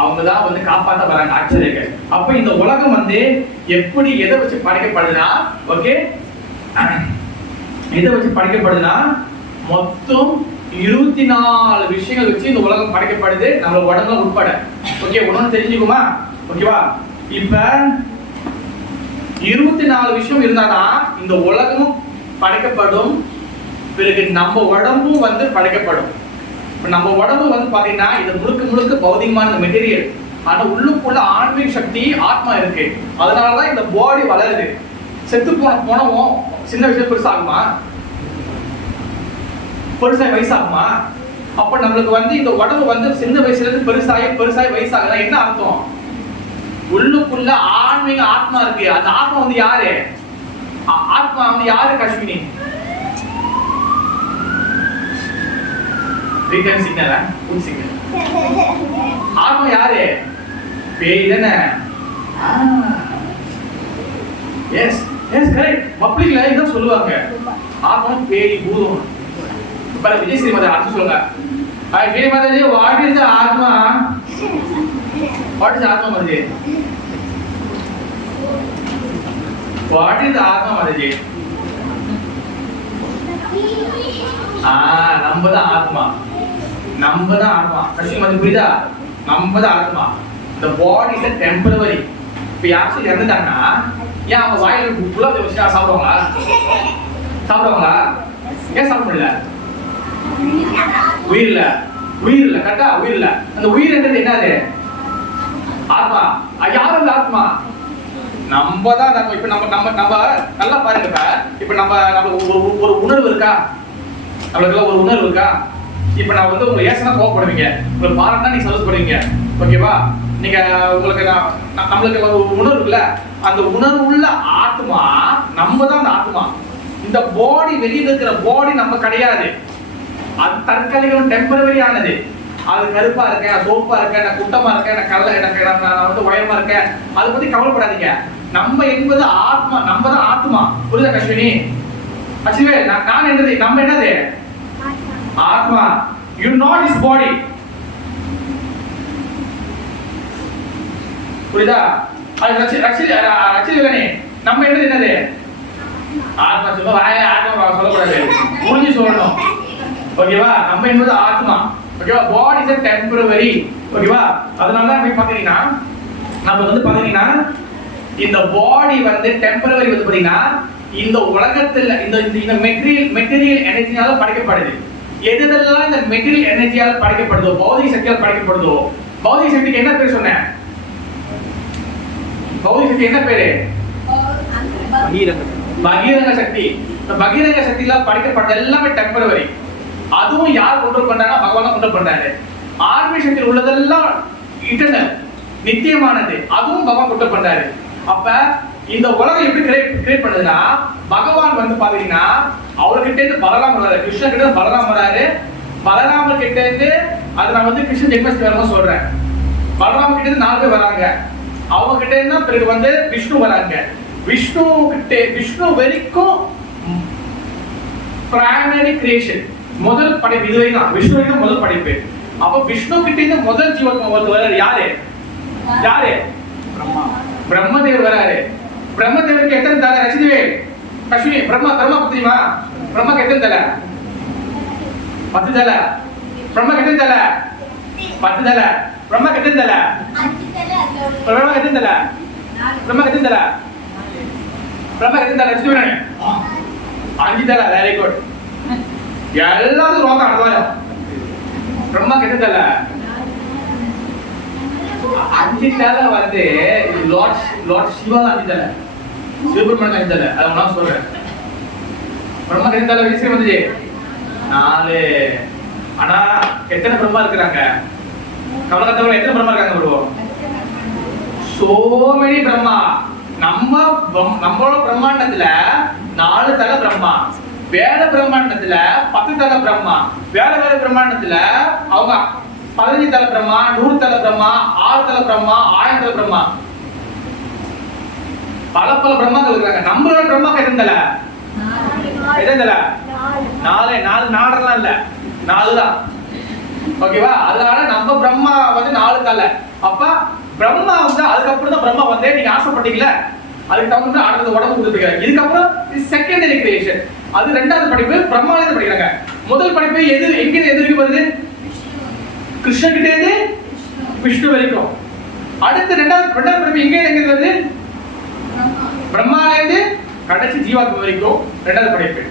அவங்க தான் வந்து காப்பாற்ற வராங்க ஆச்சரியர்கள். அப்ப இந்த உலகம் வந்து எப்படி எதை வச்சு படைக்கப்படுதுன்னா, ஓகே, எதை வச்சு படைக்கப்படுதுன்னா மொத்தம் 24 விஷயங்கள் வச்சு இந்த உலகம் படைக்கப்படுது, நம்ம உடம்புல உட்பட. ஓகே, ஒண்ணு தெரிஞ்சுக்குமா? ஓகேவா? இப்ப 24 விஷயம் இருந்தாதான் இந்த உலகமும் படைக்கப்படும், பிறகு நம்ம உடம்பும் வந்து படைக்கப்படும். இப்ப நம்ம உடம்பு வந்து பாத்தீங்கன்னா இது முழுக்க பௌதிகமான மெட்டீரியல், ஆனா உள்ளுக்குள்ள ஆன்மீக சக்தி ஆத்மா இருக்கு. அதனாலதான் இந்த பாடி வளருது. செத்து போனவும் சின்ன விஷயம் பெருசாகுமா? பெருசாய் வயசாகுமா? அப்ப நம்மளுக்கு வந்து இந்த உடம்பு வந்து சின்ன வயசுல இருந்து பெருசாய் வயசாகுதா என்ன அர்த்தம்? உள்ளுக்குள்ள ஆன்மீக ஆத்மா இருக்கு. அந்த ஆத்மா வந்து யாரு? ஆத்மா வந்து யாரு? Ashwini. Return signal, full signal. ஆத்மா யாரு? பேய் தானே? Yes yes correct. பப்ளிக்ல இதான் சொல்லுவாங்க, ஆத்மா பேய் பூதம். இப்ப விஜய் ஸ்ரீமதி அடுத்து சொல்லுங்க. Vijay Mataji, what is the ஆத்மா? வாட் இஸ் ஆத்மா மாதாஜி? வாட் இஸ் த ஆத்மா மாதாஜி? நம்ம தான் ஆத்மா, நம்ம தான் ஆத்மா. கஷ்டம் வந்து புரியுதா? நம்ம தான் ஆத்மா. இந்த பாடி இஸ் டெம்பரவரி. இப்ப யாராச்சும் இறந்துட்டாங்கன்னா ஏன் அவங்க வாயில புல்லாத வச்சு சாப்பிடுவாங்களா? சாப்பிடுவாங்களா? ஏன் சாப்பிட முடியல? உயிர் இல்ல கரெக்டா? உயிர் இல்ல. அந்த உயிர் என்றது என்னது? ஆத்மா. யார் அந்த ஆத்மா? நம்ம தான். இப்ப நம்ம நல்லா பாருங்க. இப்ப நம்ம ஒரு உணர்வு இருக்கா? நம்மளுக்கு ஒரு உணர்வு இருக்கா? இப்ப நான் வந்து உங்களை ஏசனா கோவப்படுவீங்க, உங்களை பாராட்டினா நீங்க சந்தோஷப்படுவீங்க. ஓகேவா? நீங்க உங்களுக்கு நம்மளுக்கு ஒரு உணர்வு இருக்குல்ல, அந்த உணர்வு உள்ள ஆத்மா நம்ம தான். அந்த ஆத்மா, இந்த பாடி வெளியில இருக்கிற பாடி நம்ம கிடையாது. அது தற்காலிகம், டெம்பரவரி ஆனது. அது கருப்பா இருக்கேன், சோப்பா இருக்கேன், நான் குட்டமா இருக்கேன், நான் கல்ல நான் வந்து உயரமா இருக்கேன், அதை பத்தி கவலைப்படாதீங்க. நம்ம என்பது ஆத்மா, நம்ம தான் ஆத்மா. புரியுதா அஸ்வினி? அஸ்வினி, நான் என்னது? நம்ம என்னது? ஆத்மா. You not his body. புரியுதா? அது ரட்சிதவனே நம்ம என்னது? ஆத்மா. சொல்ல ஆத்மா சொல்லக்கூடாது, புரிஞ்சு சொல்லணும். ஓகேவா? நம்ம என்பது ஆத்மா. ஓகேவா? Body is temporary. ஓகேவா? அதனால தான் போய் பாத்தீங்கன்னா நம்ம வந்து பாத்தீங்கன்னா இந்த பாடி வந்து டெம்பரவரி வந்து பாத்தீங்கன்னா இந்த உலகத்துல இந்த மெட்டீரியல் எனர்ஜியால படைக்கப்படுது. எதெல்லாம் இந்த மெட்டீரியல் எனர்ஜியால படைக்கப்படுதோ, பௌதிக சக்தியால் படைக்கப்படுதோ. பௌதிக சக்திக்கு என்ன பேர் சொன்னேன்? பௌதிக சக்தி என்ன பேரு? பகிரங்க சக்தி. இந்த பகிரங்க சக்தியில படைக்கப்பட்ட எல்லாமே டெம்பரவரி. அதுவும் யார் கண்ட்ரோல் பண்றாங்கன்னா பகவான் கண்ட்ரோல் பண்றாரு. ஆன்மீக சக்தியில் உள்ளதெல்லாம் இட்டர்னல், நித்தியமானது. அதுவும் பகவான் கண்ட்ரோல் பண்றாரு. அப்ப இந்த உலகம் எப்படி கிரியேட் பண்ணுதுன்னா பகவான் வந்து பாத்தீங்கன்னா அவர்கிட்ட இருந்து பலராம் வராரு, கிருஷ்ணன் கிட்ட இருந்து பலராம் வராரு. பலராமர் கிட்ட இருந்து அது நான் வந்து கிருஷ்ண ஜென்மாஷ்டமி வரும்போது சொல்றேன். பலராம கிட்ட இருந்து 4 பேர் வராங்க. அவங்க கிட்ட இருந்து பிறகு வந்து விஷ்ணு வராங்க. விஷ்ணு வரைக்கும் பிரைமரி கிரியேஷன், முதல் படைப்பு இதுவரை தான். விஷ்ணு வரைக்கும் முதல் படைப்பு. அப்ப விஷ்ணு கிட்ட இருந்து முதல் ஜீவாத்மா வராரு. யாரு யாரு? பிரம்மதேவர் வராரு. பிரம்மதேவருக்கு எத்தனை தலை? ரச்சிதவேல் அஸ்வினி பிரம்மா தெரியுமா? பிரம்மாக்கு எத்தனை தலை? 10 தலை. பிரம்மாக்கு எத்தனை தலை? 10 தலை. பிரம்மாக்கு எத்தனை தலை? 5 தலை. பிரம்மாக்கு எத்தனை தலை? 4. பிரம்மாக்கு எத்தனை தலை? பிரம்மாக்கு எத்தனை தலை? ரச்சிதவேல் 5 தலை. Very good. எல்லாரும் ரோங்க அடவாயம். பிரம்மாக்கு எத்தனை தலை? 5 தலை வந்து லார்ட் சிவா 5 தலை. சிவபெருமான் 5 தலை. அத நான் சொல்றேன். பிரம்மாக்கு எத்தனை தலை விஷயம் வந்துச்சு? 4. ஆனா எத்தனை பிரம்மா இருக்காங்க? கவலகத்தவங்க எத்தனை பிரம்மா இருக்காங்க bro? so many Brahma. நம்மளோட பிரம்மாண்டத்துல 4 தலை பிரம்மா. வேற பிரம்மாண்டத்துல 10 தலை பிரம்மா. வேற பிரம்மாண்டத்துல அவங்க 15 தலை பிரம்மா, 100 தலை பிரம்மா, 6 தலை பிரம்மா, 1000 தலை பிரம்மா. பல பிரம்மாக்கள் இருக்காங்க. நம்மளோட பிரம்மா எத்தனை தலை? 4 நாடெல்லாம் இல்ல, 4 தான். ஓகேவா? அதனால நம்ம பிரம்மா வந்து 4 தலை. அப்ப பிரம்மா வந்து அதுக்கப்புறம் தான் பிரம்மா வந்து நீங்க ஆசைப்பட்டீங்களா, அதுக்கு தகுந்த அடுத்த உடம்பு கொடுத்துருக்காங்க. இதுக்கப்புறம் செகண்டரி கிரியேஷன், அது 2வது படிப்பு. பிரம்மால இருந்து படிக்கிறாங்க. முதல் படிப்பு எங்க இருந்து வருது? கிருஷ்ணன் கிட்ட இருந்து விஷ்ணு வரைக்கும். அடுத்து 2வது படிப்பு எங்க வருது? பிரம்மால இருந்து கடைசி ஜீவாத்மா வரைக்கும் 2வது படிப்பு.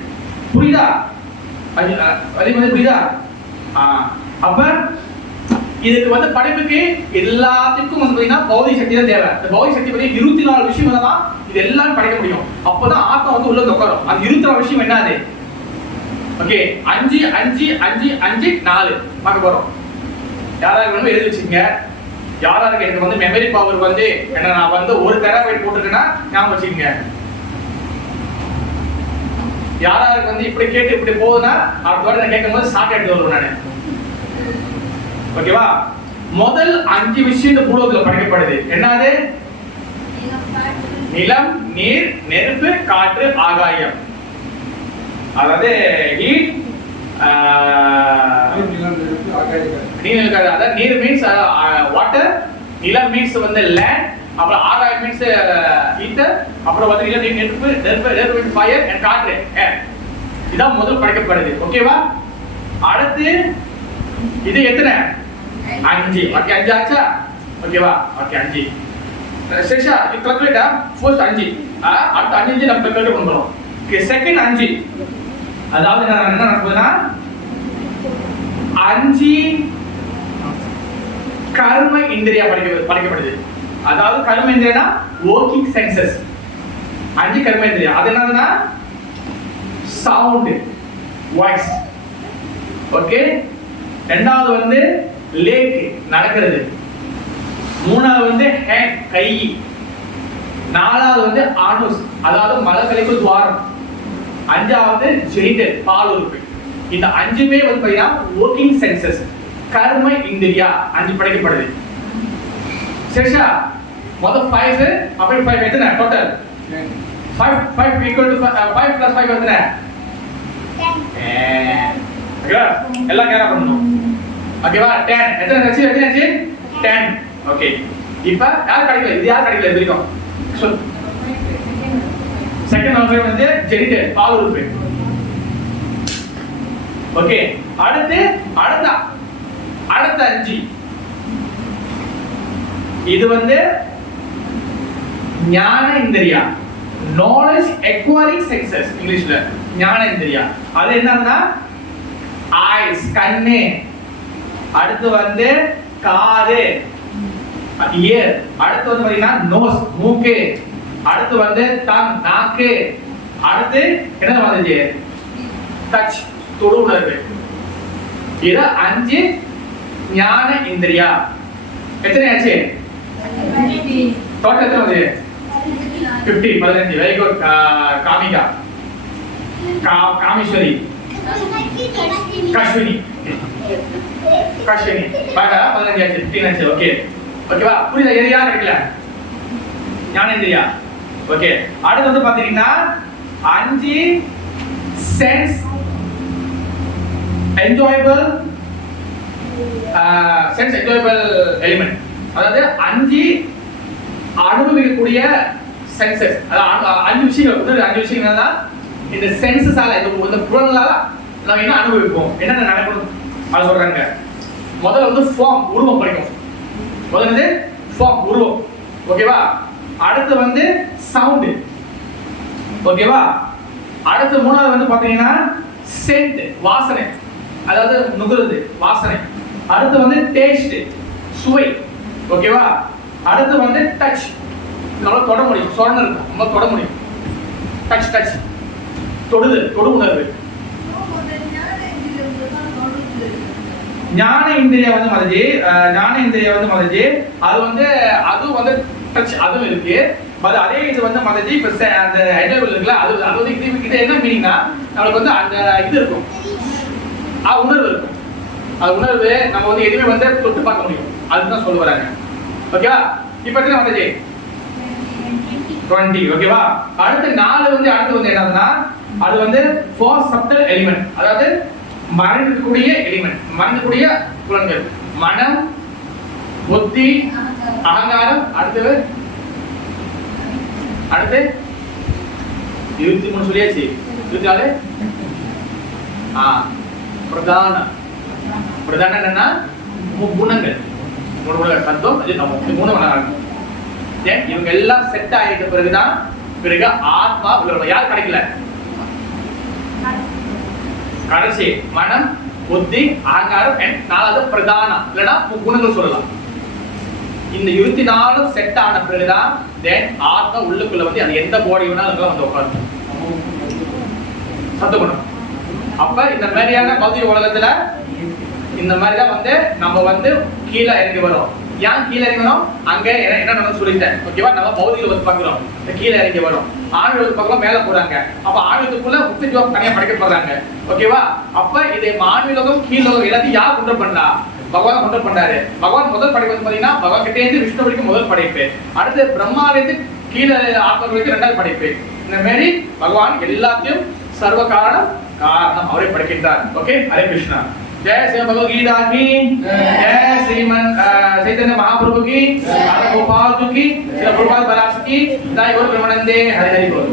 புரியுதா? அதே மாதிரி புரியுதா? அப்ப இதுக்கு வந்து படிப்புக்கு எல்லாத்துக்கும் வந்து பாத்தீங்கன்னா பௌதிக சக்தி தான் தேவை. இந்த பௌதிக சக்தி பத்தி 24 விஷயம் தான் இது எல்லாம் படிக்க முடியும். அப்பதான் ஆத்மா வந்து உள்ள உட்காரும். அந்த 24 விஷயம் என்னது? ஓகே, 5 5 5 5 4 பார்க்க போறோம். யாராவது வேணுமோ எழுதி வச்சுக்கங்க. யாராருக்கு எனக்கு வந்து மெமரி பவர் வந்து என்ன, நான் வந்து 1 டெராபைட் போட்டுருக்கேன்னா ஞாபகம் வச்சுக்கங்க. யாராருக்கு வந்து இப்படி கேட்டு இப்படி போகுதுன்னா அடுத்த வாட்டி நான் கேட்கும்போது ஷார்ட் எடுத்து வருவேன் நானு. ஓகேவா? முதல் 5 விஷயம் இந்த பூலோகத்துல படிக்கப்படுது. என்னது? நிலம், நீர், நெருப்பு, காற்று, ஆகாயம். அதாவது ஹீட், நீர் மீன்ஸ் வாட்டர், நிலம் மீன்ஸ் வந்து லேண்ட், அப்புறம் ஆகாயம் மீன்ஸ் ஈத்தர், அப்புறம் வந்து நிலம், நீர், நெருப்பு மீன்ஸ் ஃபயர் அண்ட் காற்று ஏர். இதான் முதல் படிக்கப்படுது. ஓகேவா? அடுத்து இது எத்தனை? 5. ஓகே, 5 ஆச்சா? ஓகேவா? ஓகே, 5. சேஷா இது கால்குலேட்டா? ஃபர்ஸ்ட் 5. அடுத்து 5 நம்ம கால்குலேட் பண்றோம். Okay, second 5. அதாவது என்ன நடக்குதுன்னா 5 கர்ம இந்திரியா படிக்கப்படுது. அதாவது கர்ம இந்திரியனா வொர்க்கிங் சென்சஸ். 5 கர்ம இந்திரியா. அது என்னதுன்னா சவுண்ட், வாய்ஸ். ஓகே, 2வது வந்து லேக், நடக்கிறது. 3வது வந்து ஹேண்ட், கை. 4வது வந்து ஆனுஸ், அதாவது மலக்கழிப்பு துவாரம். 5வது ஜெனிட்டல், பால் உறுப்பு. இந்த 5மே வந்து பாத்தீங்கன்னா வொர்க்கிங் சென்சஸ், கர்ம இந்திரியா. 5 படிக்கப்படுது. சரியா? மொத்தம் 5, அப்புறம் 5 எத்தனை டோட்டல்? 5 equal to 5 plus 5 எத்தனை? 10. ஓகேவா? எல்லாம் கேரா பண்ணணும். ஓகேவா? 10 எத்தனை ஆச்சு? 10. ஓகே, இப்போ யார் கிடைக்கல? இது யார் கிடைக்கல? இது வரைக்கும் சொல். செகண்ட் நம்பர் வந்து ஜெனிட்டல், பால் உறுப்பு. ஓகே, அடுத்த 5 இது வந்து ஞான இந்திரியா, நாலேஜ் அக்வயரிங் சென்சஸ் இங்கிலீஷ்ல. ஞான இந்திரியா அது என்னன்னா ஐஸ், கண்ணு. அடுத்து வந்து காது, இயர். அடுத்து வந்து பாத்தீங்கன்னா நோஸ், மூக்கு. அடுத்து வந்து டங், நாக்கு. அடுத்து என்ன வந்துச்சு? டச், தொடு உணர்வு. இது 5 ஞான இந்திரியா. எத்தனை ஆச்சு? டோட்டல் எத்தனை வந்து? 50 15 வெரி குட் காமிகா காமேஸ்வரி கஷ்வினி பாருங்க 15 ஆச்சு 15 ஆச்சு ஓகே ஓகேவா புரியுதா எது யார் இருக்குல்ல ஞானேந்திரியா ஓகே அடுத்து வந்து பாத்தீங்கன்னா 5 சென்ஸ் என்ஜாயபிள் எலிமெண்ட் அதாவது 5 அனுபவிக்கக்கூடிய சென்சஸ் அதாவது 5 விஷயங்கள் 5 விஷயங்கள் என்னன்னா இந்த சென்சஸால இந்த புலன்களால நாம என்ன அனுபவிப்போம் என்னென்ன நடக்கும் அது சொல்றாங்க முதல்ல வந்து ஃபார்ம் உருவம் படிக்கும் முதல்ல ஃபார்ம் உருவம் ஓகேவா அடுத்து வந்து சவுண்ட் ஓகேவா அடுத்து மூணாவது வந்து பாத்தீங்கன்னா சென்ட் வாசனை அதாவது நுகருது வாசனை அடுத்து வந்து டேஸ்ட் சுவை ஓகேவா அடுத்து வந்து டச் நம்மளால தொட முடியும் சொரணம் இருக்கும் நம்ம தொட முடியும் டச் தொடு உணர்வு ஞான இந்திரியா வந்து மதஜி அது வந்து டச் அதுவும் இருக்கு அதே இது வந்து மதஜி இப்ப அந்த என்ஜாயபிள் இருக்குல்ல அது வந்து இது என்ன மீனிங்னா நம்மளுக்கு வந்து அந்த இது இருக்கும் உணர்வு இருக்கும் அது உணர்வு நம்ம வந்து எதுவுமே வந்து தொட்டு பார்க்க முடியும் அதுதான் சொல்ல வராங்க ஓகேவா இப்ப என்ன மதஜி 20 ஓகேவா அடுத்து 4 வந்து என்னன்னா அது வந்து 4 சப்டல் எலிமெண்ட் அதாவது மறைந்திருக்கக்கூடிய எலிமெண்ட் மறைந்திருக்கக்கூடிய புலன்கள் மனம் புத்தி அகங்காரம் அடுத்து 23 சொல்லியாச்சு 24 பிரதான என்னன்னா குணங்கள் சத்தம் அது நம்ம மூணு வளரும் இவங்க எல்லாம் செட் ஆகிட்ட பிறகு ஆத்மா யார் கிடைக்கல கடைசி மனம் புத்தி அகங்காரம் நாலாவது பிரதானம் இல்லைன்னா குணங்கள் சொல்லலாம் இந்த 24 செட் ஆன பிறகுதான் தென் ஆத்மா உள்ளுக்குள்ள வந்து அது எந்த பாடி வேணாலும் வந்து உட்காரும் சத்துகுணம் அப்ப இந்த மாதிரியான பௌதிக உலகத்துல இந்த மாதிரிதான் வந்து நம்ம வந்து கீழே இறங்கி வரோம் ஏன் கீழே இறங்கி வரோம் அங்க என்ன சொல்லிட்டேன் ஓகேவா நம்ம பௌதிக வந்து பாக்குறோம் கீழே இறங்கி வரோம் ஆன்மீக பக்கம் மேல போறாங்க அப்ப ஆன்மீகத்துக்குள்ள முக்தி ஜோப் தனியா படைக்கப்படுறாங்க ஓகேவா அப்ப இது ஆன்மீகம் கீழோகம் எல்லாத்தையும் யார் கொண்டு பண்ணா பகவான் கொண்டு பண்ணாரு பகவான் முதல் படைப்பு வந்து பாத்தீங்கன்னா பகவான் கிட்டே இருந்து விஷ்ணு வரைக்கும் முதல் படைப்பு அடுத்து பிரம்மாவிலிருந்து கீழே ஆத்மா வரைக்கும் 2வது படைப்பு இந்த மாதிரி பகவான் எல்லாத்தையும் சர்வ காரணம் அவரை படைக்கின்றார் ஓகே ஹரே கிருஷ்ணா जय श्री भगवद गीता की जय श्रीमन चैतन्य महाप्रभु की गोपाल जी की प्रभुपाद बरास की दाई और ब्रह्मानंदे हरि हरि बोल।